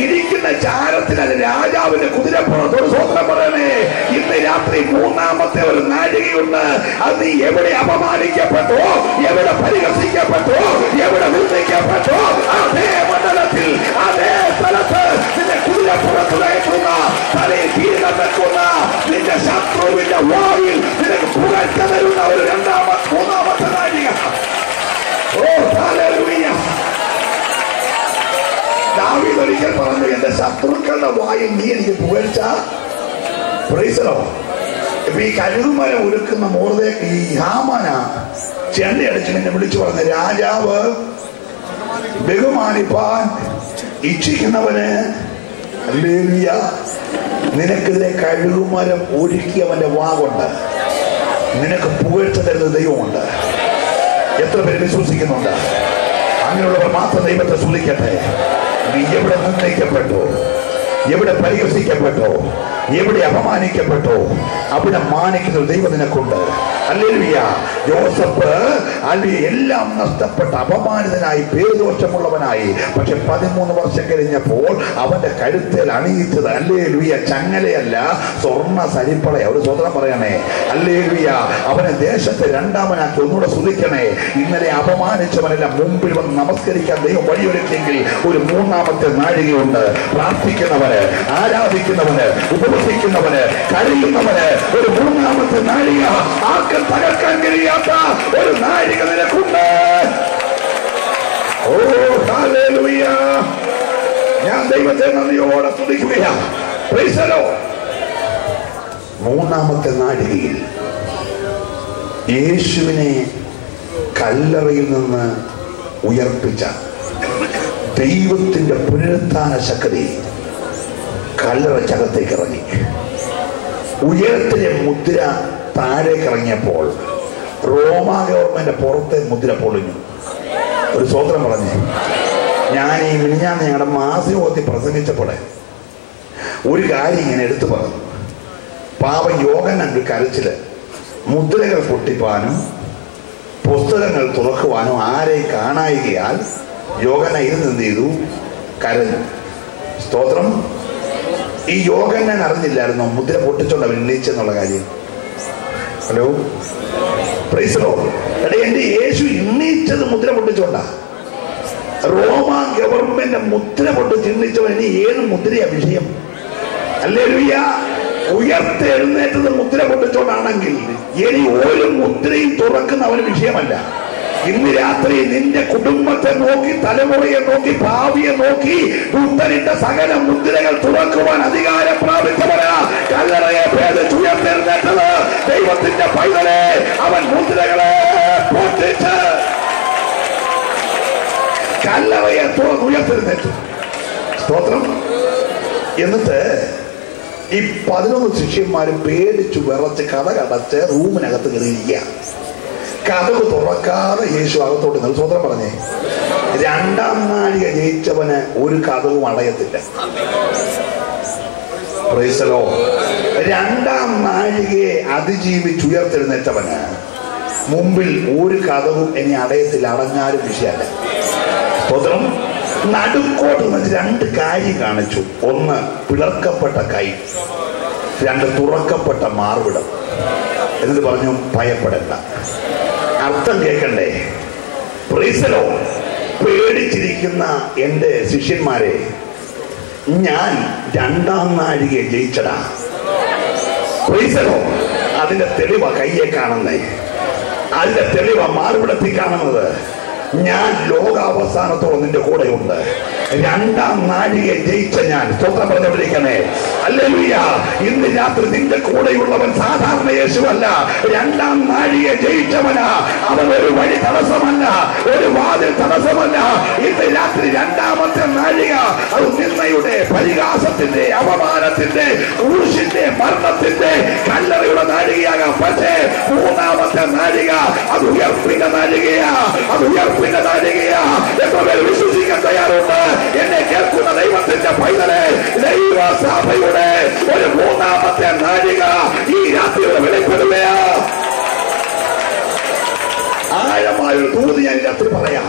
ഇരിക്കുന്ന ചാരത്തിൽ അത് രാജാവിന്റെ കുതിരപ്പുറത്തോട് സ്വന്തം പറയണേ. ഇന്ന് രാത്രി മൂന്നാമത്തെ ഒരു നാഴികയുണ്ട്. അത് നീ എവിടെ അപമാനിക്കപ്പെട്ടോ, എവിടെ പരിഹസിക്കപ്പെട്ടോ, എവിടെ നിന്ദിക്കപ്പെട്ടോ, അതേ മണ്ഡലത്തിൽ അതേ സ്ഥലത്ത് നിന്റെ കുതിരപ്പുറത്ത് കയറ്റുന്ന തലയിൽ കിരീടം വെക്കുന്ന നിന്റെ ശത്രുവിന്റെ വായിൽ നിനക്ക് പുകഴ്ച തരുന്ന ഒരു മൂന്നാമത്തെ നാഴിക. ഓ ഹല്ലേലൂയ. ദാവീദ് ഒരിക്കൽ പറഞ്ഞു, എന്റെ ശത്രുക്കളുടെ വായിൽ നീ എനിക്ക് പുകഴ്ച. Price the Lord. ഇപ്പൊ ഈ കഴുകുമരം ഒരുക്കുന്ന മോർദേഖായി ഈ ഹാമാന ചെണ്ടയടിച്ച് എന്നെ വിളിച്ചു പറഞ്ഞ രാജാവ് ബഹുമാനിപ്പാൻ ഇച്ഛിക്കുന്നവന് ഹല്ലേലൂയ നിനക്കെതിരെ കഴുകുമരം ഒരുക്കിയവന്റെ വാഗുണ്ട്, നിനക്ക് പുകഴ്ച തരുന്ന ദൈവമുണ്ട്. എത്ര പേര് വിശ്വസിക്കുന്നുണ്ട്? അങ്ങനെയുള്ളവർ മാത്രം ദൈവത്തെ സ്തുതിക്കട്ടെ. നീ എവിടെ നിന്ദിക്കപ്പെട്ടോ, എവിടെ പരിഹസിക്കപ്പെട്ടോ, എവിടെ അപമാനിക്കപ്പെട്ടോ, അവിടെ മാനിക്കുന്ന ദൈവം നിനക്കുണ്ട്. ഹല്ലേലൂയ. യോസഫ് എല്ലാം നഷ്ടപ്പെട്ട അപമാനിതനായി പേരുദോഷമുള്ളവനായി. പക്ഷെ 13 വർഷം കഴിഞ്ഞപ്പോൾ അവന്റെ കഴുത്തിൽ അണിയിച്ചത് ഹല്ലേലൂയ ചങ്ങലയല്ല, സ്വർണ്ണ സരിപ്പളയ. ഒരു സ്വതന്ത്രം പറയണേ. ഹല്ലേലൂയ. അവനെ ദേശത്തെ രണ്ടാമനാക്കി. ഒന്നുകൂടെ സ്തുതിക്കണേ. ഇന്നലെ അപമാനിച്ചവനെല്ലാം മുമ്പിൽ വന്ന് നമസ്കരിക്കാൻ ദൈവം വഴിയൊരുക്കിയെങ്കിൽ ഒരു മൂന്നാമത്തെ നാഴികയുണ്ട്. പ്രാർത്ഥിക്കുന്നവന്, ആരാധിക്കുന്നവന്, ഉപവസിക്കുന്നവന്, കരയുന്നവന് ഒരു മൂന്നാമത്തെ നാഴിക. ആർക്കും തകർക്കാൻ കഴിയാത്ത ഒരു നാഴിക നിനക്കുണ്ട്. ഓ ഹല്ലേലൂയ. ഞാൻ ദൈവത്തെ നന്ദിയോടെ സ്തുതിക്കുകയാണ്. Price the Lord. മൂന്നാമത്തെ നാഴികയിൽ യേശുവിനെ കല്ലറയിൽ നിന്ന് ഉയർപ്പിച്ച ദൈവത്തിന്റെ പുനരുത്ഥാന ശക്തി കല്ലറയ്ക്കകത്തേക്ക് ഇറങ്ങി. ഉയരത്തിലെ മുദ്ര താഴേക്ക് ഇറങ്ങിയപ്പോൾ റോമാ ഗവൺമെന്റ് പുറത്തെ മുദ്ര പൊളിഞ്ഞു. ഒരു സ്വതന്ത്രം പറഞ്ഞേ. ഞാൻ ഈ മിനിഞ്ഞാന്ന് ഞങ്ങളുടെ മാസികത്തിൽ പ്രസംഗിച്ചപ്പോൾ ഒരു കാര്യം ഇങ്ങനെ എടുത്തു പറഞ്ഞു. പാവം യോഹന്നാൻ ഒരു കരച്ചില്, മുദ്രകൾ പൊട്ടിപ്പാനും പുസ്തകങ്ങൾ തുറക്കുവാനും ആരെയും കാണായികയാൽ യോഹന്നാൻ ഇരുന്ന് എന്ത് ചെയ്തു? കരഞ്ഞു. സ്തോത്രം. ഈ യോഹന്നാൻ അറിഞ്ഞില്ലായിരുന്നോ മുദ്ര പൊട്ടിച്ചോണ്ട് അവൻ എണ്ണീച്ചെന്നുള്ള കാര്യം? Hello, praise the Lord. എന്റെ യേശു എണ്ണീച്ചത് മുദ്ര പൊട്ടിച്ചോണ്ടാ. റോമാ ഗവൺമെന്റ് മുദ്ര പൊട്ടിച്ച് എണ്ണീച്ചവൻ ഇനി ഏത് മുദ്രയാ വിഷയം? ഹല്ലേലൂയ. ഉയർത്തെഴുന്നേറ്റത് മുദ്ര പൊട്ടിച്ചോണ്ടാണെങ്കിൽ ഇനി ഒരു മുദ്രയും തുറക്കുന്ന അവന് വിഷയമല്ല. ഇന്ന് രാത്രി നിന്റെ കുടുംബത്തെ നോക്കി, തലമുറയെ നോക്കി, ഭാവിയെ നോക്കി ഉത്തരിട്ട സകല മുദ്രകൾ തുറക്കുവാൻ അധികാരം പ്രാപിച്ചവരാ കല്ലറയെ ഉയർത്തെഴുന്നേറ്റത് ദൈവത്തിന്റെ പൈതലെ. അവൻ മുദ്രകളെ പൊട്ടിച്ച് കല്ലറയെ തുറന്നുയർത്തെഴുന്നേറ്റു. സ്തോത്രം. എന്നിട്ട് ഈ 11 ശിഷ്യന്മാരും പേടിച്ചു വിറച്ച് കടച്ച് റൂമിനകത്ത് കയറിയിരിക്കുക. കഥക് തുറക്കാതെ യേശു അകത്തോട്ട് നിന്ന് സ്വതന്ത്രം പറഞ്ഞേ. രണ്ടാം നാഴിക ജയിച്ചവന് ഒരു കഥവും അടയത്തില്ല. Praise the lord. രണ്ടാം നാഴികയെ അതിജീവിച്ചുയർത്തെഴുന്നേറ്റവന് മുമ്പിൽ ഒരു കഥവും ഇനി അടയത്തില്ല. അടഞ്ഞാലും വിഷയമല്ല. സ്വതന്ത്രം. നടുക്കോട്ട് നിന്ന് 2 കാര്യം കാണിച്ചു. ഒന്ന് പിളർക്കപ്പെട്ട കൈ, 2 തുറക്കപ്പെട്ട മാർവിടം. എന്നിട്ട് പറഞ്ഞു ഭയപ്പെടേണ്ട. അർത്ഥം കേൾക്കണ്ടേ? Price the Lord. പേടിച്ചിരിക്കുന്ന എൻ്റെ ശിഷ്യന്മാരെ, ഞാൻ 2ാം നാഴികയെ ജയിച്ചടാ. അതിന്റെ തെളിവ കയ്യെ കാണുന്നേ, അതിന്റെ തെളിവ മാർവിടത്തിൽ കാണുന്നത്. ഞാൻ ലോകാവസാനത്തോളം നിന്റെ കൂടെയുണ്ട്. 2ാം നാഴികയെ ജയിച്ച ഞാൻ. സ്തോത്രം പറഞ്ഞുകൊണ്ടിരിക്കണേ. ഹല്ലേലൂയ. ഇന്ന് രാത്രി നിന്റെ കൂടെയുള്ളവൻ സാധാരണ യേശുവല്ല, 2ാം നാഴികയെ ജയിച്ചവനാ. അവൻ ഒരു വഴി തടസ്സമല്ല, ഒരു വാതിൽ തടസ്സമല്ല. ഇന്ന് രാത്രി 2ാമത്തെ നാഴിക അത് നിന്നയുടെ, പരിഹാസത്തിന്റെ, അപമാനത്തിന്റെ, ക്രൂശിന്റെ, മരണത്തിന്റെ, കല്ലറയുടെ നാഴികയാകാം. പക്ഷേ 3ാമത്തെ നാഴിക അത് ഉയർപ്പിന്റെ നാഴികയാ. അത് ഉയർപ്പിന്റെ നാഴികയാ. എത്ര പേര് വിശ്വസിക്കാൻ തയ്യാറുണ്ട്? എന്നെ കേൾക്കുന്ന ദൈവത്തിന്റെ പൈതലെ, ദൈവസഭയുടെ ഒരു 3ാമത്തെ നാഴിക ഈ രാത്രിയുടെ വെളിപ്പെടുകയാ. ആഴമായൊരു ദൂത് ഞാൻ രാത്രി പറയാം.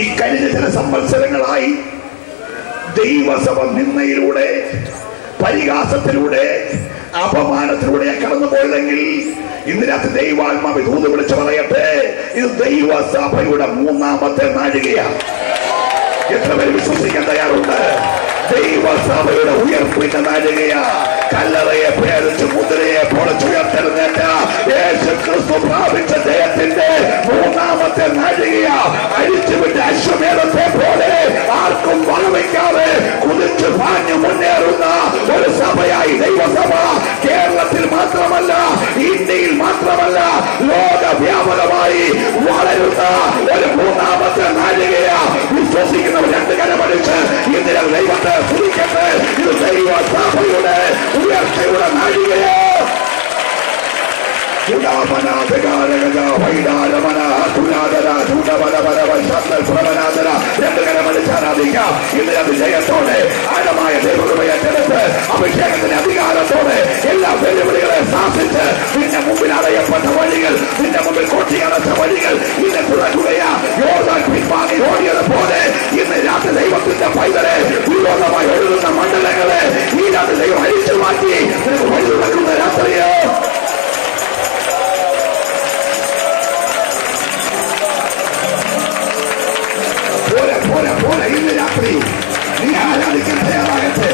ഈ കഴിഞ്ഞ ചില സംവത്സരങ്ങളായി ദൈവസഭ നിന്നയിലൂടെ, പരിഹാസത്തിലൂടെ, അപമാനത്തിലൂടെ കടന്നുപോയതെങ്കിൽ ഇന്ന് രാത്രി ദൈവാത്മാവ് ദൂത് വിളിച്ചു പറയട്ടെ, ഇത് ദൈവസഭയുടെ 3ാമത്തെ നാഴികയാണ്. എത്ര പേര് വിശ്വസിക്കാൻ തയ്യാറുണ്ട്? ദൈവസഭയുടെ ഉയർപ്പിന്റെ നാഴികയാ. കല്ലറയെ പേടിച്ച് മുദ്രയെ പൊളിച്ചുയർത്തെഴുന്നേറ്റ യേശു ക്രിസ്തു പ്രാപിച്ച ജയത്തിന്റെ 3ാമത്തെ നാഴികയാ. അഴിച്ചുവിട്ട അശ്വമേധത്തെ പോലെ ആർക്കും വളവയ്ക്കാതെ കുതിച്ചു പാഞ്ഞു മുന്നേറുന്ന ഒരു സഭയായി ദൈവസഭ കേരളത്തിൽ മാത്രമല്ല, ഇന്ത്യയിൽ മാത്രമല്ല, ലോകവ്യാപകമായി വളരുന്ന ഒരു 3ാമത്തെ നാഴികയാ. വിശ്വസിക്കുന്നവർ 2 കരമടിച്ച് ഇന്നലെ ദൈവത്തെ സ്തുതിക്കട്ടെ. ഇത് ദൈവസഭയുടെ ഉയർച്ചയുടെ നാഴികയാ. ജയത്തോടെ ആഴമായ ദൈവകൃപയെടുത്ത് അഭിഷേകത്തിന്റെ അധികാരത്തോടെ എല്ലാ വെല്ലുവിളികളെ സാധിച്ച് നിന്റെ മുമ്പിൽ അടയപ്പെട്ട വഴികൾ, നിന്റെ മുമ്പിൽ കൊട്ടിയടച്ച വഴികൾ നിന്നെ തുറക്കുകയാ. യോർദാൻ പിൻവാങ്ങി ഓടിയത് പോലെ ഇന്ന് രാത്രി ദൈവത്തിന്റെ പൈതലെ വിരോധമായി ഒഴുകുന്ന മണ്ഡലങ്ങളെ ഈ രാത്രി ദൈവം അഴിച്ചു മാറ്റി നിനക്ക് വഴി തുറക്കുന്ന രാത്രിയോ. പോലെ ഇന്ന് രാത്രി നീ ആരാധിക്കാൻ തയ്യാറാകട്ടെ.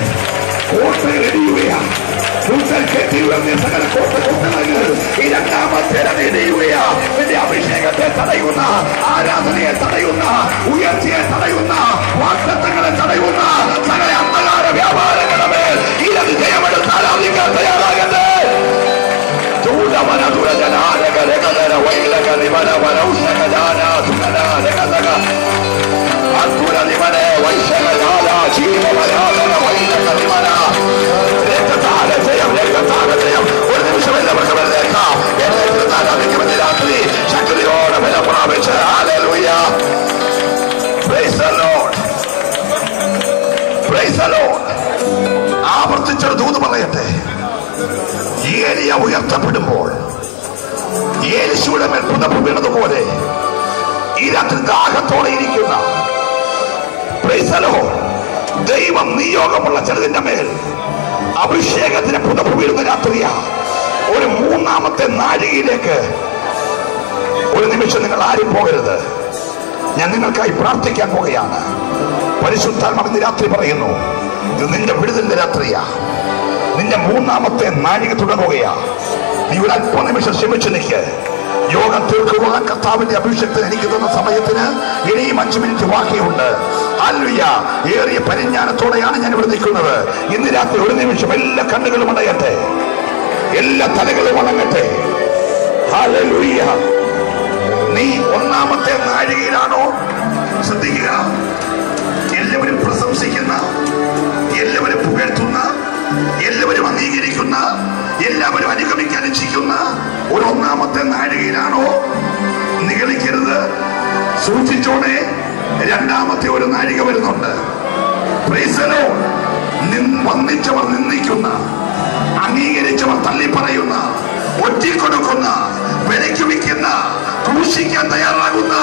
കോട്ടകൾ എരിയുകയാ. കെട്ടിയുയർന്ന സകല കോട്ടകൾ ഈ 2ാമത്തെ എരിയുകയാ. നിന്റെ അഭിഷേകത്തെ തടയുന്ന, ആരാധനയെ തടയുന്ന, ഉയർച്ചയെ തടയുന്ന, വാഗ്ദത്തങ്ങളെ തടയുന്ന സകല അന്ധകാര വ്യാപാരങ്ങളുടെ മേൽ ഈ ജയമെടുത്ത് ആരാധിക്കാൻ തയ്യാറാകട്ടെ. ഒരു നിമിഷം എല്ലാവർക്കും രാത്രി ശക്തിയോടെ വില പ്രാപിച്ച് hallelujah. Praise the lord, praise the lord. ആവർത്തിച്ചൊരു ദൂത് പറയട്ടെ. ഏലിയ ഉയർത്തപ്പെടുമ്പോൾ യേശുവിന്റെ മേൽ പുതപ്പ് വീണതുപോലെ ഈ രാത്രി ദാഹത്തോടെ ഇരിക്കുന്ന ദൈവം നിയോഗമുള്ള ചിലതിന്റെ മേൽ അഭിഷേകത്തിന് പുതപ്പ് വീഴുന്ന രാത്രിയാ. ഒരു 3ാമത്തെ നാഴികയിലേക്ക് ഒരു നിമിഷം നിങ്ങൾ ആരും പോകരുത്. ഞാൻ നിങ്ങൾക്കായി പ്രാർത്ഥിക്കാൻ പോകുകയാണ്. പരിശുദ്ധാത്മാവ് രാത്രി പറയുന്നു, ഇത് നിന്റെ വിടുതലിന്റെ രാത്രിയാ. നിന്റെ 3ാമത്തെ നാഴിക തുടങ്ങുകയാ. നീ ഒരു അല്പനിമിഷം ശ്രമിച്ചു നിൽക്ക്. യോഗം തീർക്കുവാൻ കർത്താവിന്റെ അഭിഷേകത്തിന് എനിക്ക് തന്ന സമയത്തിന് ഇനിയും 5 മിനിറ്റ് ബാക്കിയുണ്ട്. ഹല്ലേലൂയ. ഏറിയ പരിജ്ഞാനത്തോടെയാണ് ഞാൻ ഇവിടെ നിൽക്കുന്നത്. ഇന്ന് രാത്രി ഒരു നിമിഷം എല്ലാ കണ്ണുകളും അടയട്ടെ, എല്ലാ തലകളും അടങ്ങട്ടെ. ഹല്ലേലൂയ. നീ 1ാമത്തെ നാഴികയിലാണോ? ശ്രദ്ധിക്കുക. എല്ലാവരും പ്രശംസിക്കുന്ന, എല്ലാവരും പുകഴ്ത്തുന്ന, എല്ലാവരും അംഗീകരിക്കുന്ന, എല്ലാവരും അനുഗമിക്കാൻ ഇച്ഛിക്കുന്ന ഒരു 1ാമത്തെ നാഴികയിലാണോ? നിഗളിക്കരുത്, സൂക്ഷിച്ചോടെ. 2ാമത്തെ ഒരു നാഴിക വരുന്നുണ്ട്. വന്നിച്ചവർ നിന്ദിക്കുന്ന, അംഗീകരിച്ചവർ തള്ളിപ്പറയുന്ന, ഒറ്റിക്കൊടുക്കുന്ന, വിലയ്ക്ക് വിൽക്കുന്ന, ക്രൂശിക്കാൻ തയ്യാറാകുന്ന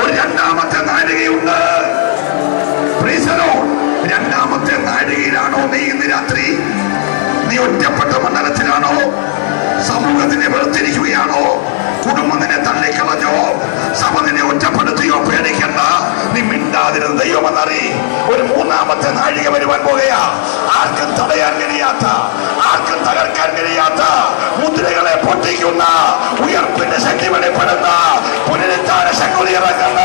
ഒരു 2ാമത്തെ നാഴികയുണ്ട്. 2ാമത്തെ നാഴികയിലാണോ നീ ഇന്ന് രാത്രി? നീ ഒറ്റപ്പെട്ട മണ്ഡലത്തിലാണോ? സമൂഹത്തിനെ വെറുത്തിരിക്കുകയാണോ? കുടുംബം നിന്നെ തള്ളിക്കളഞ്ഞോ? സഭ നിന്നെ ഒറ്റപ്പെടുത്തിയോ? പേടിക്കണ്ട. ചെയ്യാതിരുന്ന ദൈവമെന്നറി. ഒരു മൂന്നാമത്തെ നാഴിക വരുവാൻ പോകുകയാ. ആർക്കും തടയാൻ കഴിയാത്ത, ആർക്കും തകർക്കാൻ കഴിയാത്ത മുദ്രകളെ പൊട്ടിക്കുന്ന, ഉയർപ്പിന്റെ ശക്തി വെളിപ്പെടുന്ന, പുനരുദ്ധാന ശക്തി ഇറങ്ങുന്ന